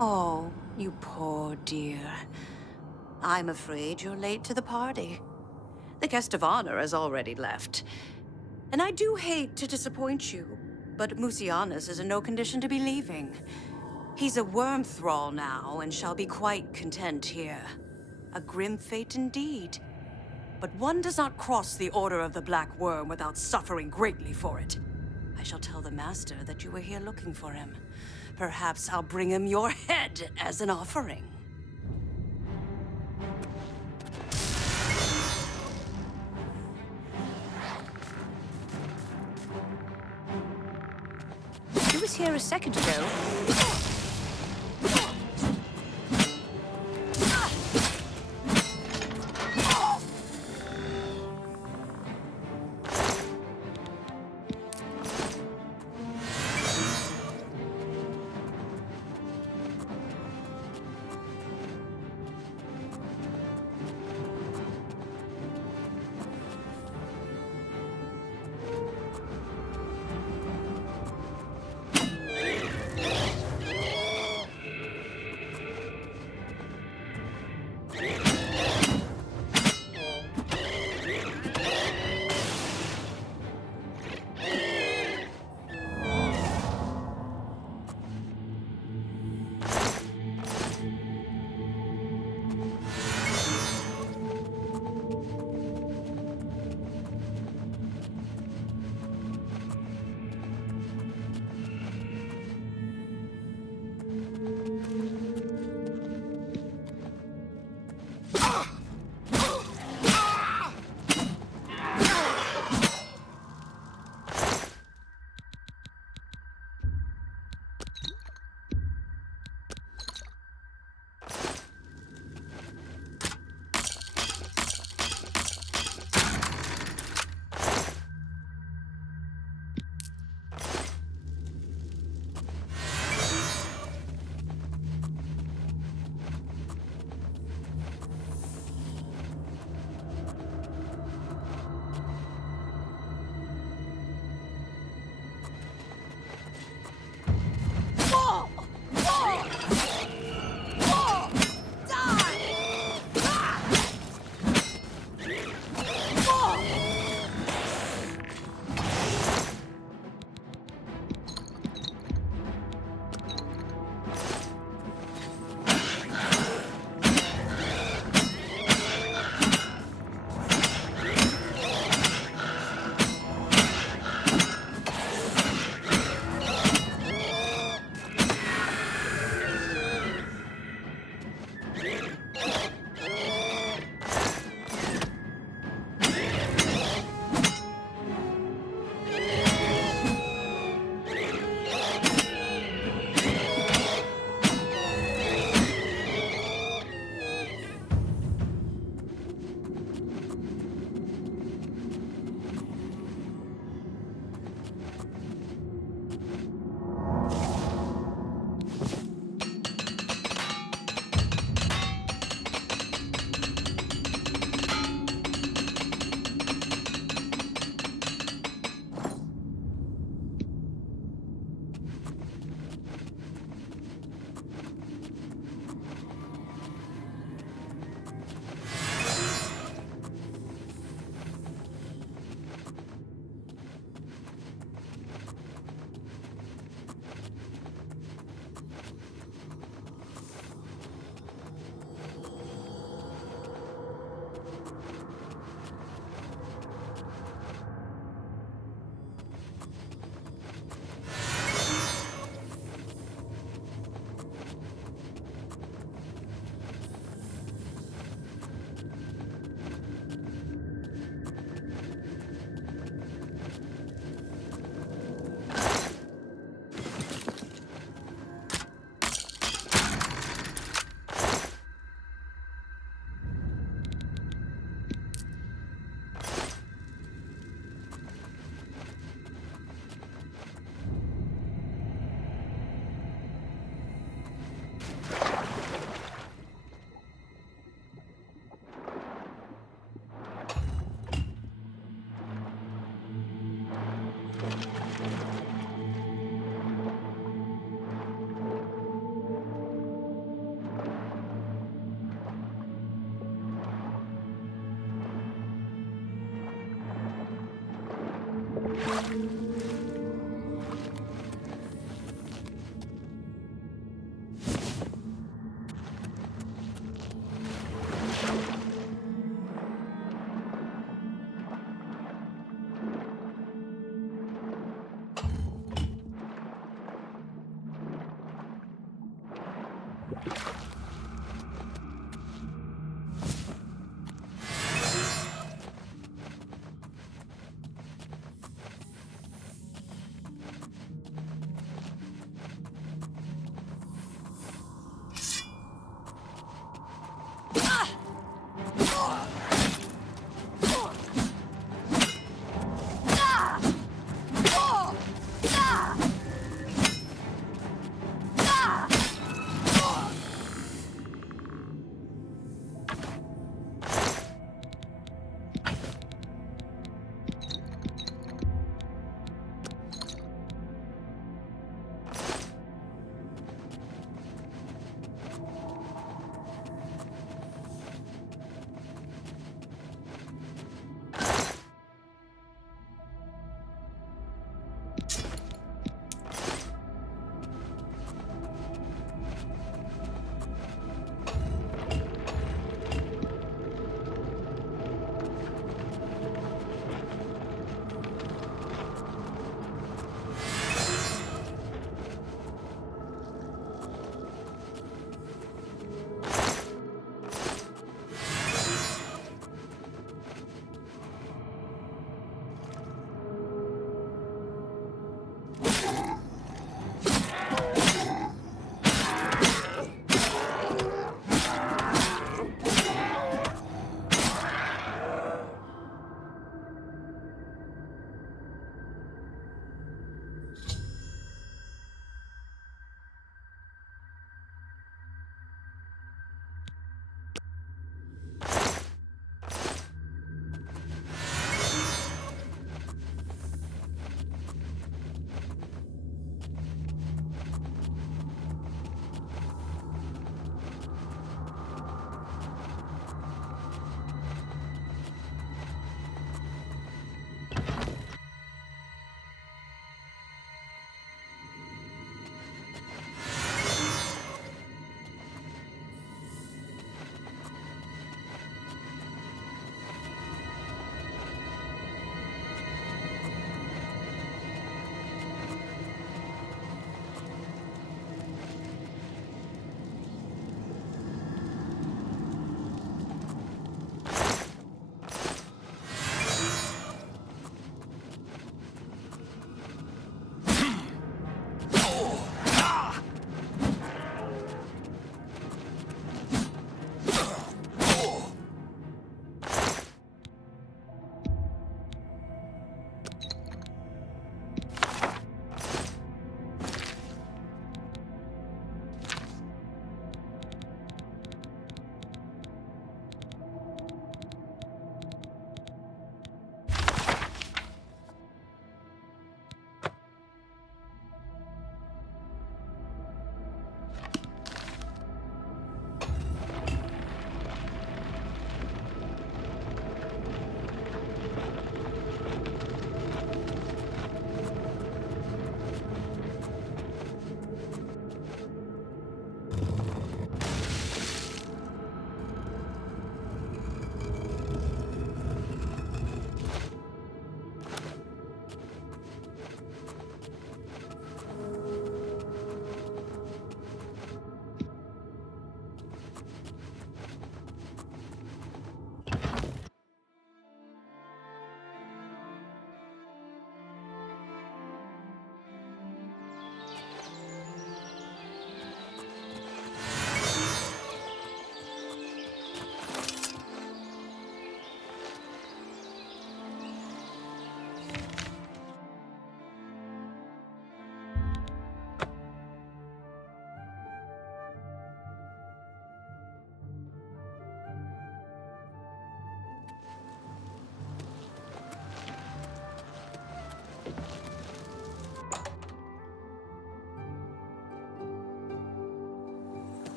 Oh, you poor dear. I'm afraid you're late to the party. The guest of honor has already left. And I do hate to disappoint you, but Musianus is in no condition to be leaving. He's a worm thrall now and shall be quite content here. A grim fate indeed. but one does not cross the Order of the Black Worm without suffering greatly for it. I shall tell the Master that you were here looking for him. Perhaps I'll bring him your head as an offering. He was here a second ago.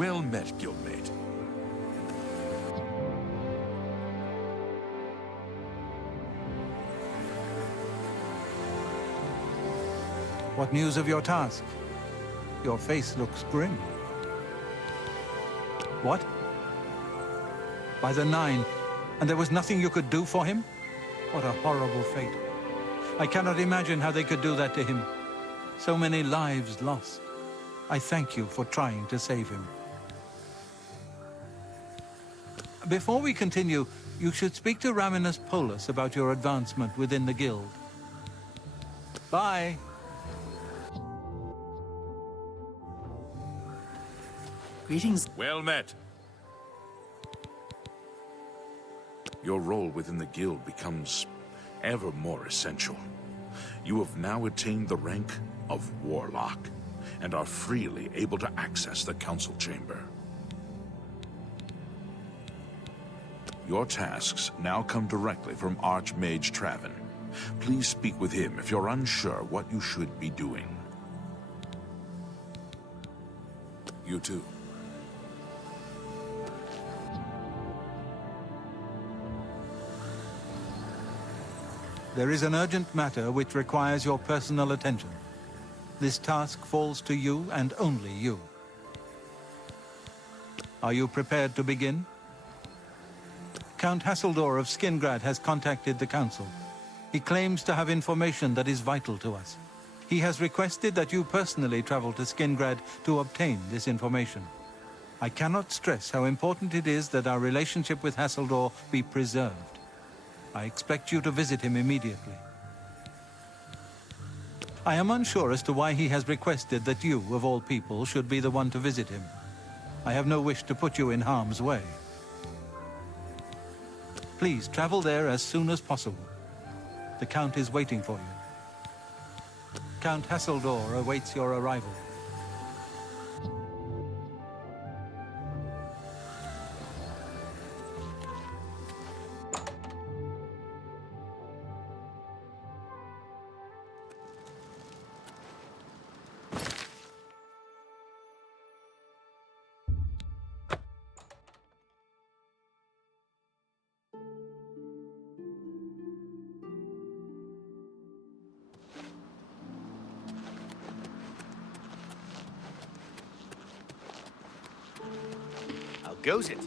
Well met, guildmate. What news of your task? Your face looks grim. What? By the Nine, and there was nothing you could do for him? What a horrible fate. I cannot imagine how they could do that to him. So many lives lost. I thank you for trying to save him. Before we continue, you should speak to Raminus Polus about your advancement within the guild. Bye. Greetings. Well met. Your role within the guild becomes ever more essential. You have now attained the rank of Warlock, and are freely able to access the council chamber. Your tasks now come directly from Archmage Traven. Please speak with him if you're unsure what you should be doing. You too. There is an urgent matter which requires your personal attention. This task falls to you and only you. Are you prepared to begin? Count Hasseldor of Skingrad has contacted the Council. He claims to have information that is vital to us. He has requested that you personally travel to Skingrad to obtain this information. I cannot stress how important it is that our relationship with Hasseldor be preserved. I expect you to visit him immediately. I am unsure as to why he has requested that you, of all people, should be the one to visit him. I have no wish to put you in harm's way. Please travel there as soon as possible. The Count is waiting for you. Count Hasseldor awaits your arrival. How goes it?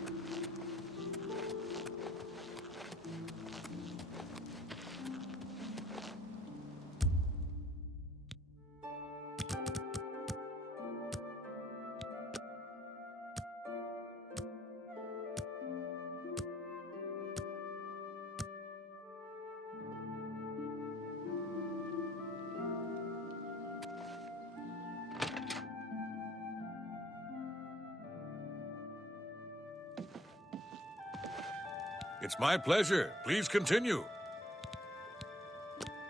It's my pleasure. Please continue.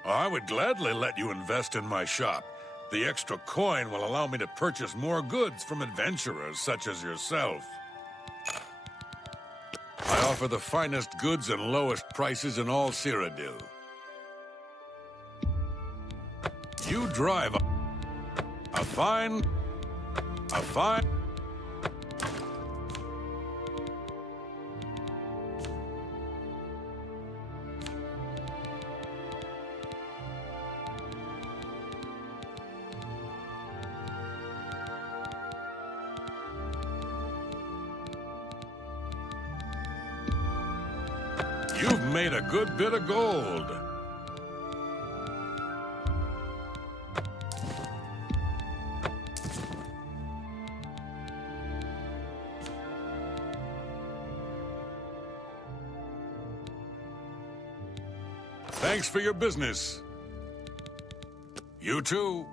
I would gladly let you invest in my shop. The extra coin will allow me to purchase more goods from adventurers such as yourself. I offer the finest goods and lowest prices in all Cyrodiil. You drive a fine... You've made a good bit of gold. Thanks for your business. You too.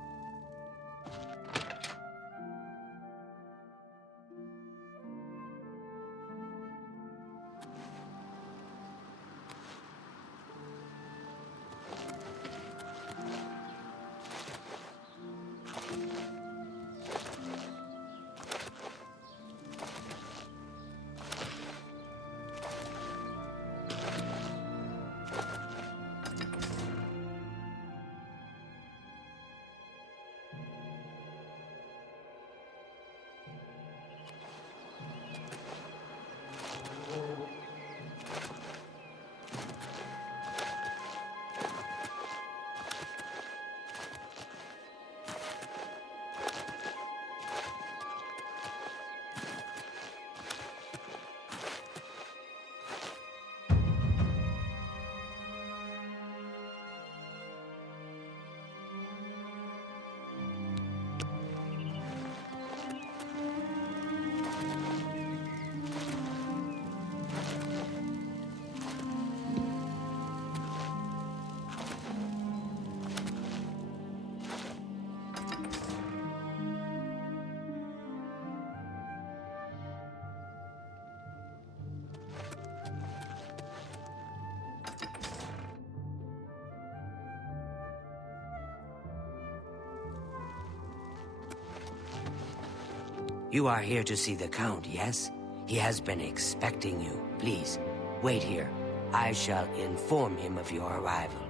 You are here to see the Count, yes? He has been expecting you. Please, wait here. I shall inform him of your arrival.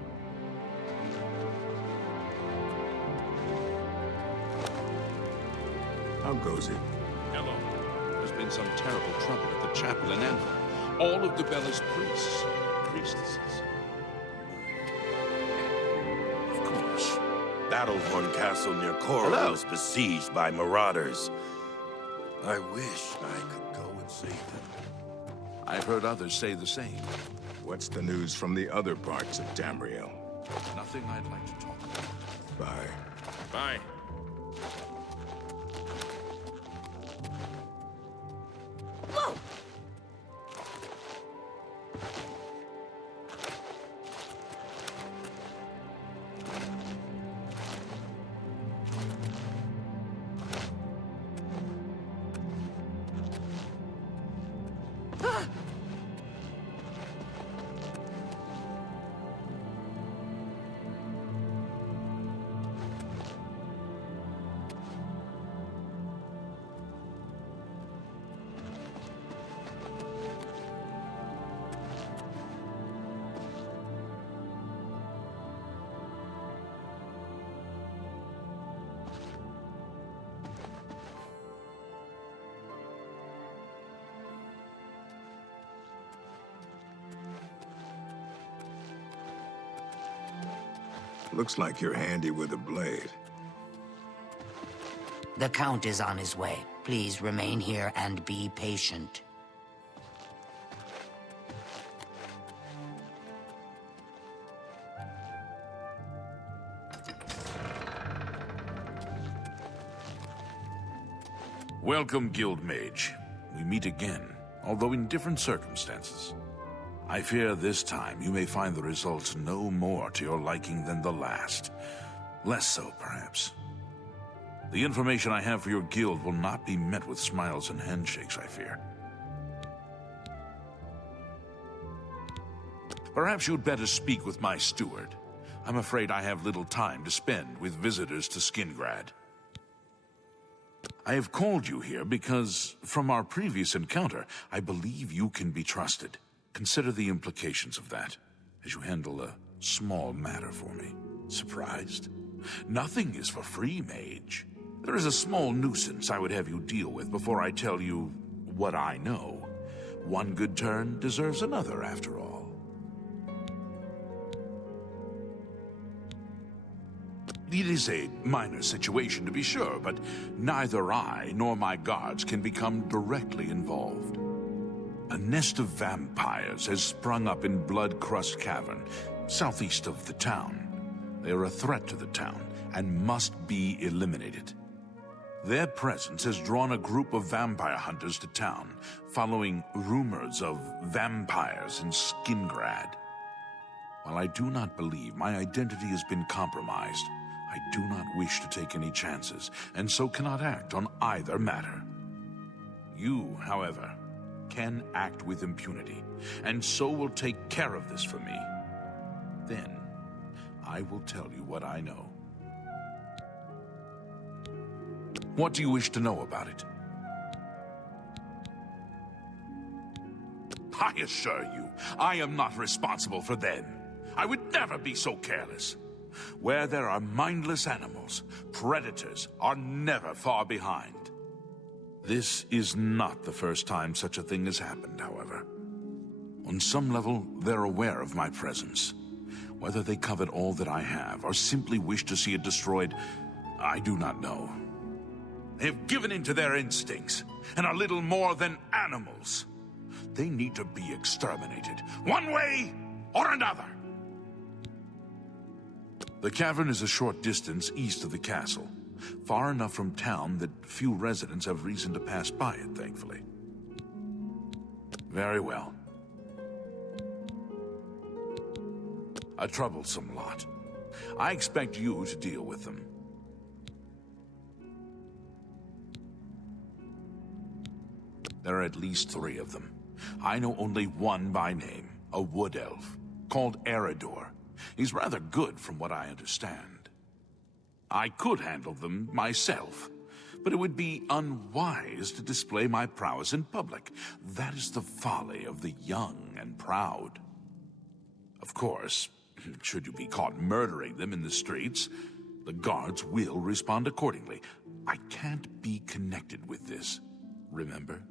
How goes it? Hello. There's been some terrible trouble at the chapel in Anvil. All of Debella's priestesses. Of course. Battlehorn Castle near Coral is besieged by marauders. I wish I could go and save them. I've heard others say the same. What's the news from the other parts of Tamriel? Nothing I'd like to talk about. Bye. Bye. Whoa! Looks like you're handy with a blade. The Count is on his way. Please remain here and be patient. Welcome, Guild Mage. We meet again, although in different circumstances. I fear this time you may find the results no more to your liking than the last. Less so, perhaps. The information I have for your guild will not be met with smiles and handshakes, I fear. Perhaps you'd better speak with my steward. I'm afraid I have little time to spend with visitors to Skingrad. I have called you here because, from our previous encounter, I believe you can be trusted. Consider the implications of that, as you handle a small matter for me. Surprised? Nothing is for free, mage. There is a small nuisance I would have you deal with before I tell you what I know. One good turn deserves another, after all. It is a minor situation, to be sure, but neither I nor my guards can become directly involved. A nest of vampires has sprung up in Blood-Crust Cavern, southeast of the town. They are a threat to the town and must be eliminated. Their presence has drawn a group of vampire hunters to town, following rumors of vampires in Skingrad. While I do not believe my identity has been compromised, I do not wish to take any chances, and so cannot act on either matter. You, however, can act with impunity, and so will take care of this for me. Then, I will tell you what I know. What do you wish to know about it? I assure you, I am not responsible for them. I would never be so careless. Where there are mindless animals, predators are never far behind. This is not the first time such a thing has happened, however. On some level, they're aware of my presence. Whether they covet all that I have, or simply wish to see it destroyed, I do not know. They have given in to their instincts, and are little more than animals. They need to be exterminated, one way or another. The cavern is a short distance east of the castle, far enough from town that few residents have reason to pass by it, thankfully. Very well. A troublesome lot. I expect you to deal with them. There are at least 3 of them. I know only one by name, a wood elf, called Eridor. He's rather good from what I understand. I could handle them myself, But it would be unwise to display my prowess in public. That is the folly of the young and proud. Of course, should you be caught murdering them in the streets, the guards will respond accordingly. I can't be connected with this, remember?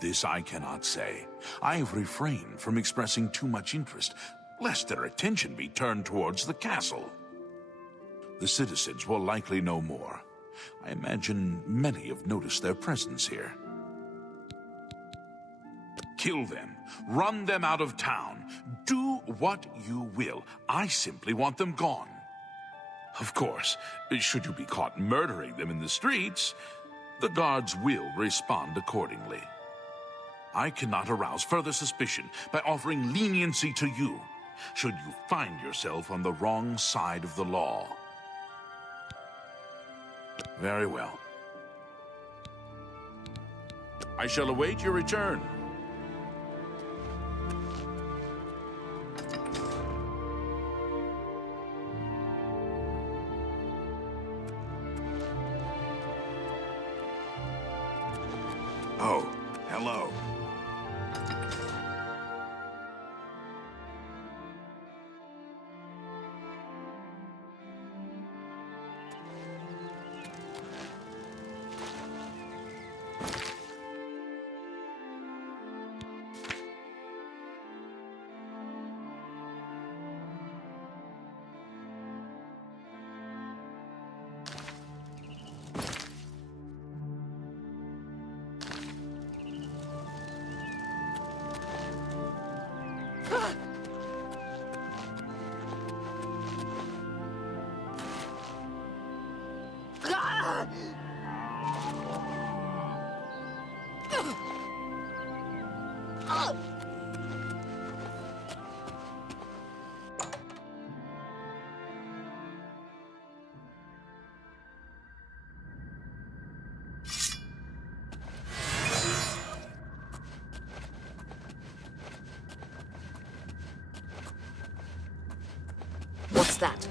This I cannot say. I have refrained from expressing too much interest, lest their attention be turned towards the castle. The citizens will likely know more. I imagine many have noticed their presence here. Kill them. Run them out of town. Do what you will. I simply want them gone. Of course, should you be caught murdering them in the streets, the guards will respond accordingly. I cannot arouse further suspicion by offering leniency to you, should you find yourself on the wrong side of the law. Very well. I shall await your return. Oh, hello. What's that?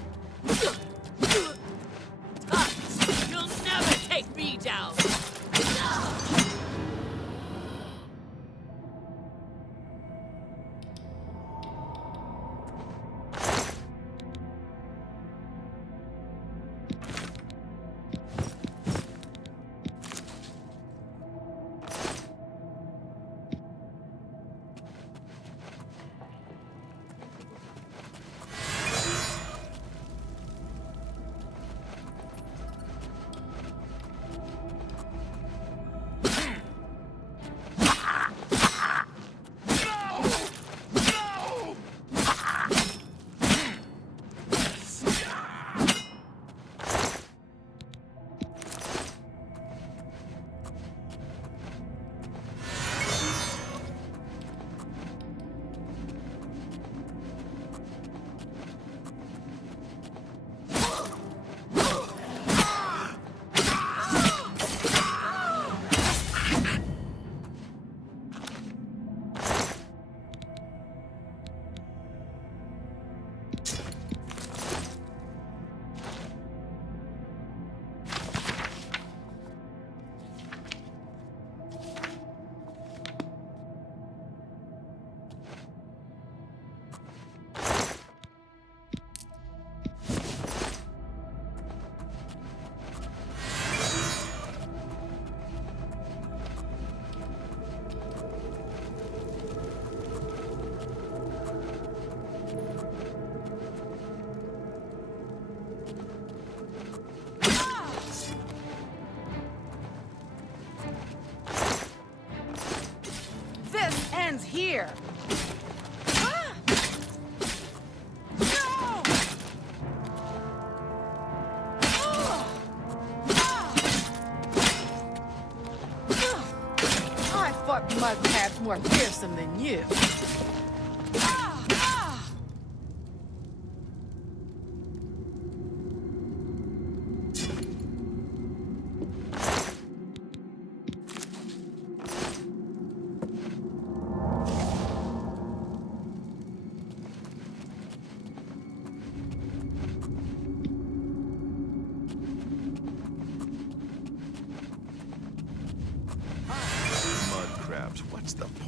You'll never take me down! Here. I fought mudcrabs more fearsome than you.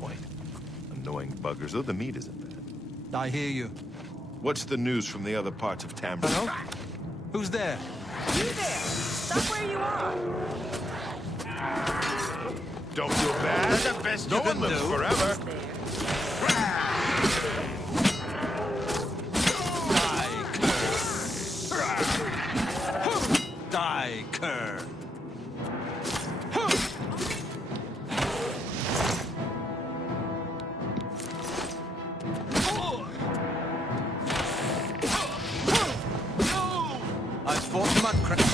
point. Annoying buggers, though the meat isn't bad. I hear you. What's the news from the other parts of Tamriel? Hello? Who's there? You there! Stop where you are! Don't feel bad. That's the best no you one can lives do. forever. Die, cur! I fought Mudcrab.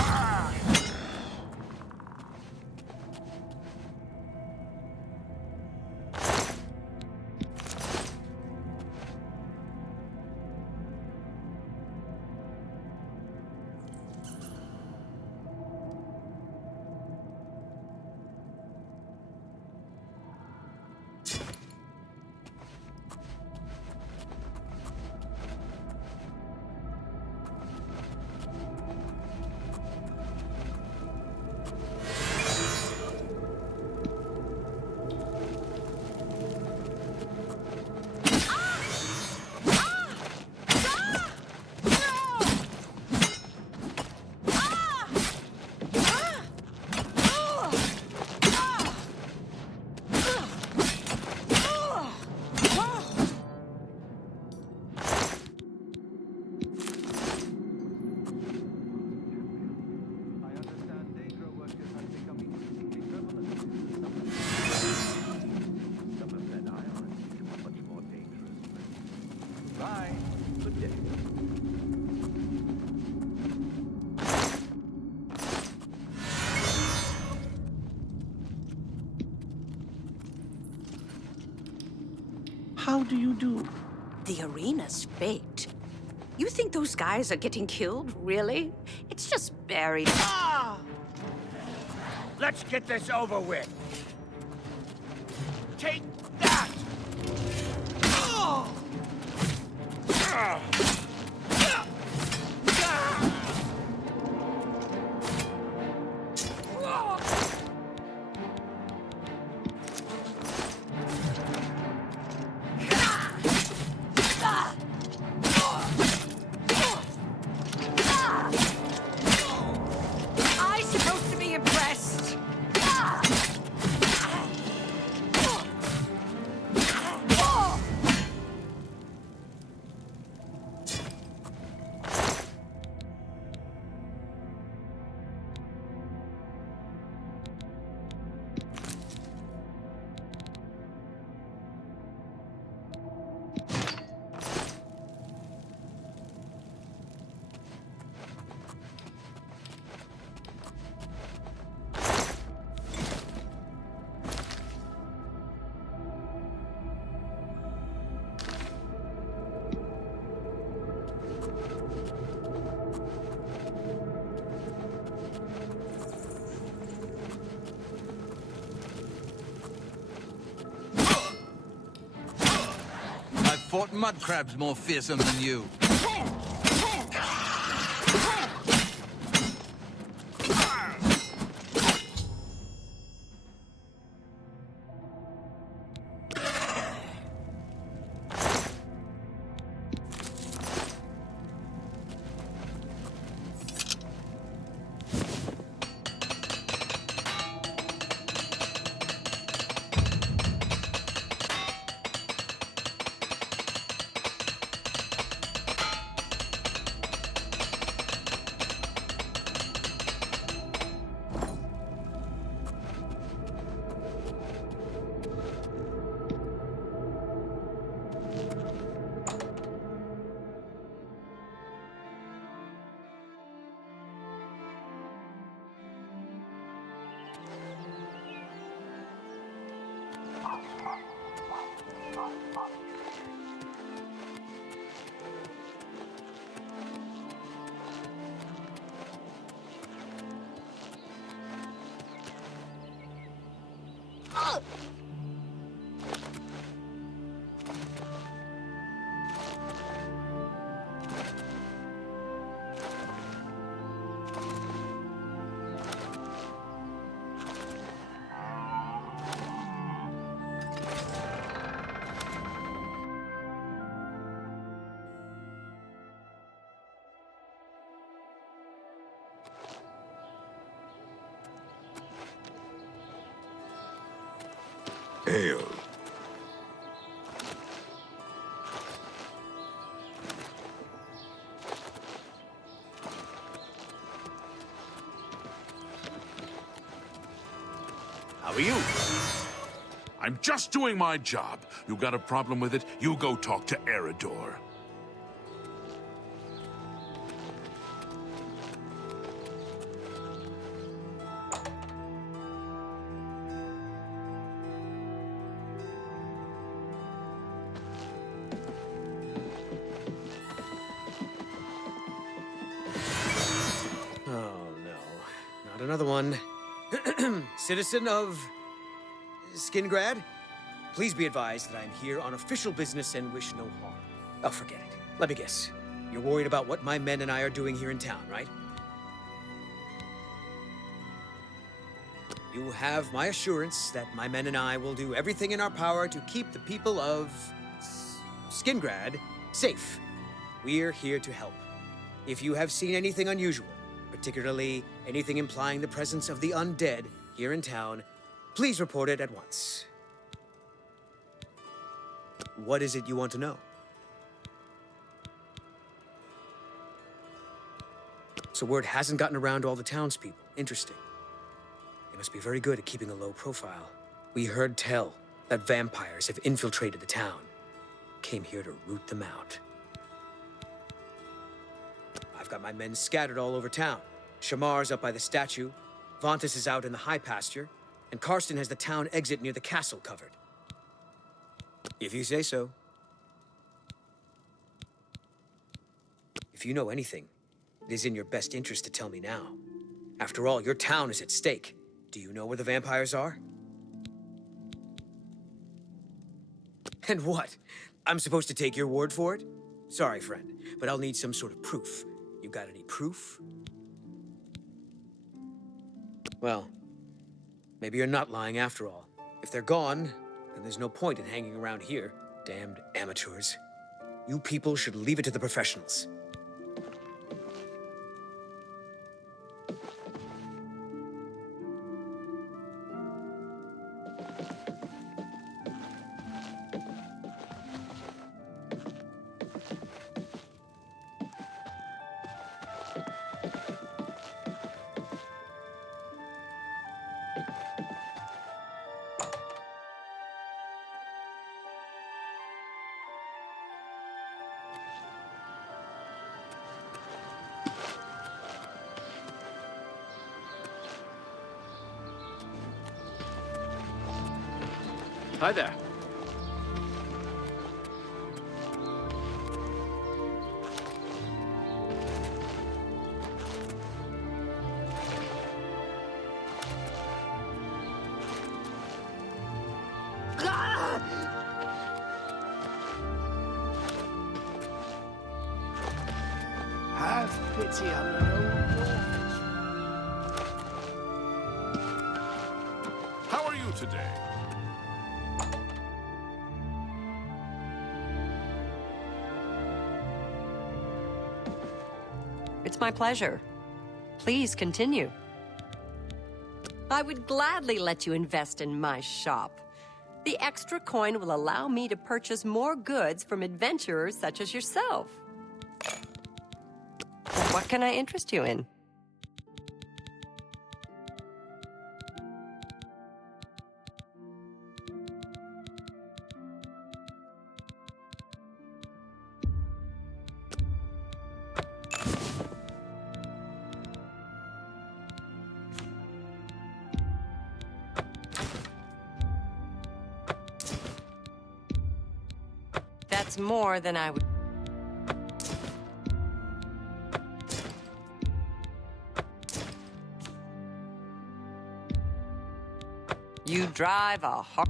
How do you do? The arena's faked. You think those guys are getting killed, really? It's just buried. Ah! Let's get this over with. Take that! Oh! Ah! I'm supposed to be impressed. I've fought mudcrabs more fearsome than you. Ale. How are you? I'm just doing my job. You got a problem with it? You go talk to Eridor. Oh, no. Not another one. Citizen of... Skingrad? Please be advised that I'm here on official business and wish no harm. Oh, forget it. Let me guess. You're worried about what my men and I are doing here in town, right? You have my assurance that my men and I will do everything in our power to keep the people of... Skingrad safe. We're here to help. If you have seen anything unusual, particularly anything implying the presence of the undead here in town, please report it at once. What is it you want to know? So word hasn't gotten around to all the townspeople. Interesting. They must be very good at keeping a low profile. We heard tell that vampires have infiltrated the town. Came here to root them out. I've got my men scattered all over town. Shamar's up by the statue, Vontus is out in the high pasture, and Karsten has the town exit near the castle covered. If you say so. If you know anything, it is in your best interest to tell me now. After all, your town is at stake. Do you know where the vampires are? And what? I'm supposed to take your word for it? Sorry, friend, but I'll need some sort of proof. You got any proof? Well, maybe you're not lying after all. If they're gone, then there's no point in hanging around here. Damned amateurs. You people should leave it to the professionals. Hi there. Have pity on an old orphan. How are you today? It's my pleasure. Please continue. I would gladly let you invest in my shop. The extra coin will allow me to purchase more goods from adventurers such as yourself. What can I interest you in? That's more than I would... You drive a hard...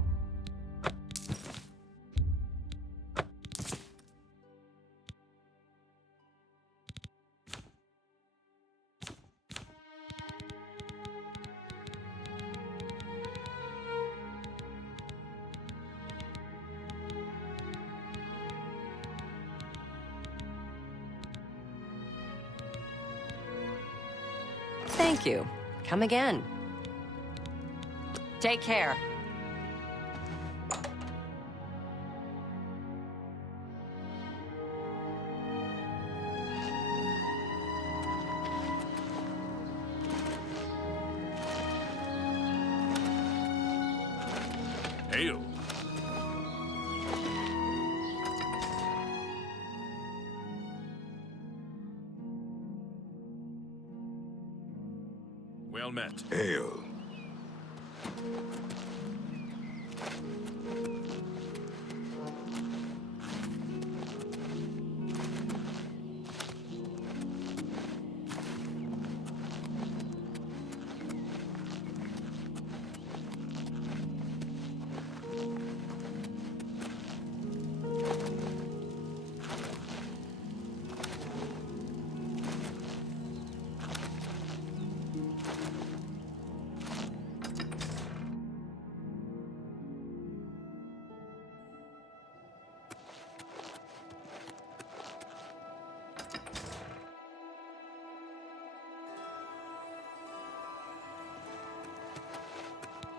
Thank you. Come again. Take care. Hail. Well met. Hail.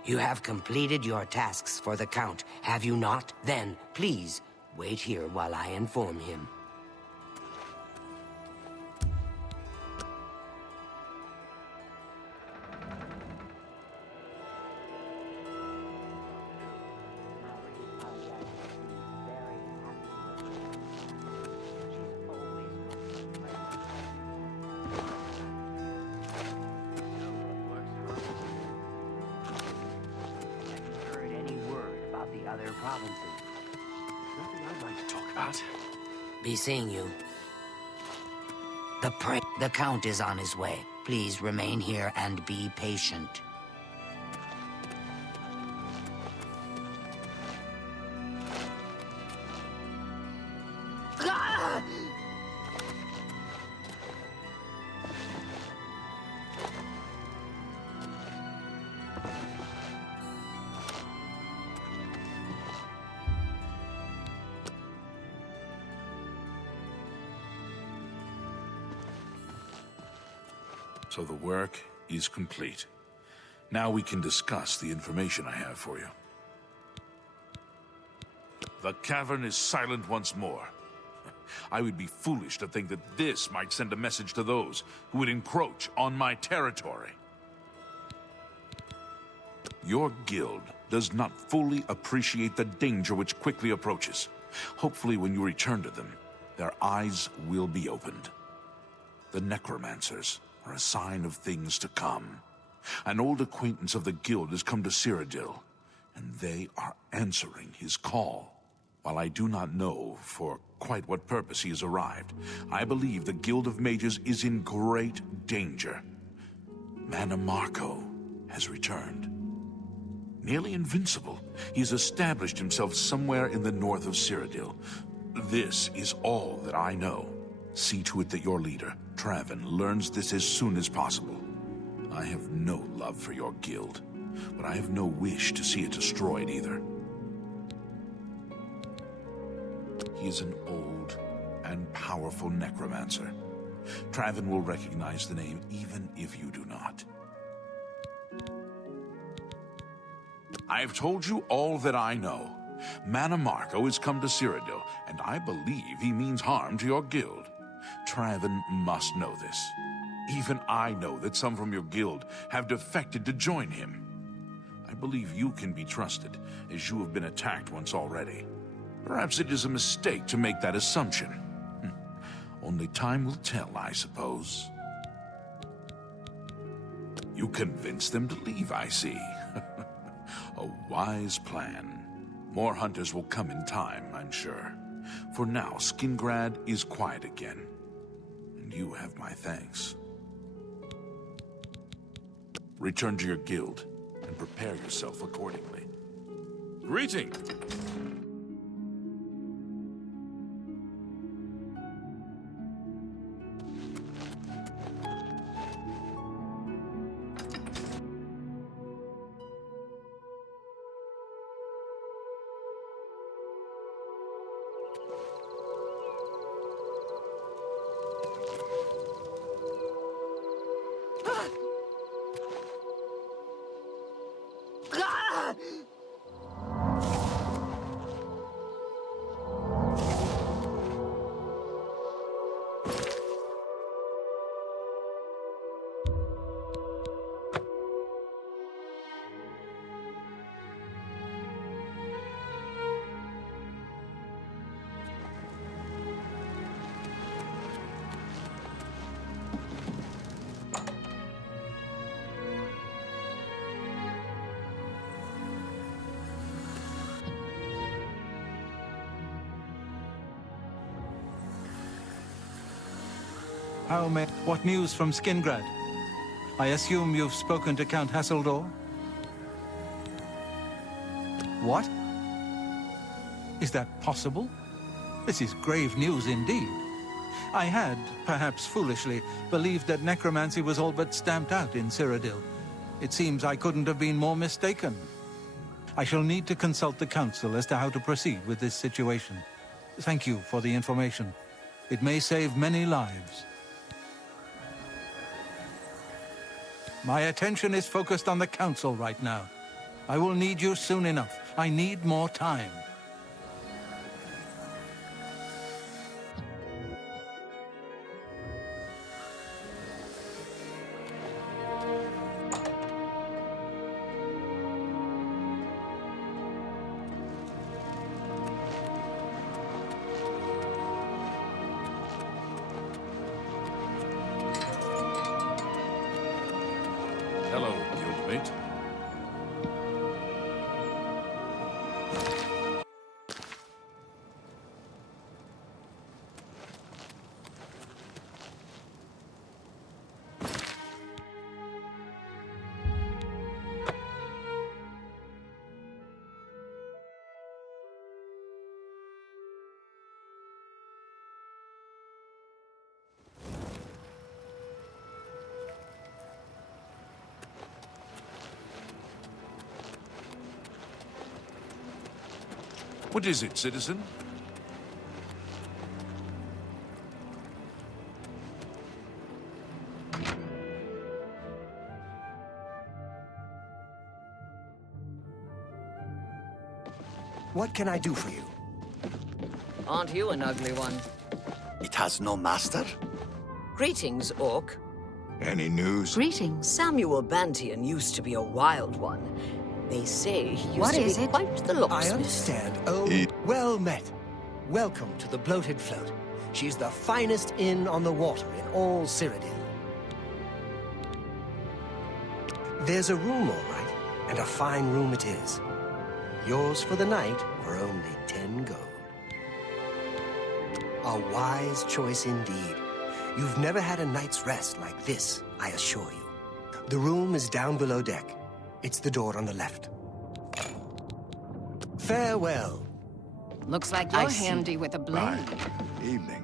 You have completed your tasks for the Count, have you not? Then, please, wait here while I inform him. Other provinces. Nothing I'd like to talk about. Be seeing you. The Count is on his way. Please remain here and be patient. So the work is complete. Now we can discuss the information I have for you. The cavern is silent once more. I would be foolish to think that this might send a message to those who would encroach on my territory. Your guild does not fully appreciate the danger which quickly approaches. Hopefully, when you return to them, their eyes will be opened. The necromancers are a sign of things to come. An old acquaintance of the guild has come to Cyrodiil, and they are answering his call. While I do not know for quite what purpose he has arrived, I believe the Guild of Mages is in great danger. Mana Marco has returned. Nearly invincible, he has established himself somewhere in the north of Cyrodiil. This is all that I know. See to it that your leader, Traven, learns this as soon as possible. I have no love for your guild, but I have no wish to see it destroyed either. He is an old and powerful necromancer. Traven will recognize the name even if you do not. I have told you all that I know. Mana Marco has come to Cyrodiil, and I believe he means harm to your guild. Traven must know this. Even I know that some from your guild have defected to join him. I believe you can be trusted, as you have been attacked once already. Perhaps it is a mistake to make that assumption. Only time will tell, I suppose. You convinced them to leave, I see. A wise plan. More hunters will come in time, I'm sure. For now, Skingrad is quiet again. And you have my thanks. Return to your guild and prepare yourself accordingly. Greeting! What news from Skingrad? I assume you've spoken to Count Hasseldor? What? Is that possible? This is grave news indeed. I had, perhaps foolishly, believed that necromancy was all but stamped out in Cyrodiil. It seems I couldn't have been more mistaken. I shall need to consult the council as to how to proceed with this situation. Thank you for the information. It may save many lives. My attention is focused on the council right now. I will need you soon enough. I need more time. Hello, guildmate. What is it, citizen? What can I do for you? Aren't you an ugly one? It has no master? Greetings, Orc. Any news? Greetings. Samuel Bantian used to be a wild one. They say he used What to is be it? quite the locksmith. I understand. Oh, well met. Welcome to the Bloated Float. She's the finest inn on the water in all Cyrodiil. There's a room, all right, and a fine room it is. Yours for the night for only 10 gold. A wise choice indeed. You've never had a night's rest like this, I assure you. The room is down below deck. It's the door on the left. Farewell. Looks like you're handy with a blade. Evening.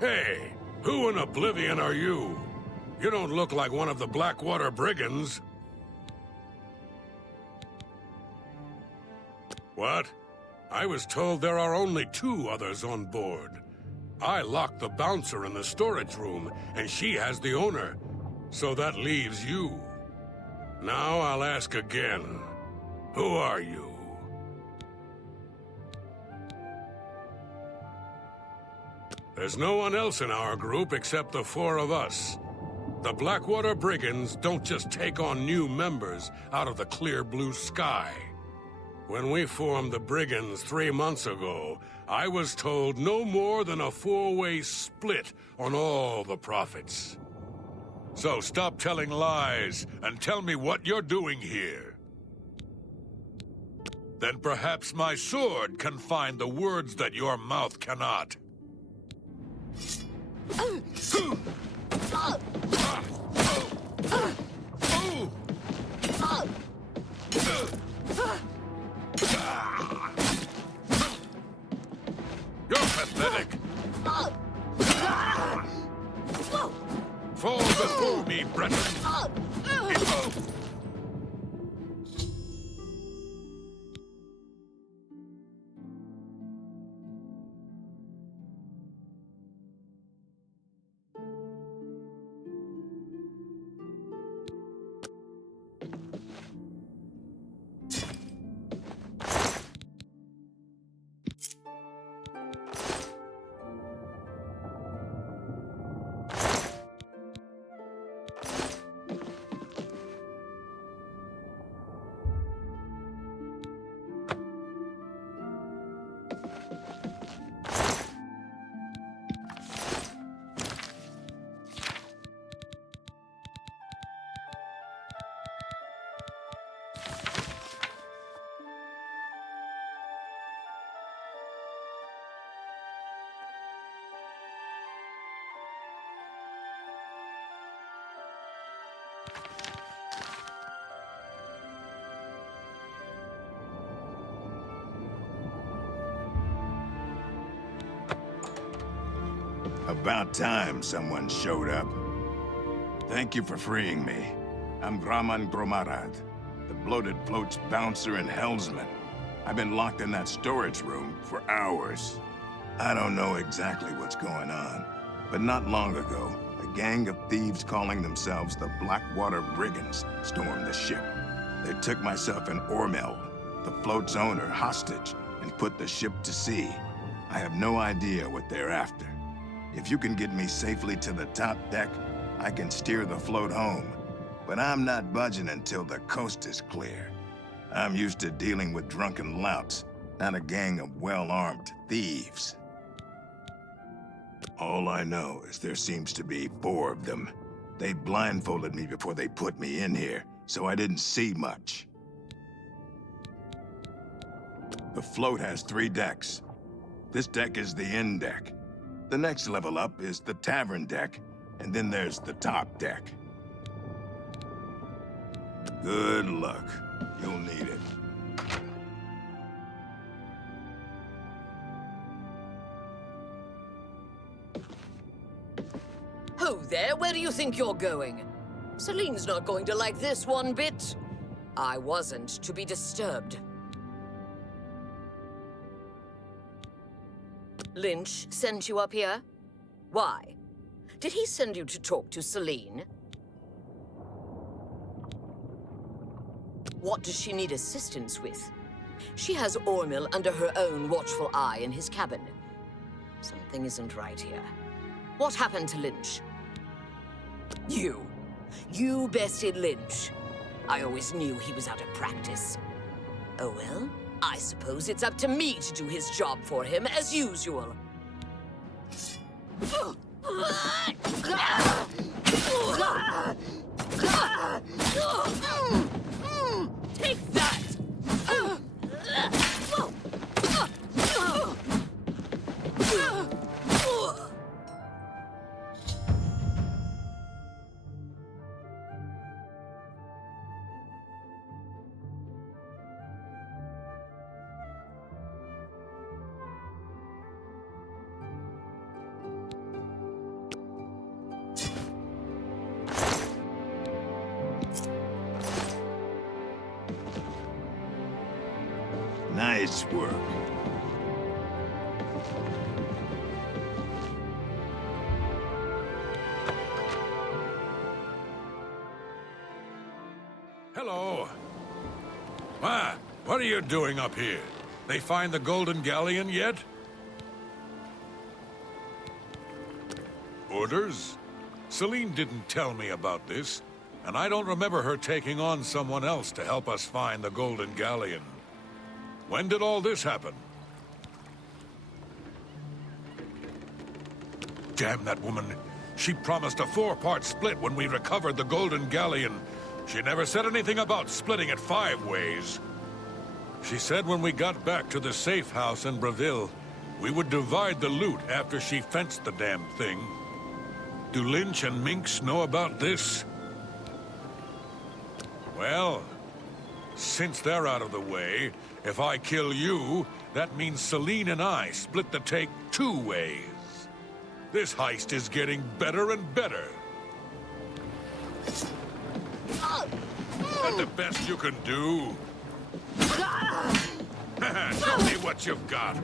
Hey, who in Oblivion are you? You don't look like one of the Blackwater brigands. What? I was told there are only 2 others on board. I locked the bouncer in the storage room, and she has the owner. So that leaves you. Now I'll ask again. Who are you? There's no one else in our group except the 4 of us. The Blackwater Brigands don't just take on new members out of the clear blue sky. When we formed the Brigands 3 months ago, I was told no more than a 4-way split on all the profits. So stop telling lies and tell me what you're doing here. Then perhaps my sword can find the words that your mouth cannot. You're pathetic. before me, Breton. About time someone showed up. Thank you for freeing me. I'm Graman Gromarad, the bloated float's bouncer and helmsman. I've been locked in that storage room for hours. I don't know exactly what's going on, but not long ago, a gang of thieves calling themselves the Blackwater Brigands stormed the ship. They took myself and Ormel, the float's owner, hostage and put the ship to sea. I have no idea what they're after. If you can get me safely to the top deck, I can steer the float home. But I'm not budging until the coast is clear. I'm used to dealing with drunken louts, not a gang of well-armed thieves. All I know is there seems to be 4 of them. They blindfolded me before they put me in here, so I didn't see much. The float has 3 decks. This deck is the inn deck. The next level up is the tavern deck, and then there's the top deck. Good luck. You'll need it. Ho there, where do you think you're going? Celine's not going to like this one bit. I wasn't to be disturbed. Lynch sent you up here? Why? Did he send you to talk to Celine? What does she need assistance with? She has Ormil under her own watchful eye in his cabin. Something isn't right here. What happened to Lynch? You. You bested Lynch. I always knew he was out of practice. Oh well, I suppose it's up to me to do his job for him, as usual. Take that! Nice work. Hello. What are you doing up here? They find the Golden Galleon yet? Orders? Celine didn't tell me about this, and I don't remember her taking on someone else to help us find the Golden Galleon. When did all this happen? Damn that woman. She promised a 4-part split when we recovered the Golden Galleon. She never said anything about splitting it 5 ways. She said when we got back to the safe house in Breville, we would divide the loot after she fenced the damn thing. Do Lynch and Minx know about this? Well, since they're out of the way, if I kill you, that means Celine and I split the take 2 ways. This heist is getting better and better. That the best you can do? Show me what you've got.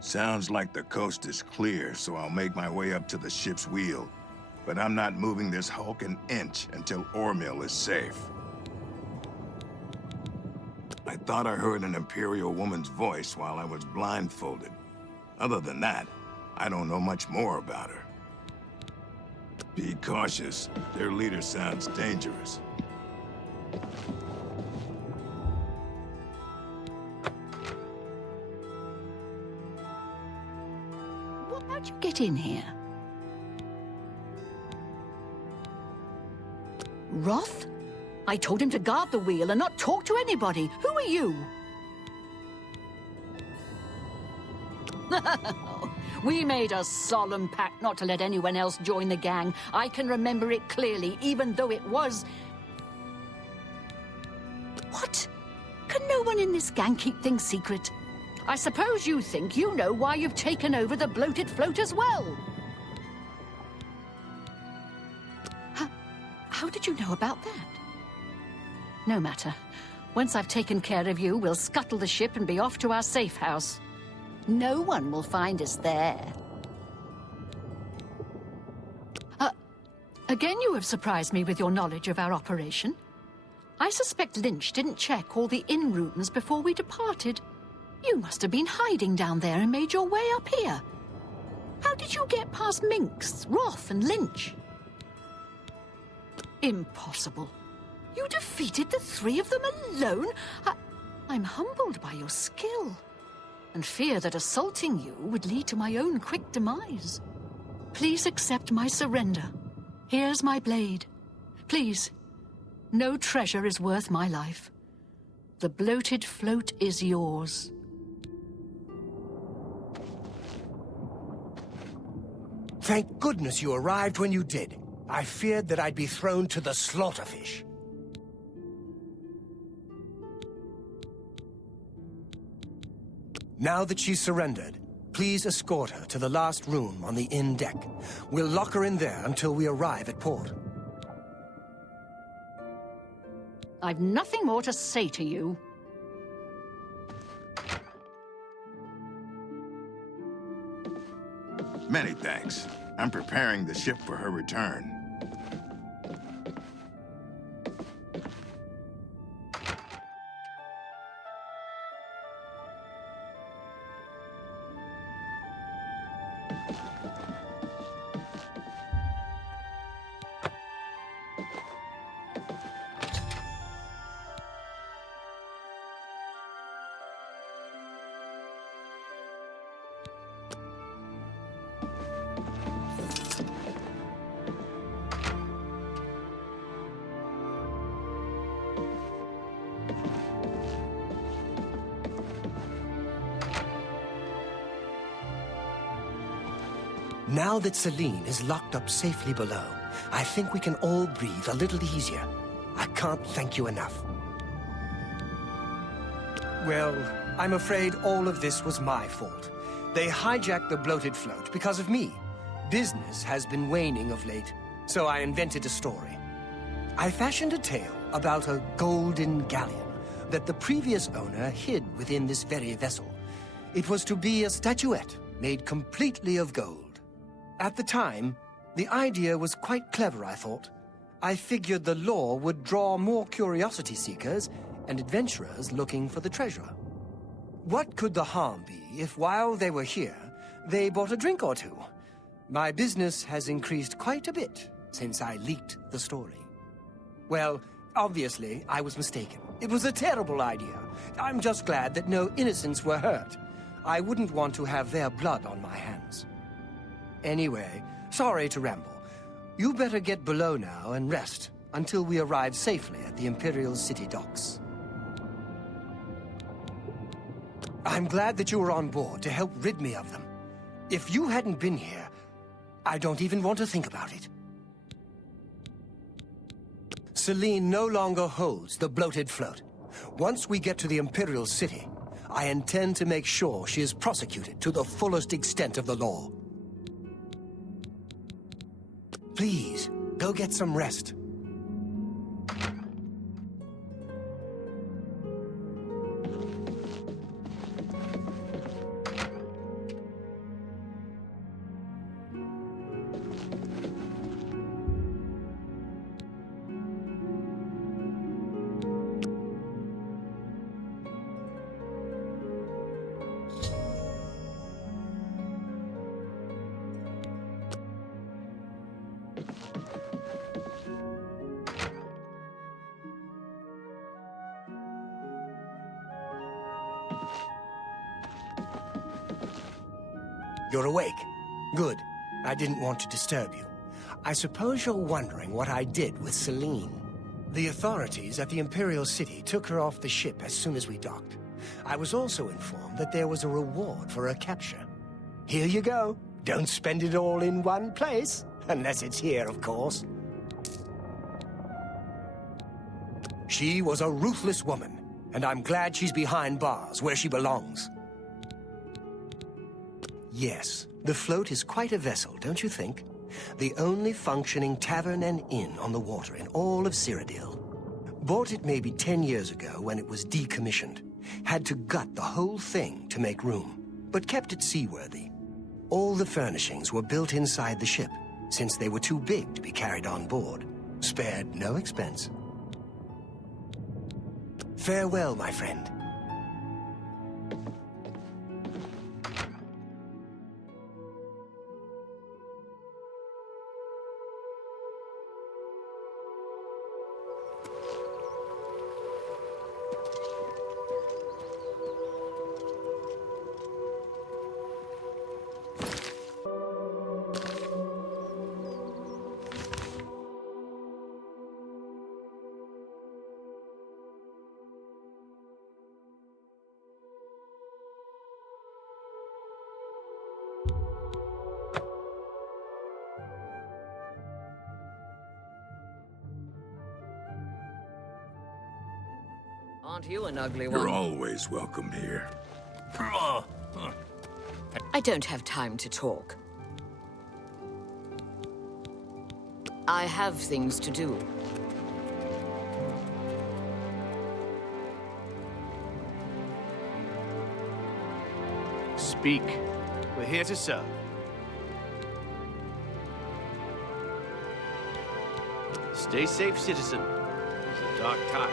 Sounds like the coast is clear, so I'll make my way up to the ship's wheel. But I'm not moving this hulk an inch until Ormill is safe. I thought I heard an Imperial woman's voice while I was blindfolded. Other than that, I don't know much more about her. Be cautious. Their leader sounds dangerous. How'd you get in here? Roth? I told him to guard the wheel and not talk to anybody. Who are you? We made a solemn pact not to let anyone else join the gang. I can remember it clearly, even though it was... What? Can no one in this gang keep things secret? I suppose you think you know why you've taken over the bloated float as well. How did you know about that? No matter. Once I've taken care of you, we'll scuttle the ship and be off to our safe house. No one will find us there. Again, you have surprised me with your knowledge of our operation. I suspect Lynch didn't check all the inn rooms before we departed. You must have been hiding down there and made your way up here. How did you get past Minx, Roth, and Lynch? Impossible. You defeated the three of them alone? I'm humbled by your skill, and fear that assaulting you would lead to my own quick demise. Please accept my surrender. Here's my blade. Please, no treasure is worth my life. The bloated float is yours. Thank goodness you arrived when you did. I feared that I'd be thrown to the slaughterfish. Now that she's surrendered, please escort her to the last room on the inn deck. We'll lock her in there until we arrive at port. I've nothing more to say to you. Many thanks. I'm preparing the ship for her return. Now that Celine is locked up safely below, I think we can all breathe a little easier. I can't thank you enough. Well, I'm afraid all of this was my fault. They hijacked the bloated float because of me. Business has been waning of late, so I invented a story. I fashioned a tale about a golden galleon that the previous owner hid within this very vessel. It was to be a statuette made completely of gold. At the time, the idea was quite clever, I thought. I figured the lore would draw more curiosity seekers and adventurers looking for the treasure. What could the harm be if while they were here, they bought a drink or two? My business has increased quite a bit since I leaked the story. Well, obviously, I was mistaken. It was a terrible idea. I'm just glad that no innocents were hurt. I wouldn't want to have their blood on my hands. Anyway, sorry to ramble. You better get below now and rest until we arrive safely at the Imperial City docks. I'm glad that you were on board to help rid me of them. If you hadn't been here, I don't even want to think about it. Celine no longer holds the bloated float. Once we get to the Imperial City, I intend to make sure she is prosecuted to the fullest extent of the law. Please, go get some rest. You're awake. Good. I didn't want to disturb you. I suppose you're wondering what I did with Celine. The authorities at the Imperial City took her off the ship as soon as we docked. I was also informed that there was a reward for her capture. Here you go. Don't spend it all in one place. Unless it's here, of course. She was a ruthless woman, and I'm glad she's behind bars where she belongs. Yes, the float is quite a vessel, don't you think? The only functioning tavern and inn on the water in all of Cyrodiil. Bought it maybe 10 years ago when it was decommissioned. Had to gut the whole thing to make room, but kept it seaworthy. All the furnishings were built inside the ship, since they were too big to be carried on board. Spared no expense. Farewell, my friend. Aren't you an ugly one? You're always welcome here. I don't have time to talk. I have things to do. Speak. We're here to serve. Stay safe, citizen. These are dark times.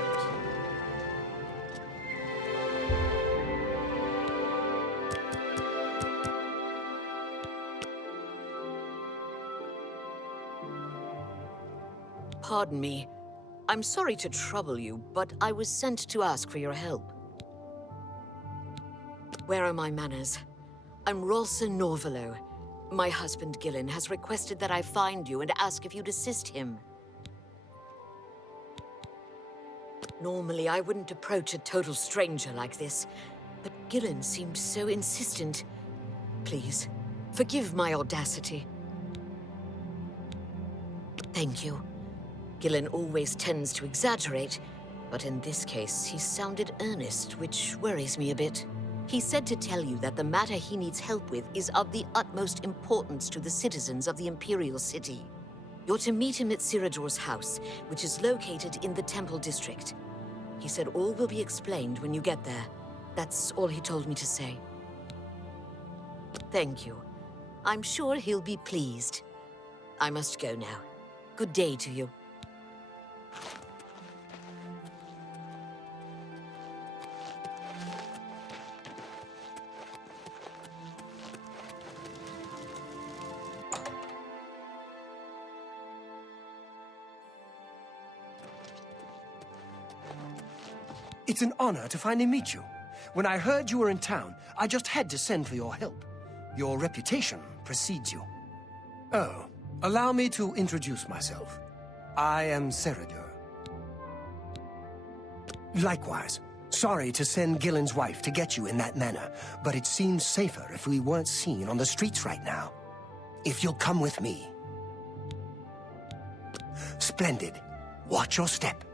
Pardon me. I'm sorry to trouble you, but I was sent to ask for your help. Where are my manners? I'm Rolsa Norvalo. My husband, Gillen, has requested that I find you and ask if you'd assist him. Normally, I wouldn't approach a total stranger like this, but Gillen seemed so insistent. Please, forgive my audacity. Thank you. Gillen always tends to exaggerate, but in this case, he sounded earnest, which worries me a bit. He said to tell you that the matter he needs help with is of the utmost importance to the citizens of the Imperial City. You're to meet him at Cyrodiil's house, which is located in the Temple District. He said all will be explained when you get there. That's all he told me to say. Thank you. I'm sure he'll be pleased. I must go now. Good day to you. It's an honor to finally meet you. When I heard you were in town, I just had to send for your help. Your reputation precedes you. Oh, allow me to introduce myself. I am Ceradur. Likewise. Sorry to send Gillen's wife to get you in that manner, but it seems safer if we weren't seen on the streets right now. If you'll come with me. Splendid. Watch your step.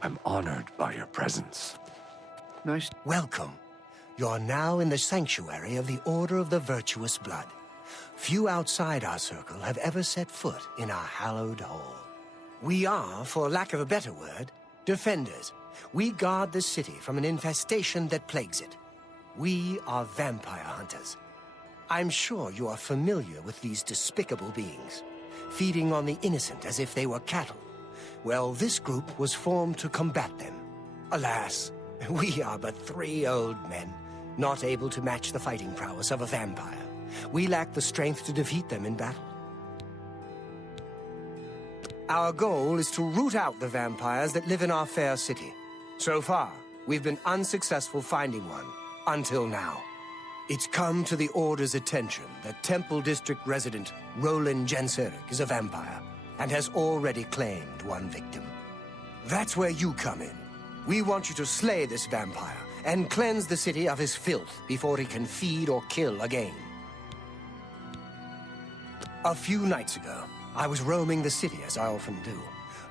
I'm honored by your presence. Nice. Welcome. You're now in the sanctuary of the Order of the Virtuous Blood. Few outside our circle have ever set foot in our hallowed hall. We are, for lack of a better word, defenders. We guard the city from an infestation that plagues it. We are vampire hunters. I'm sure you are familiar with these despicable beings, feeding on the innocent as if they were cattle. Well, this group was formed to combat them. Alas, we are but 3 old men, not able to match the fighting prowess of a vampire. We lack the strength to defeat them in battle. Our goal is to root out the vampires that live in our fair city. So far, we've been unsuccessful finding one, until now. It's come to the Order's attention that Temple District resident Roland Genseric is a vampire, and has already claimed one victim. That's where you come in. We want you to slay this vampire and cleanse the city of his filth before he can feed or kill again. A few nights ago, I was roaming the city as I often do,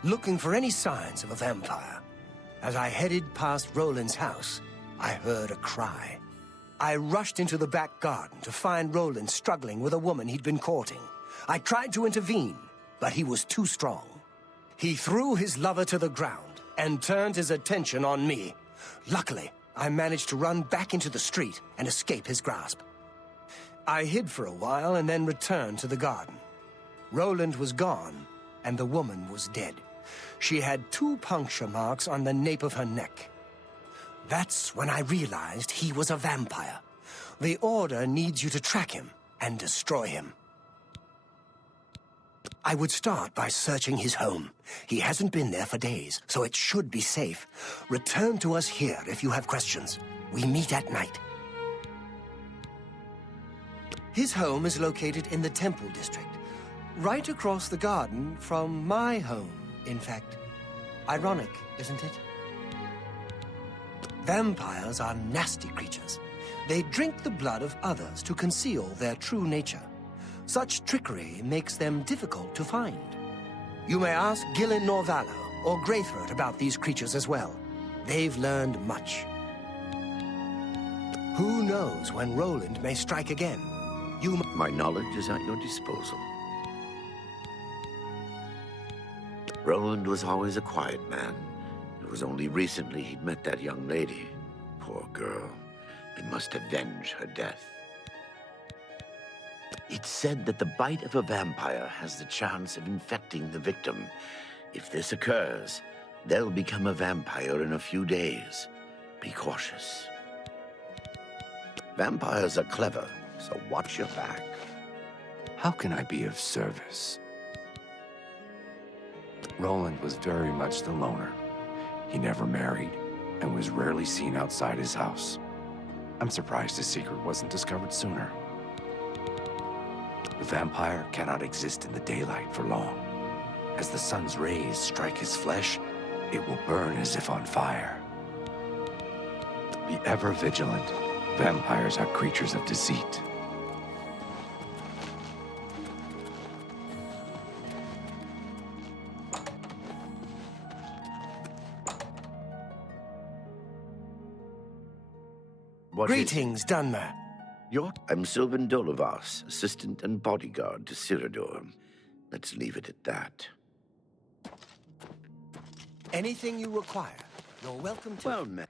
looking for any signs of a vampire. As I headed past Roland's house, I heard a cry. I rushed into the back garden to find Roland struggling with a woman he'd been courting. I tried to intervene, but he was too strong. He threw his lover to the ground and turned his attention on me. Luckily, I managed to run back into the street and escape his grasp. I hid for a while and then returned to the garden. Roland was gone, and the woman was dead. She had 2 puncture marks on the nape of her neck. That's when I realized he was a vampire. The Order needs you to track him and destroy him. I would start by searching his home. He hasn't been there for days, so it should be safe. Return to us here if you have questions. We meet at night. His home is located in the Temple District, right across the garden from my home, in fact. Ironic, isn't it? Vampires are nasty creatures. They drink the blood of others to conceal their true nature. Such trickery makes them difficult to find. You may ask Gillen Norvallo or Greythroat about these creatures as well. They've learned much. Who knows when Roland may strike again? My knowledge is at your disposal. Roland was always a quiet man. It was only recently he'd met that young lady. Poor girl. We must avenge her death. It's said that the bite of a vampire has the chance of infecting the victim. If this occurs, they'll become a vampire in a few days. Be cautious. Vampires are clever, so watch your back. How can I be of service? Roland was very much the loner. He never married and was rarely seen outside his house. I'm surprised his secret wasn't discovered sooner. The vampire cannot exist in the daylight for long. As the sun's rays strike his flesh, it will burn as if on fire. Be ever vigilant. Vampires are creatures of deceit. Greetings, Dunmer. I'm Sylvan Dolovas, assistant and bodyguard to Ceradur. Let's leave it at that. Anything you require, you're welcome to. Well met.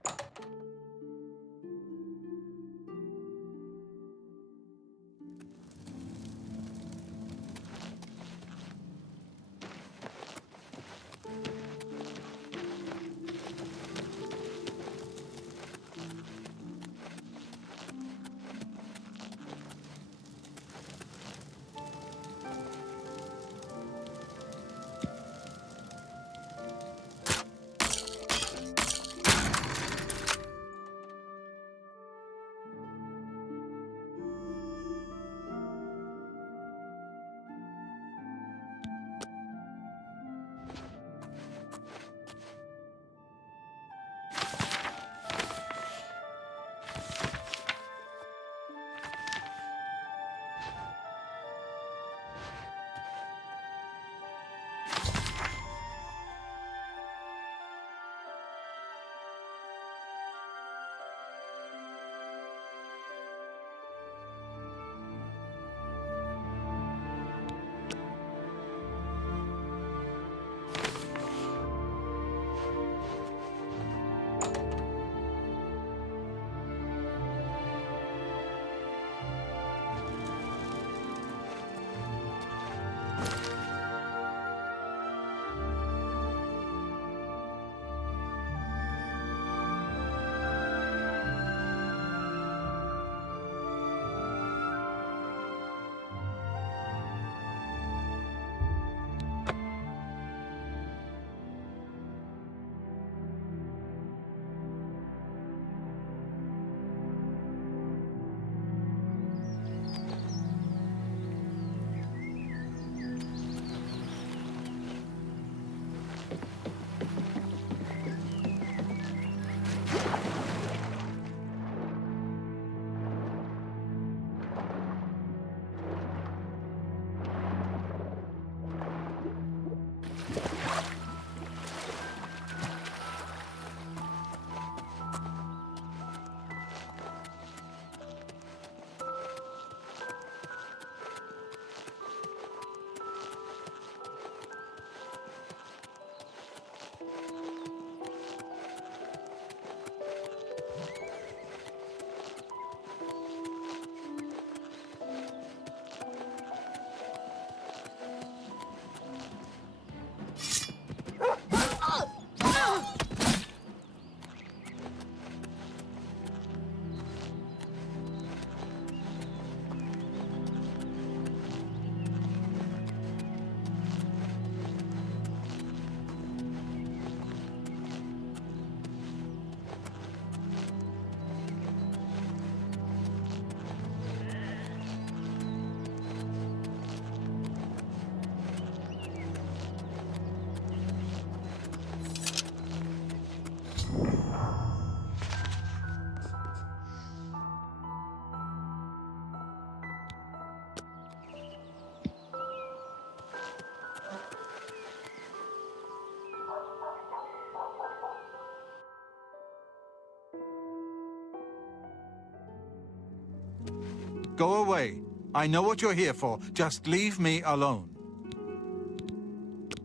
Go away. I know what you're here for. Just leave me alone.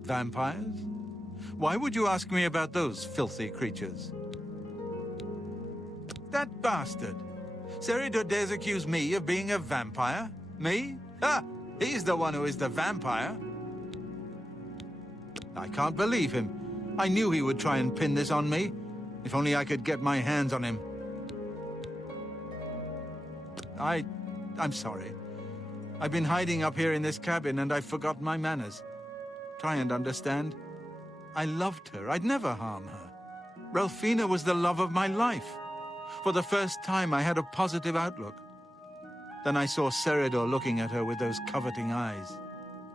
Vampires? Why would you ask me about those filthy creatures? That bastard! Seridor dares accuse me of being a vampire? Me? Ha! He's the one who is the vampire. I can't believe him. I knew he would try and pin this on me. If only I could get my hands on him. I'm sorry. I've been hiding up here in this cabin and I've forgotten my manners. Try and understand. I loved her. I'd never harm her. Ralphina was the love of my life. For the first time, I had a positive outlook. Then I saw Seridor looking at her with those coveting eyes.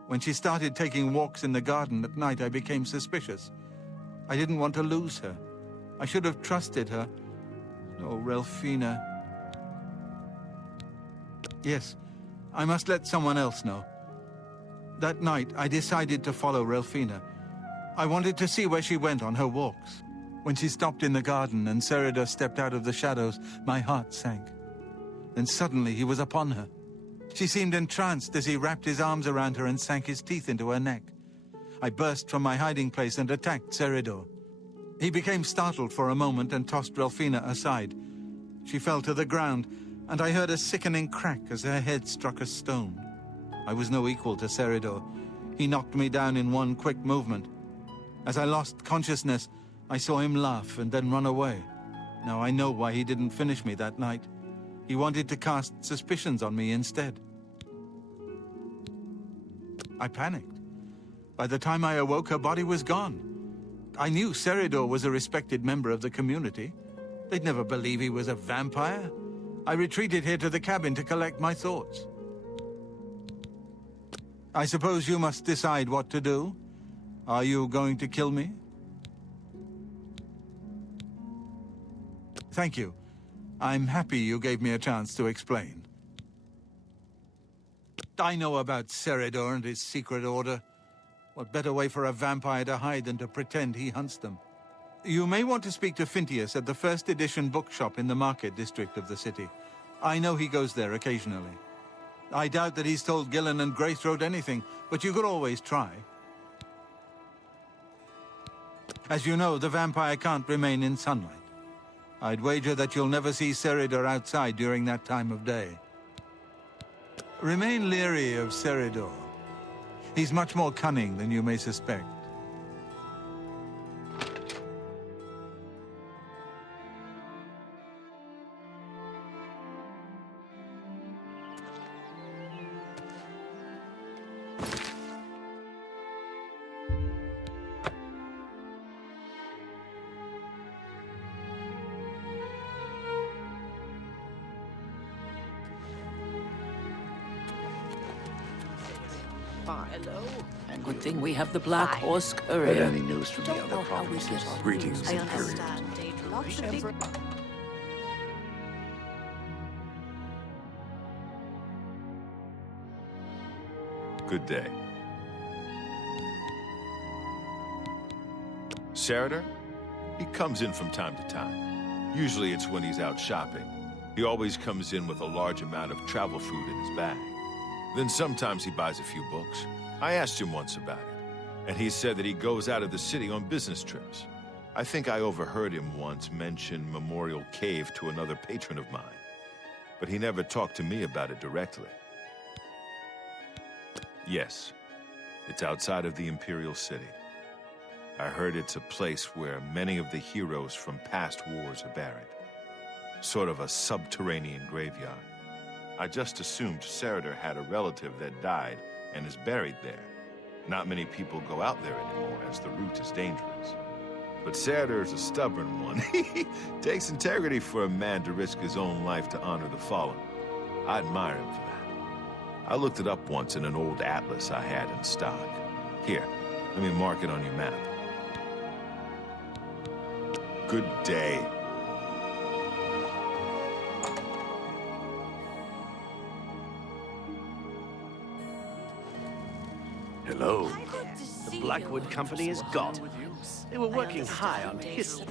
When she started taking walks in the garden at night, I became suspicious. I didn't want to lose her. I should have trusted her. Oh, Ralphina. Yes, I must let someone else know. That night, I decided to follow Ralphina. I wanted to see where she went on her walks. When she stopped in the garden and Seridor stepped out of the shadows, my heart sank. Then suddenly he was upon her. She seemed entranced as he wrapped his arms around her and sank his teeth into her neck. I burst from my hiding place and attacked Seridor. He became startled for a moment and tossed Ralphina aside. She fell to the ground, and I heard a sickening crack as her head struck a stone. I was no equal to Seridor. He knocked me down in one quick movement. As I lost consciousness, I saw him laugh and then run away. Now I know why he didn't finish me that night. He wanted to cast suspicions on me instead. I panicked. By the time I awoke, her body was gone. I knew Seridor was a respected member of the community. They'd never believe he was a vampire. I retreated here to the cabin to collect my thoughts. I suppose you must decide what to do. Are you going to kill me? Thank you. I'm happy you gave me a chance to explain. I know about Seridor and his secret order. What better way for a vampire to hide than to pretend he hunts them? You may want to speak to Phintius at the first edition bookshop in the market district of the city. I know he goes there occasionally. I doubt that he's told Gillen and Greythroat anything, but you could always try. As you know, the vampire can't remain in sunlight. I'd wager that you'll never see Seridor outside during that time of day. Remain leery of Seridor. He's much more cunning than you may suspect. Hello. Good thing we have the Black Horse Courier. Heard any news from the other provinces? Greetings, I Imperial. understand. Lots of big... Good day. Sarader? He comes in from time to time. Usually it's when he's out shopping. He always comes in with a large amount of travel food in his bag. Then sometimes he buys a few books. I asked him once about it, and he said that he goes out of the city on business trips. I think I overheard him once mention Memorial Cave to another patron of mine, but he never talked to me about it directly. Yes, it's outside of the Imperial City. I heard it's a place where many of the heroes from past wars are buried. Sort of a subterranean graveyard. I just assumed Sarader had a relative that died and is buried there. Not many people go out there anymore, as the route is dangerous. But Sarader is a stubborn one. Takes integrity for a man to risk his own life to honor the fallen. I admire him for that. I looked it up once in an old atlas I had in stock. Here, let me mark it on your map. Good day. Hello. The Blackwood Company is gone. They were working high on history.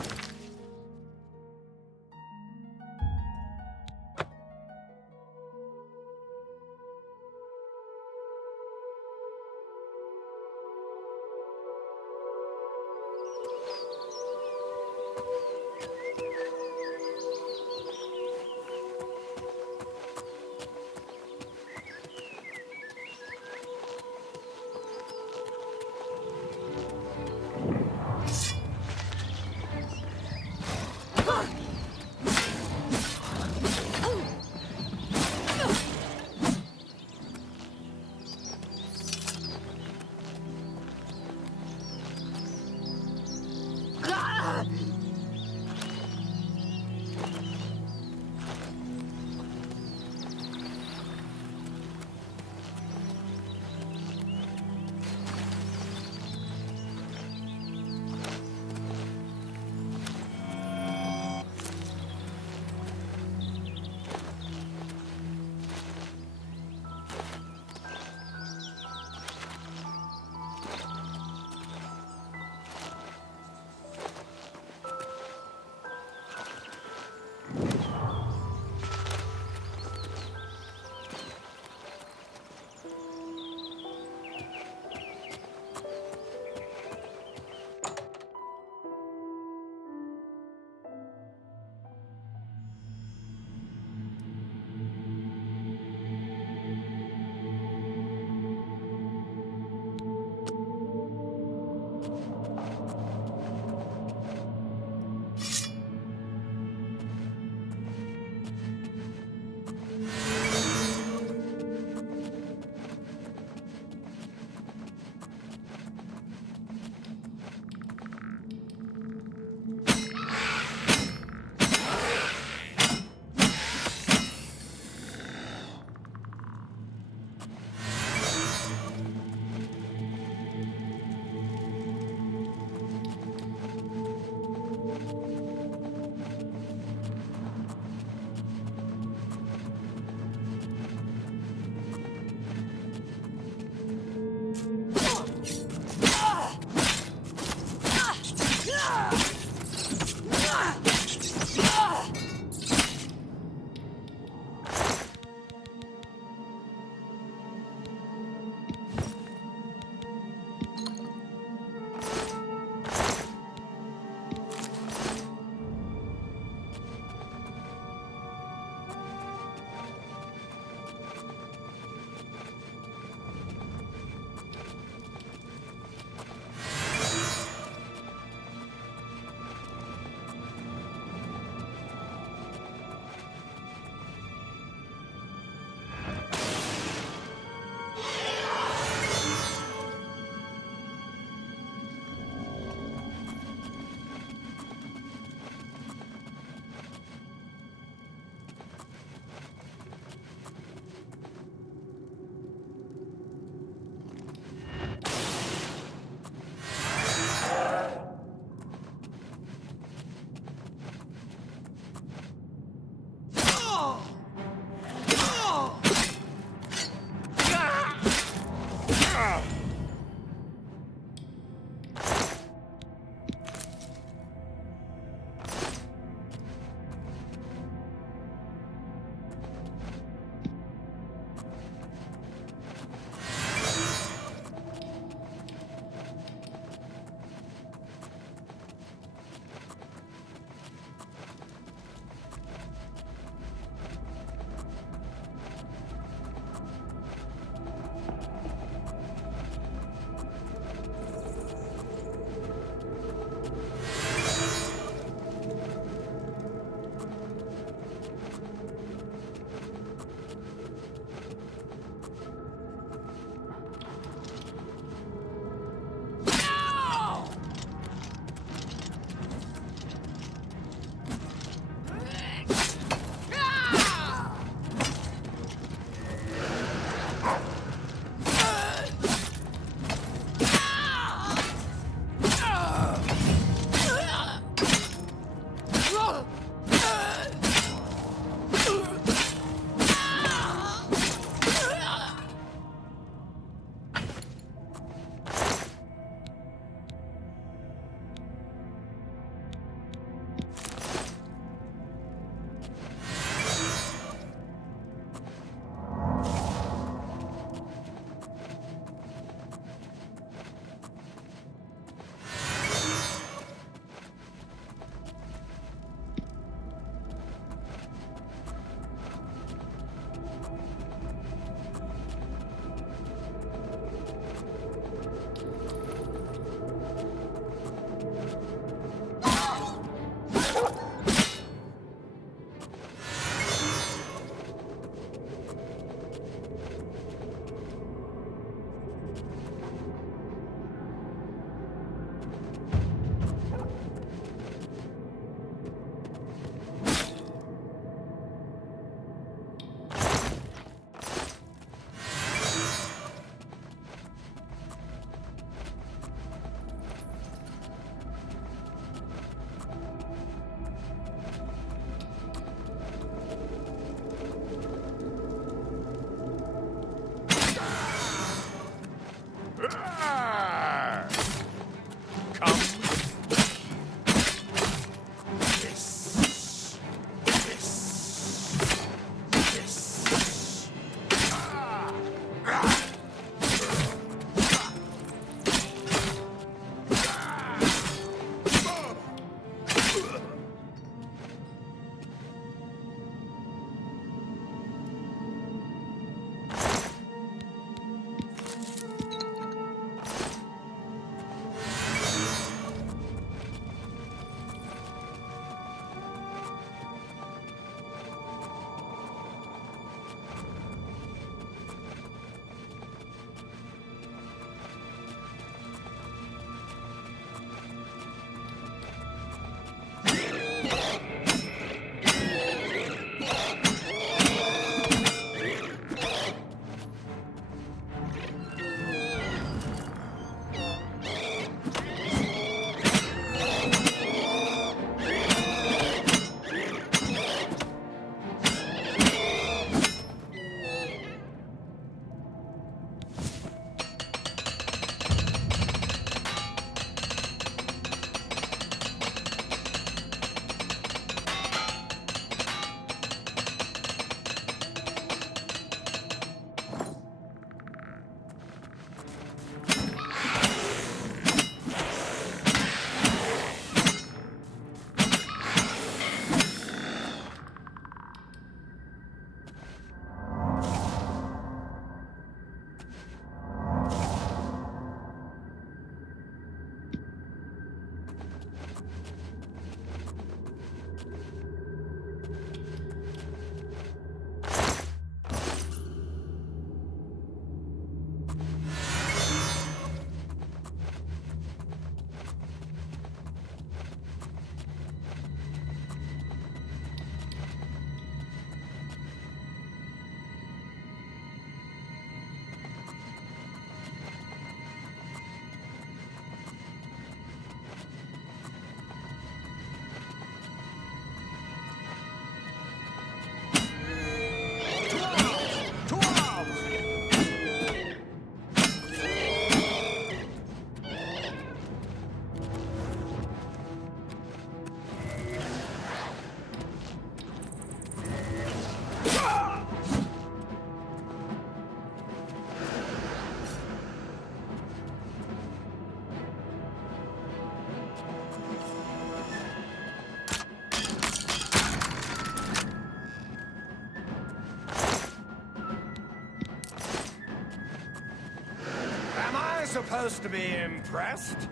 supposed to be impressed?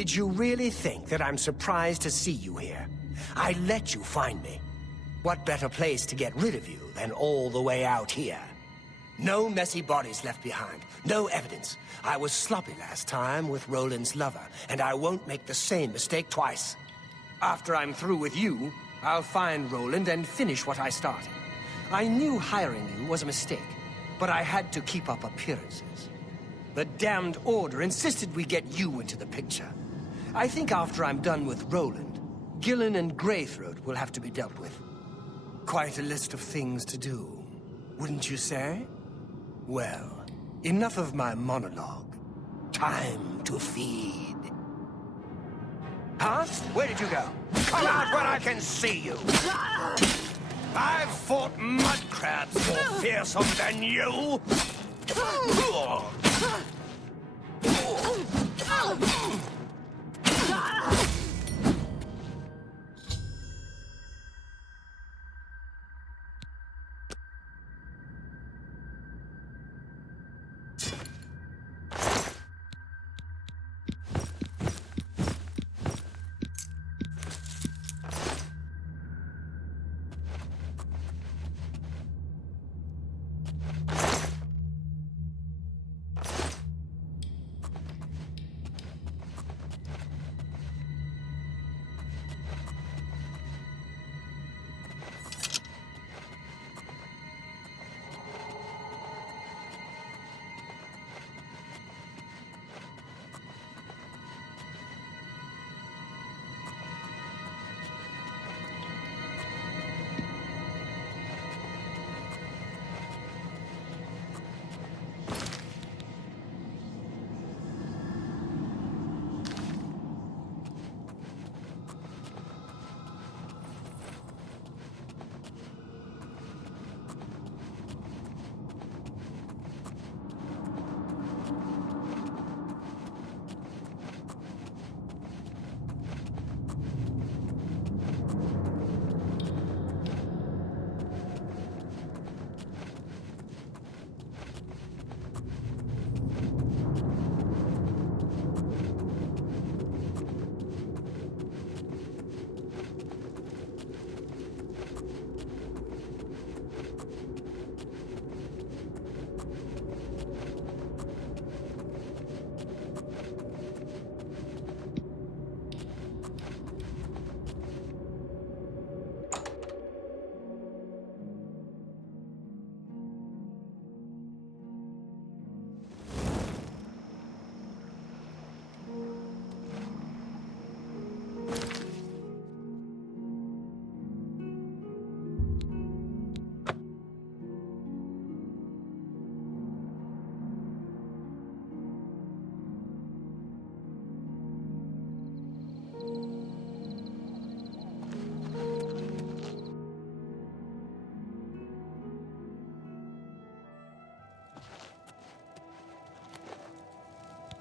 Did you really think that I'm surprised to see you here? I let you find me. What better place to get rid of you than all the way out here? No messy bodies left behind, no evidence. I was sloppy last time with Roland's lover, and I won't make the same mistake twice. After I'm through with you, I'll find Roland and finish what I started. I knew hiring you was a mistake, but I had to keep up appearances. The damned Order insisted we get you into the picture. I think after I'm done with Roland, Gillen and Greythroat will have to be dealt with. Quite a list of things to do, wouldn't you say? Well, enough of my monologue. Time to feed. Huh? Where did you go? Come out where I can see you! I've fought mud crabs more fearsome than you!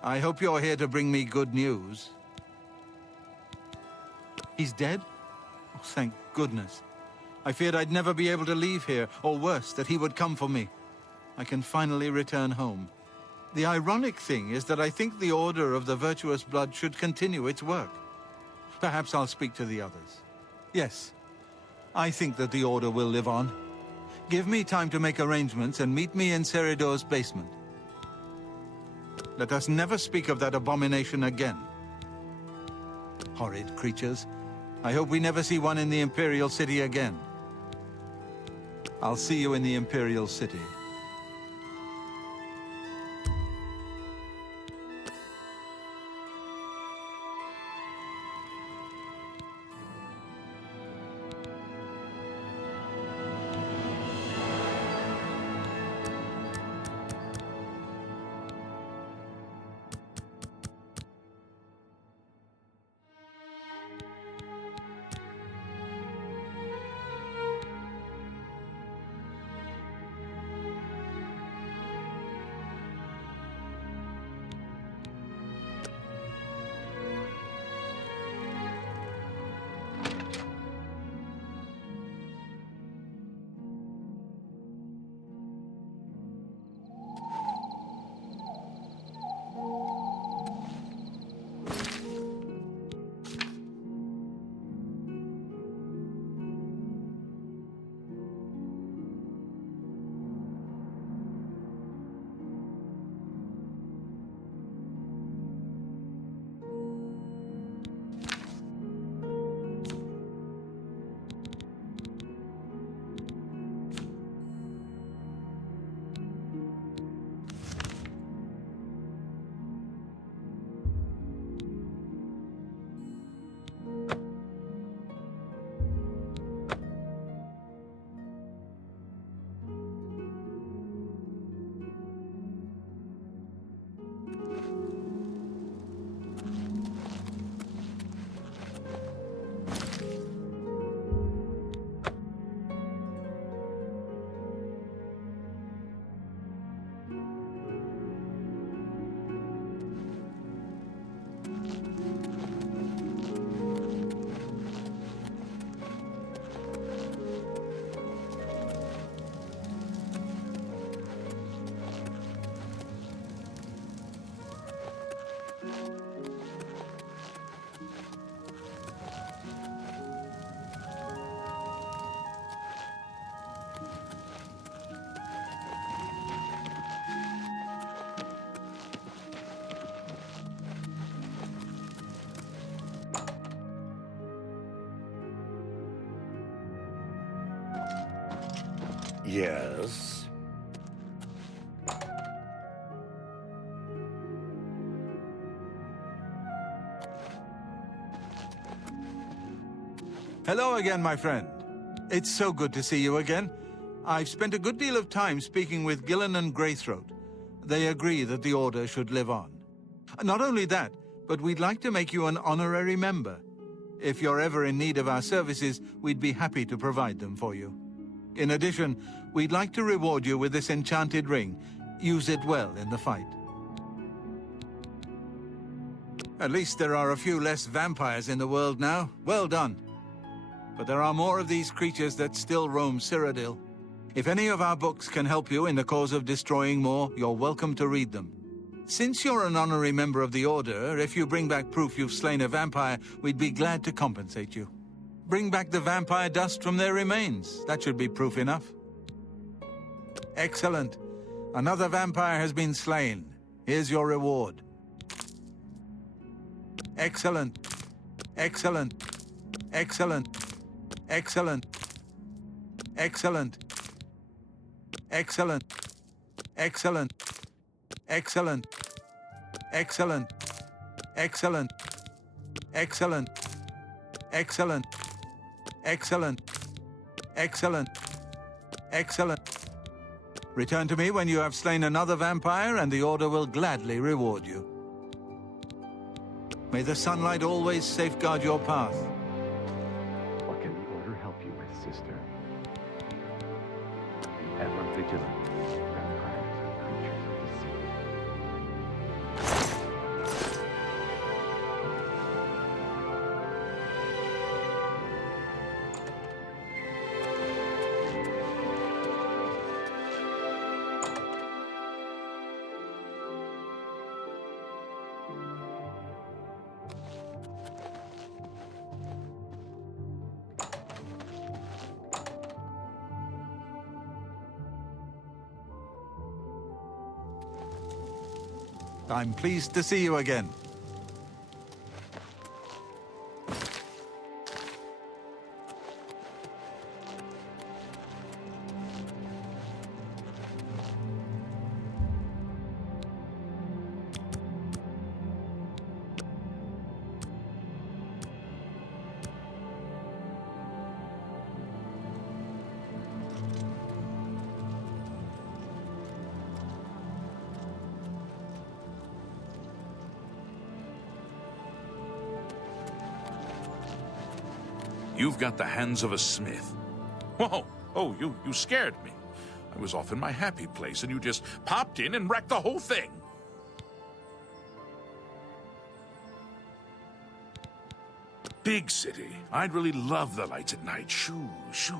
I hope you're here to bring me good news. He's dead? Oh, thank goodness. I feared I'd never be able to leave here, or worse, that he would come for me. I can finally return home. The ironic thing is that I think the Order of the Virtuous Blood should continue its work. Perhaps I'll speak to the others. Yes, I think that the Order will live on. Give me time to make arrangements and meet me in Seridor's basement. Let us never speak of that abomination again. Horrid creatures. I hope we never see one in the Imperial City again. I'll see you in the Imperial City. Yes? Hello again, my friend. It's so good to see you again. I've spent a good deal of time speaking with Gillen and Greythroat. They agree that the Order should live on. Not only that, but we'd like to make you an honorary member. If you're ever in need of our services, we'd be happy to provide them for you. In addition, we'd like to reward you with this enchanted ring. Use it well in the fight. At least there are a few less vampires in the world now. Well done. But there are more of these creatures that still roam Cyrodiil. If any of our books can help you in the cause of destroying more, you're welcome to read them. Since you're an honorary member of the Order, if you bring back proof you've slain a vampire, we'd be glad to compensate you. Bring back the vampire dust from their remains. That should be proof enough. Excellent. Another vampire has been slain. Here's your reward. Excellent. Excellent. Excellent. Excellent. Excellent. Excellent. Excellent. Excellent. Excellent. Excellent. Excellent. Excellent. Excellent. Excellent. Excellent. Return to me when you have slain another vampire, and the Order will gladly reward you. May the sunlight always safeguard your path. What can the Order help you with, sister? Be ever vigilant. Vampires are creatures of the sea. I'm pleased to see you again. You've got the hands of a smith. Whoa! Oh, you scared me. I was off in my happy place, and you just popped in and wrecked the whole thing. Big city. I'd really love the lights at night. Shoo, shoo.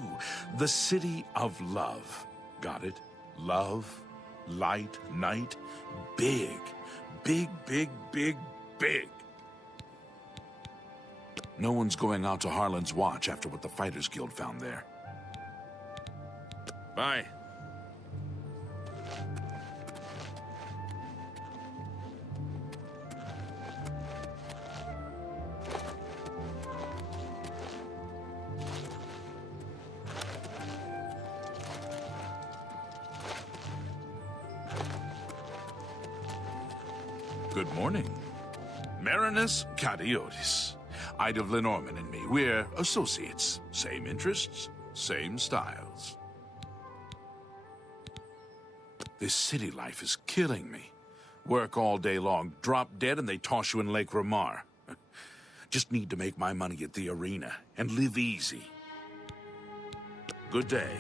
The city of love. Got it? Love, light, night. Big. Big, big, big, big. No one's going out to Harlan's Watch after what the Fighters Guild found there. Bye. Good morning. Marinus Cadiotis. Ida of Lenormand and me, we're associates. Same interests, same styles. This city life is killing me. Work all day long, drop dead, and they toss you in Lake Ramar. Just need to make my money at the arena and live easy. Good day.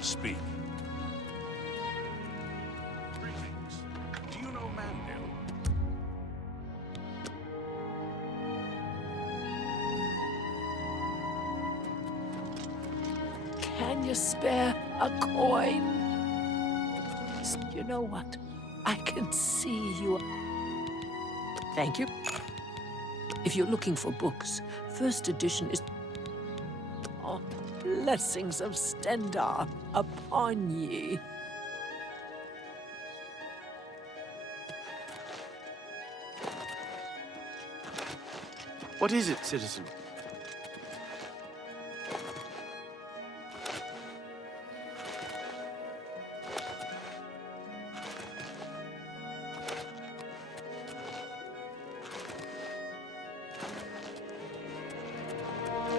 Speak. Greetings. Do you know Mandel? Can you spare a coin? You know what? I can see you. Thank you. If you're looking for books, first edition is... Oh, blessings of Stendar upon ye. What is it, citizen?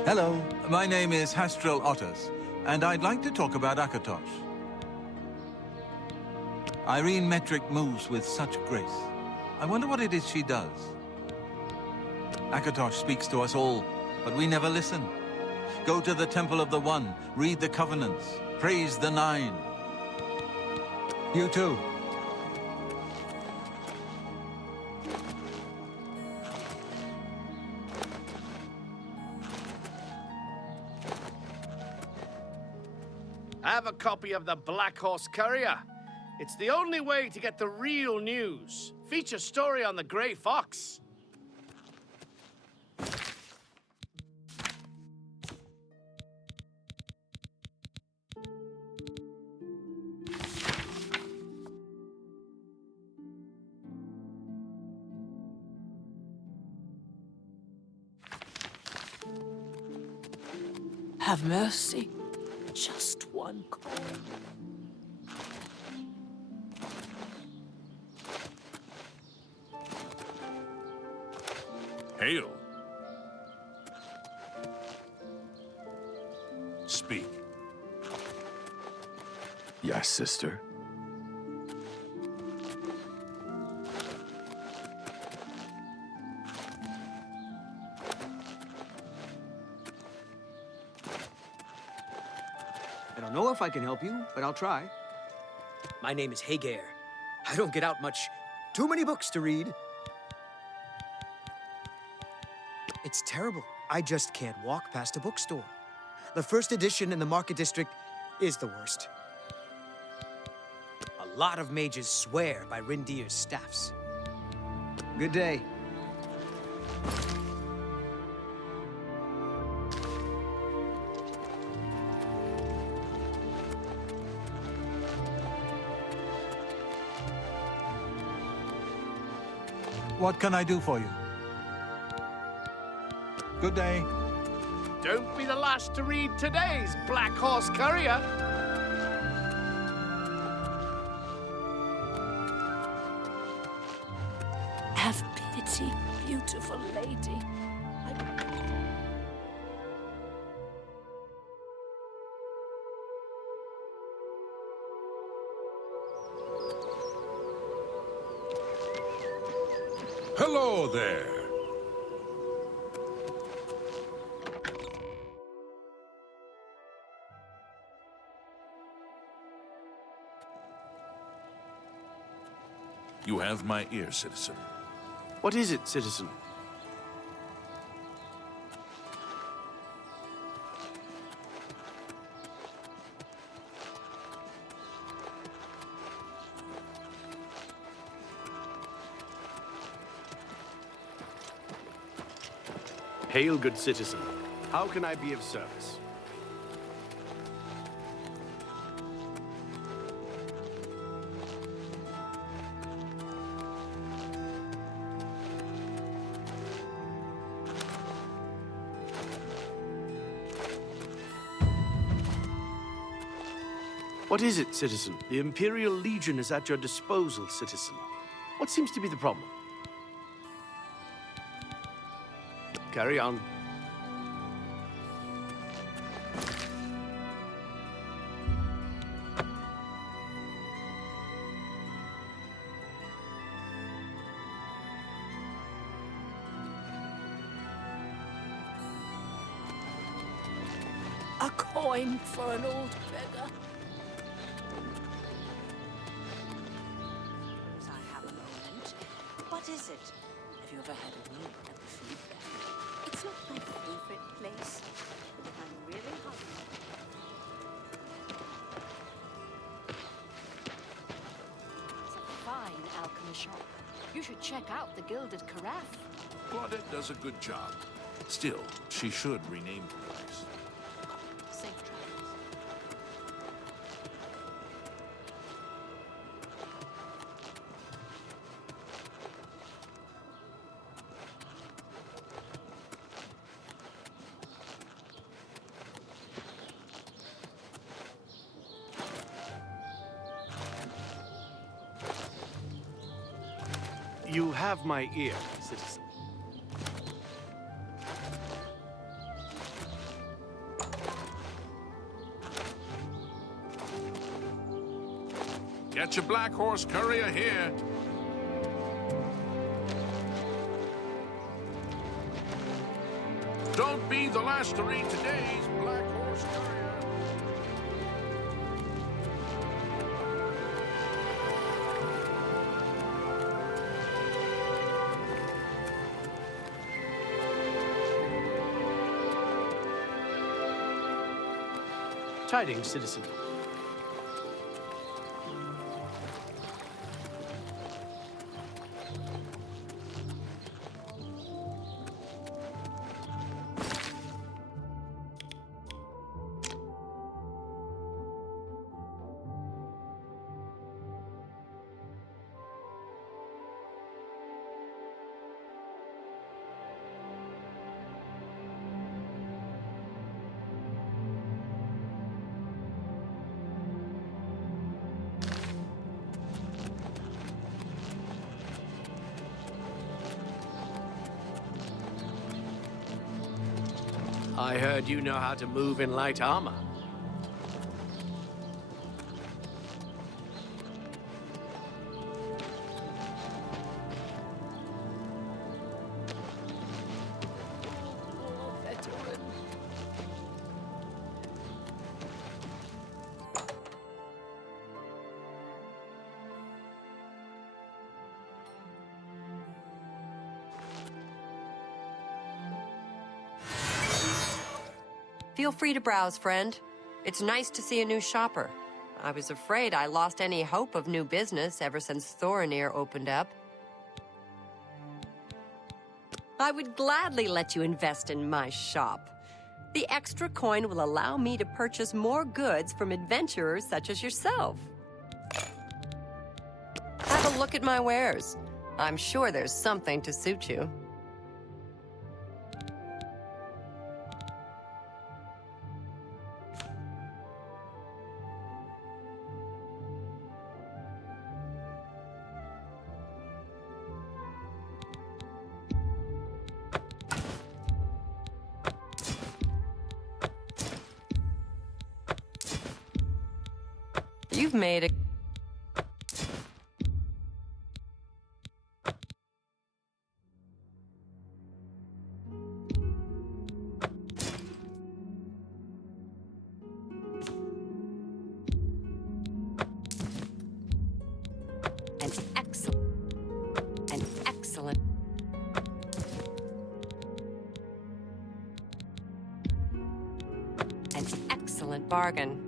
Hello, my name is Hastrel Otters, and I'd like to talk about Akatosh. Irene Metric moves with such grace. I wonder what it is she does. Akatosh speaks to us all, but we never listen. Go to the Temple of the One, read the Covenants, praise the Nine. You too. I have a copy of the Black Horse Courier. It's the only way to get the real news. Feature story on the Grey Fox. Have mercy. Just one call. Hail. Speak. Yes, sister. I don't know if I can help you, but I'll try. My name is Hagar. I don't get out much. Too many books to read. It's terrible. I just can't walk past a bookstore. The first edition in the Market District is the worst. A lot of mages swear by Rindir's staffs. Good day. What can I do for you? Good day. Don't be the last to read today's Black Horse Courier. Have pity, beautiful lady. Hello there. You have my ear, citizen. What is it, citizen? Hail, good citizen. How can I be of service? What is it, citizen? The Imperial Legion is at your disposal, citizen. What seems to be the problem? Carry on. A coin for an old beggar. I have a moment. What is it? Have you ever had a meal at the food bank? It's not my favorite place. I'm really hungry. It's a fine alchemy shop. You should check out the Gilded Carafe. Claudette does a good job. Still, she should rename the place. Safe travels. You have my ear, citizen. Get your Black Horse Courier here. Don't be the last to read today's Black Horse Courier. Tidings, citizen. I heard you know how to move in light armor. Veteran. Feel free to browse, friend. It's nice to see a new shopper. I was afraid I lost any hope of new business ever since Thorinir opened up. I would gladly let you invest in my shop. The extra coin will allow me to purchase more goods from adventurers such as yourself. Have a look at my wares. I'm sure there's something to suit you. You've made a... An excellent... An excellent bargain.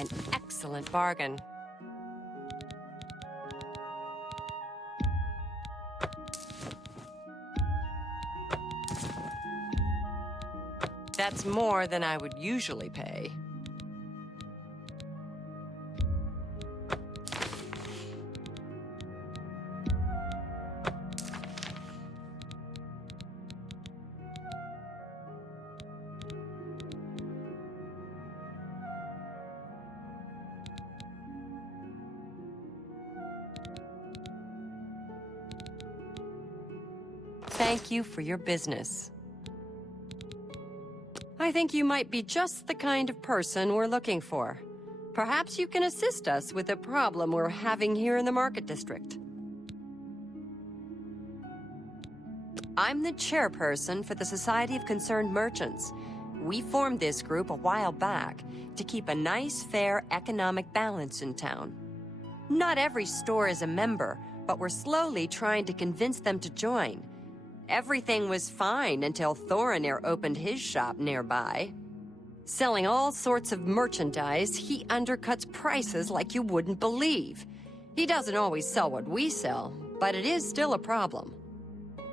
An excellent bargain. That's more than I would usually pay. Thank you for your business. I think you might be just the kind of person we're looking for. Perhaps you can assist us with a problem we're having here in the Market District. I'm the chairperson for the Society of Concerned Merchants. We formed this group a while back to keep a nice, fair economic balance in town. Not every store is a member, but we're slowly trying to convince them to join. Everything was fine until Thorinir opened his shop nearby. Selling all sorts of merchandise, he undercuts prices like you wouldn't believe. He doesn't always sell what we sell, but it is still a problem.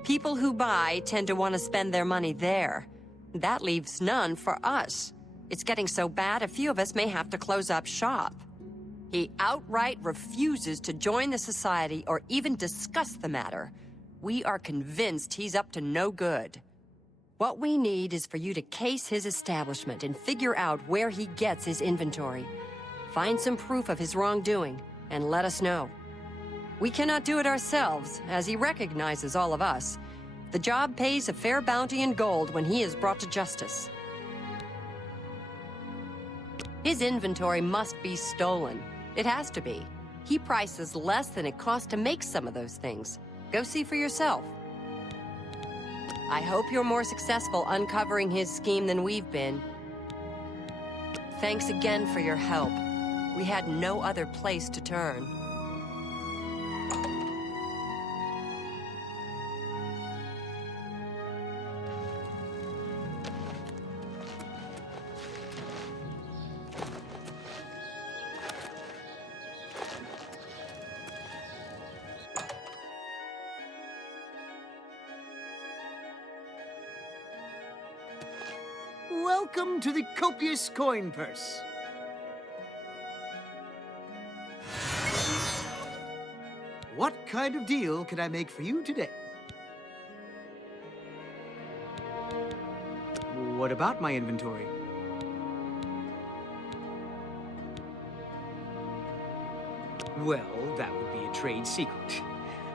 People who buy tend to want to spend their money there. That leaves none for us. It's getting so bad a few of us may have to close up shop. He outright refuses to join the society or even discuss the matter. We are convinced he's up to no good. What we need is for you to case his establishment and figure out where he gets his inventory. Find some proof of his wrongdoing and let us know. We cannot do it ourselves, as he recognizes all of us. The job pays a fair bounty in gold when he is brought to justice. His inventory must be stolen. It has to be. He prices less than it costs to make some of those things. Go see for yourself. I hope you're more successful uncovering his scheme than we've been. Thanks again for your help. We had no other place to turn. Welcome to the copious coin purse. What kind of deal can I make for you today? What about my inventory? Well, that would be a trade secret.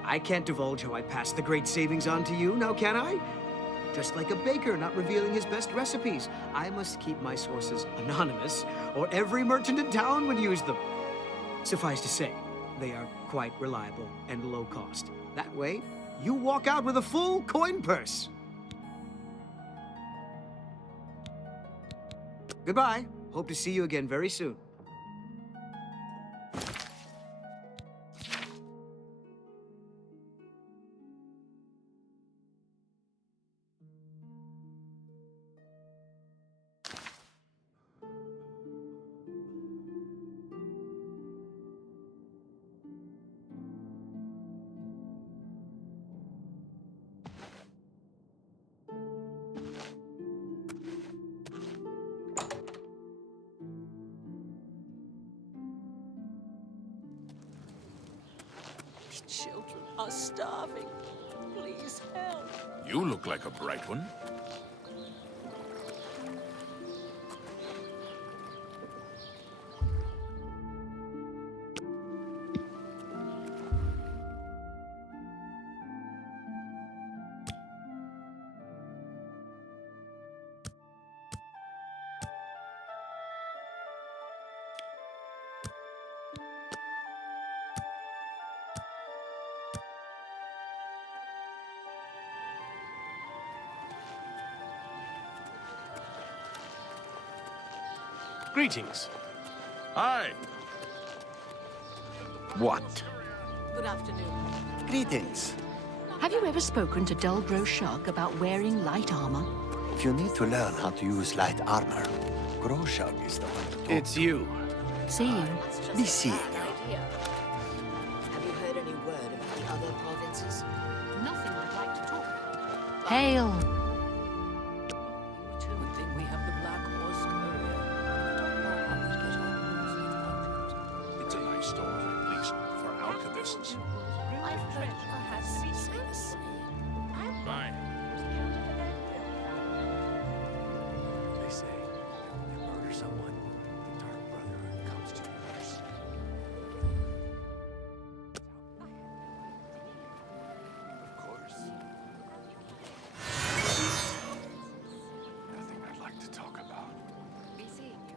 I can't divulge how I pass the great savings on to you, now can I? Just like a baker not revealing his best recipes, I must keep my sources anonymous, or every merchant in town would use them. Suffice to say, they are quite reliable and low cost. That way, you walk out with a full coin purse. Goodbye. Hope to see you again very soon. children are starving. Please help. You look like a bright one. Greetings. Hi. What? Good afternoon. Greetings. Have you ever spoken to Dull Groshug about wearing light armor? If you need to learn how to use light armor, Groshug is the one to talk It's you. See you. Be seeing you. Have you heard any word about the other provinces? Nothing I'd like to talk about. Hail! Good thing we have the Black Horse Courier. It's a nice store, at least for alchemists. I've heard perhaps we say the same. Bye. They say that when you murder someone, the Dark Brotherhood comes to you first. Of course. Nothing I'd like to talk about. Be seeing you.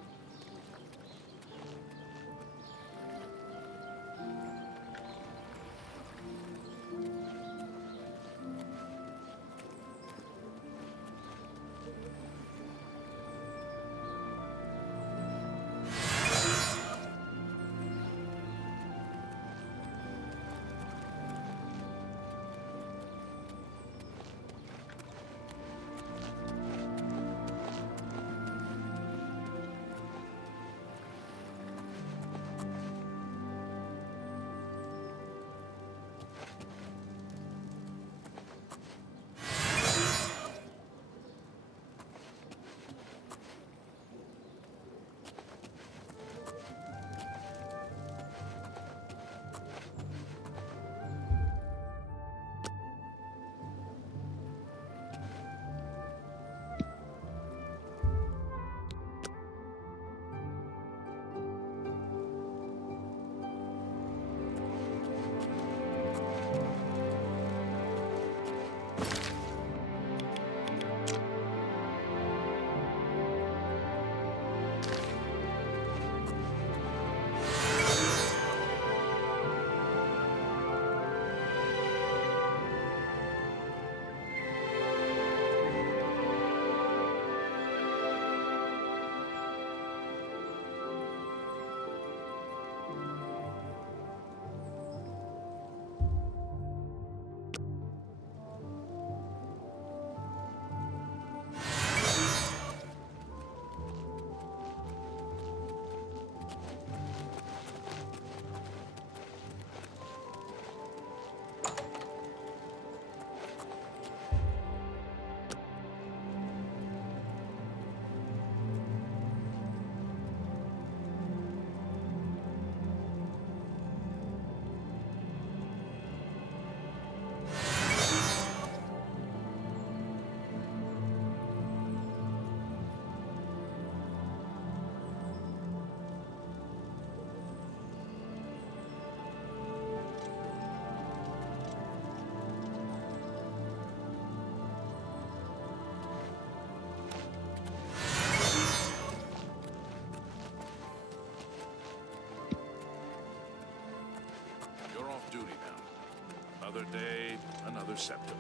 You're off duty now. Another day, another septum.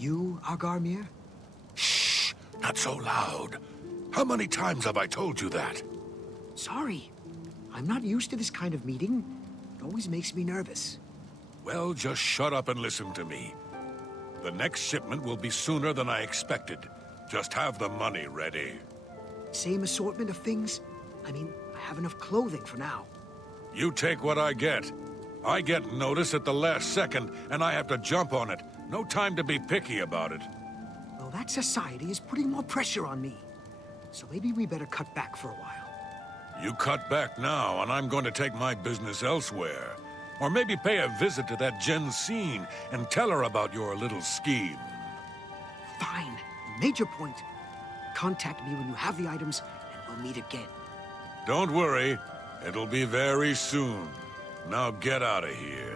You, Agarmir? Shh! Not so loud. How many times have I told you that? Sorry. I'm not used to this kind of meeting. It always makes me nervous. Well, just shut up and listen to me. The next shipment will be sooner than I expected. Just have the money ready. Same assortment of things? I mean, I have enough clothing for now. You take what I get. I get notice at the last second, and I have to jump on it. No time to be picky about it. Well, that society is putting more pressure on me. So maybe we better cut back for a while. You cut back now, and I'm going to take my business elsewhere. Or maybe pay a visit to that Jensine and tell her about your little scheme. Fine. Major point. Contact me when you have the items, and we'll meet again. Don't worry. It'll be very soon. Now get out of here.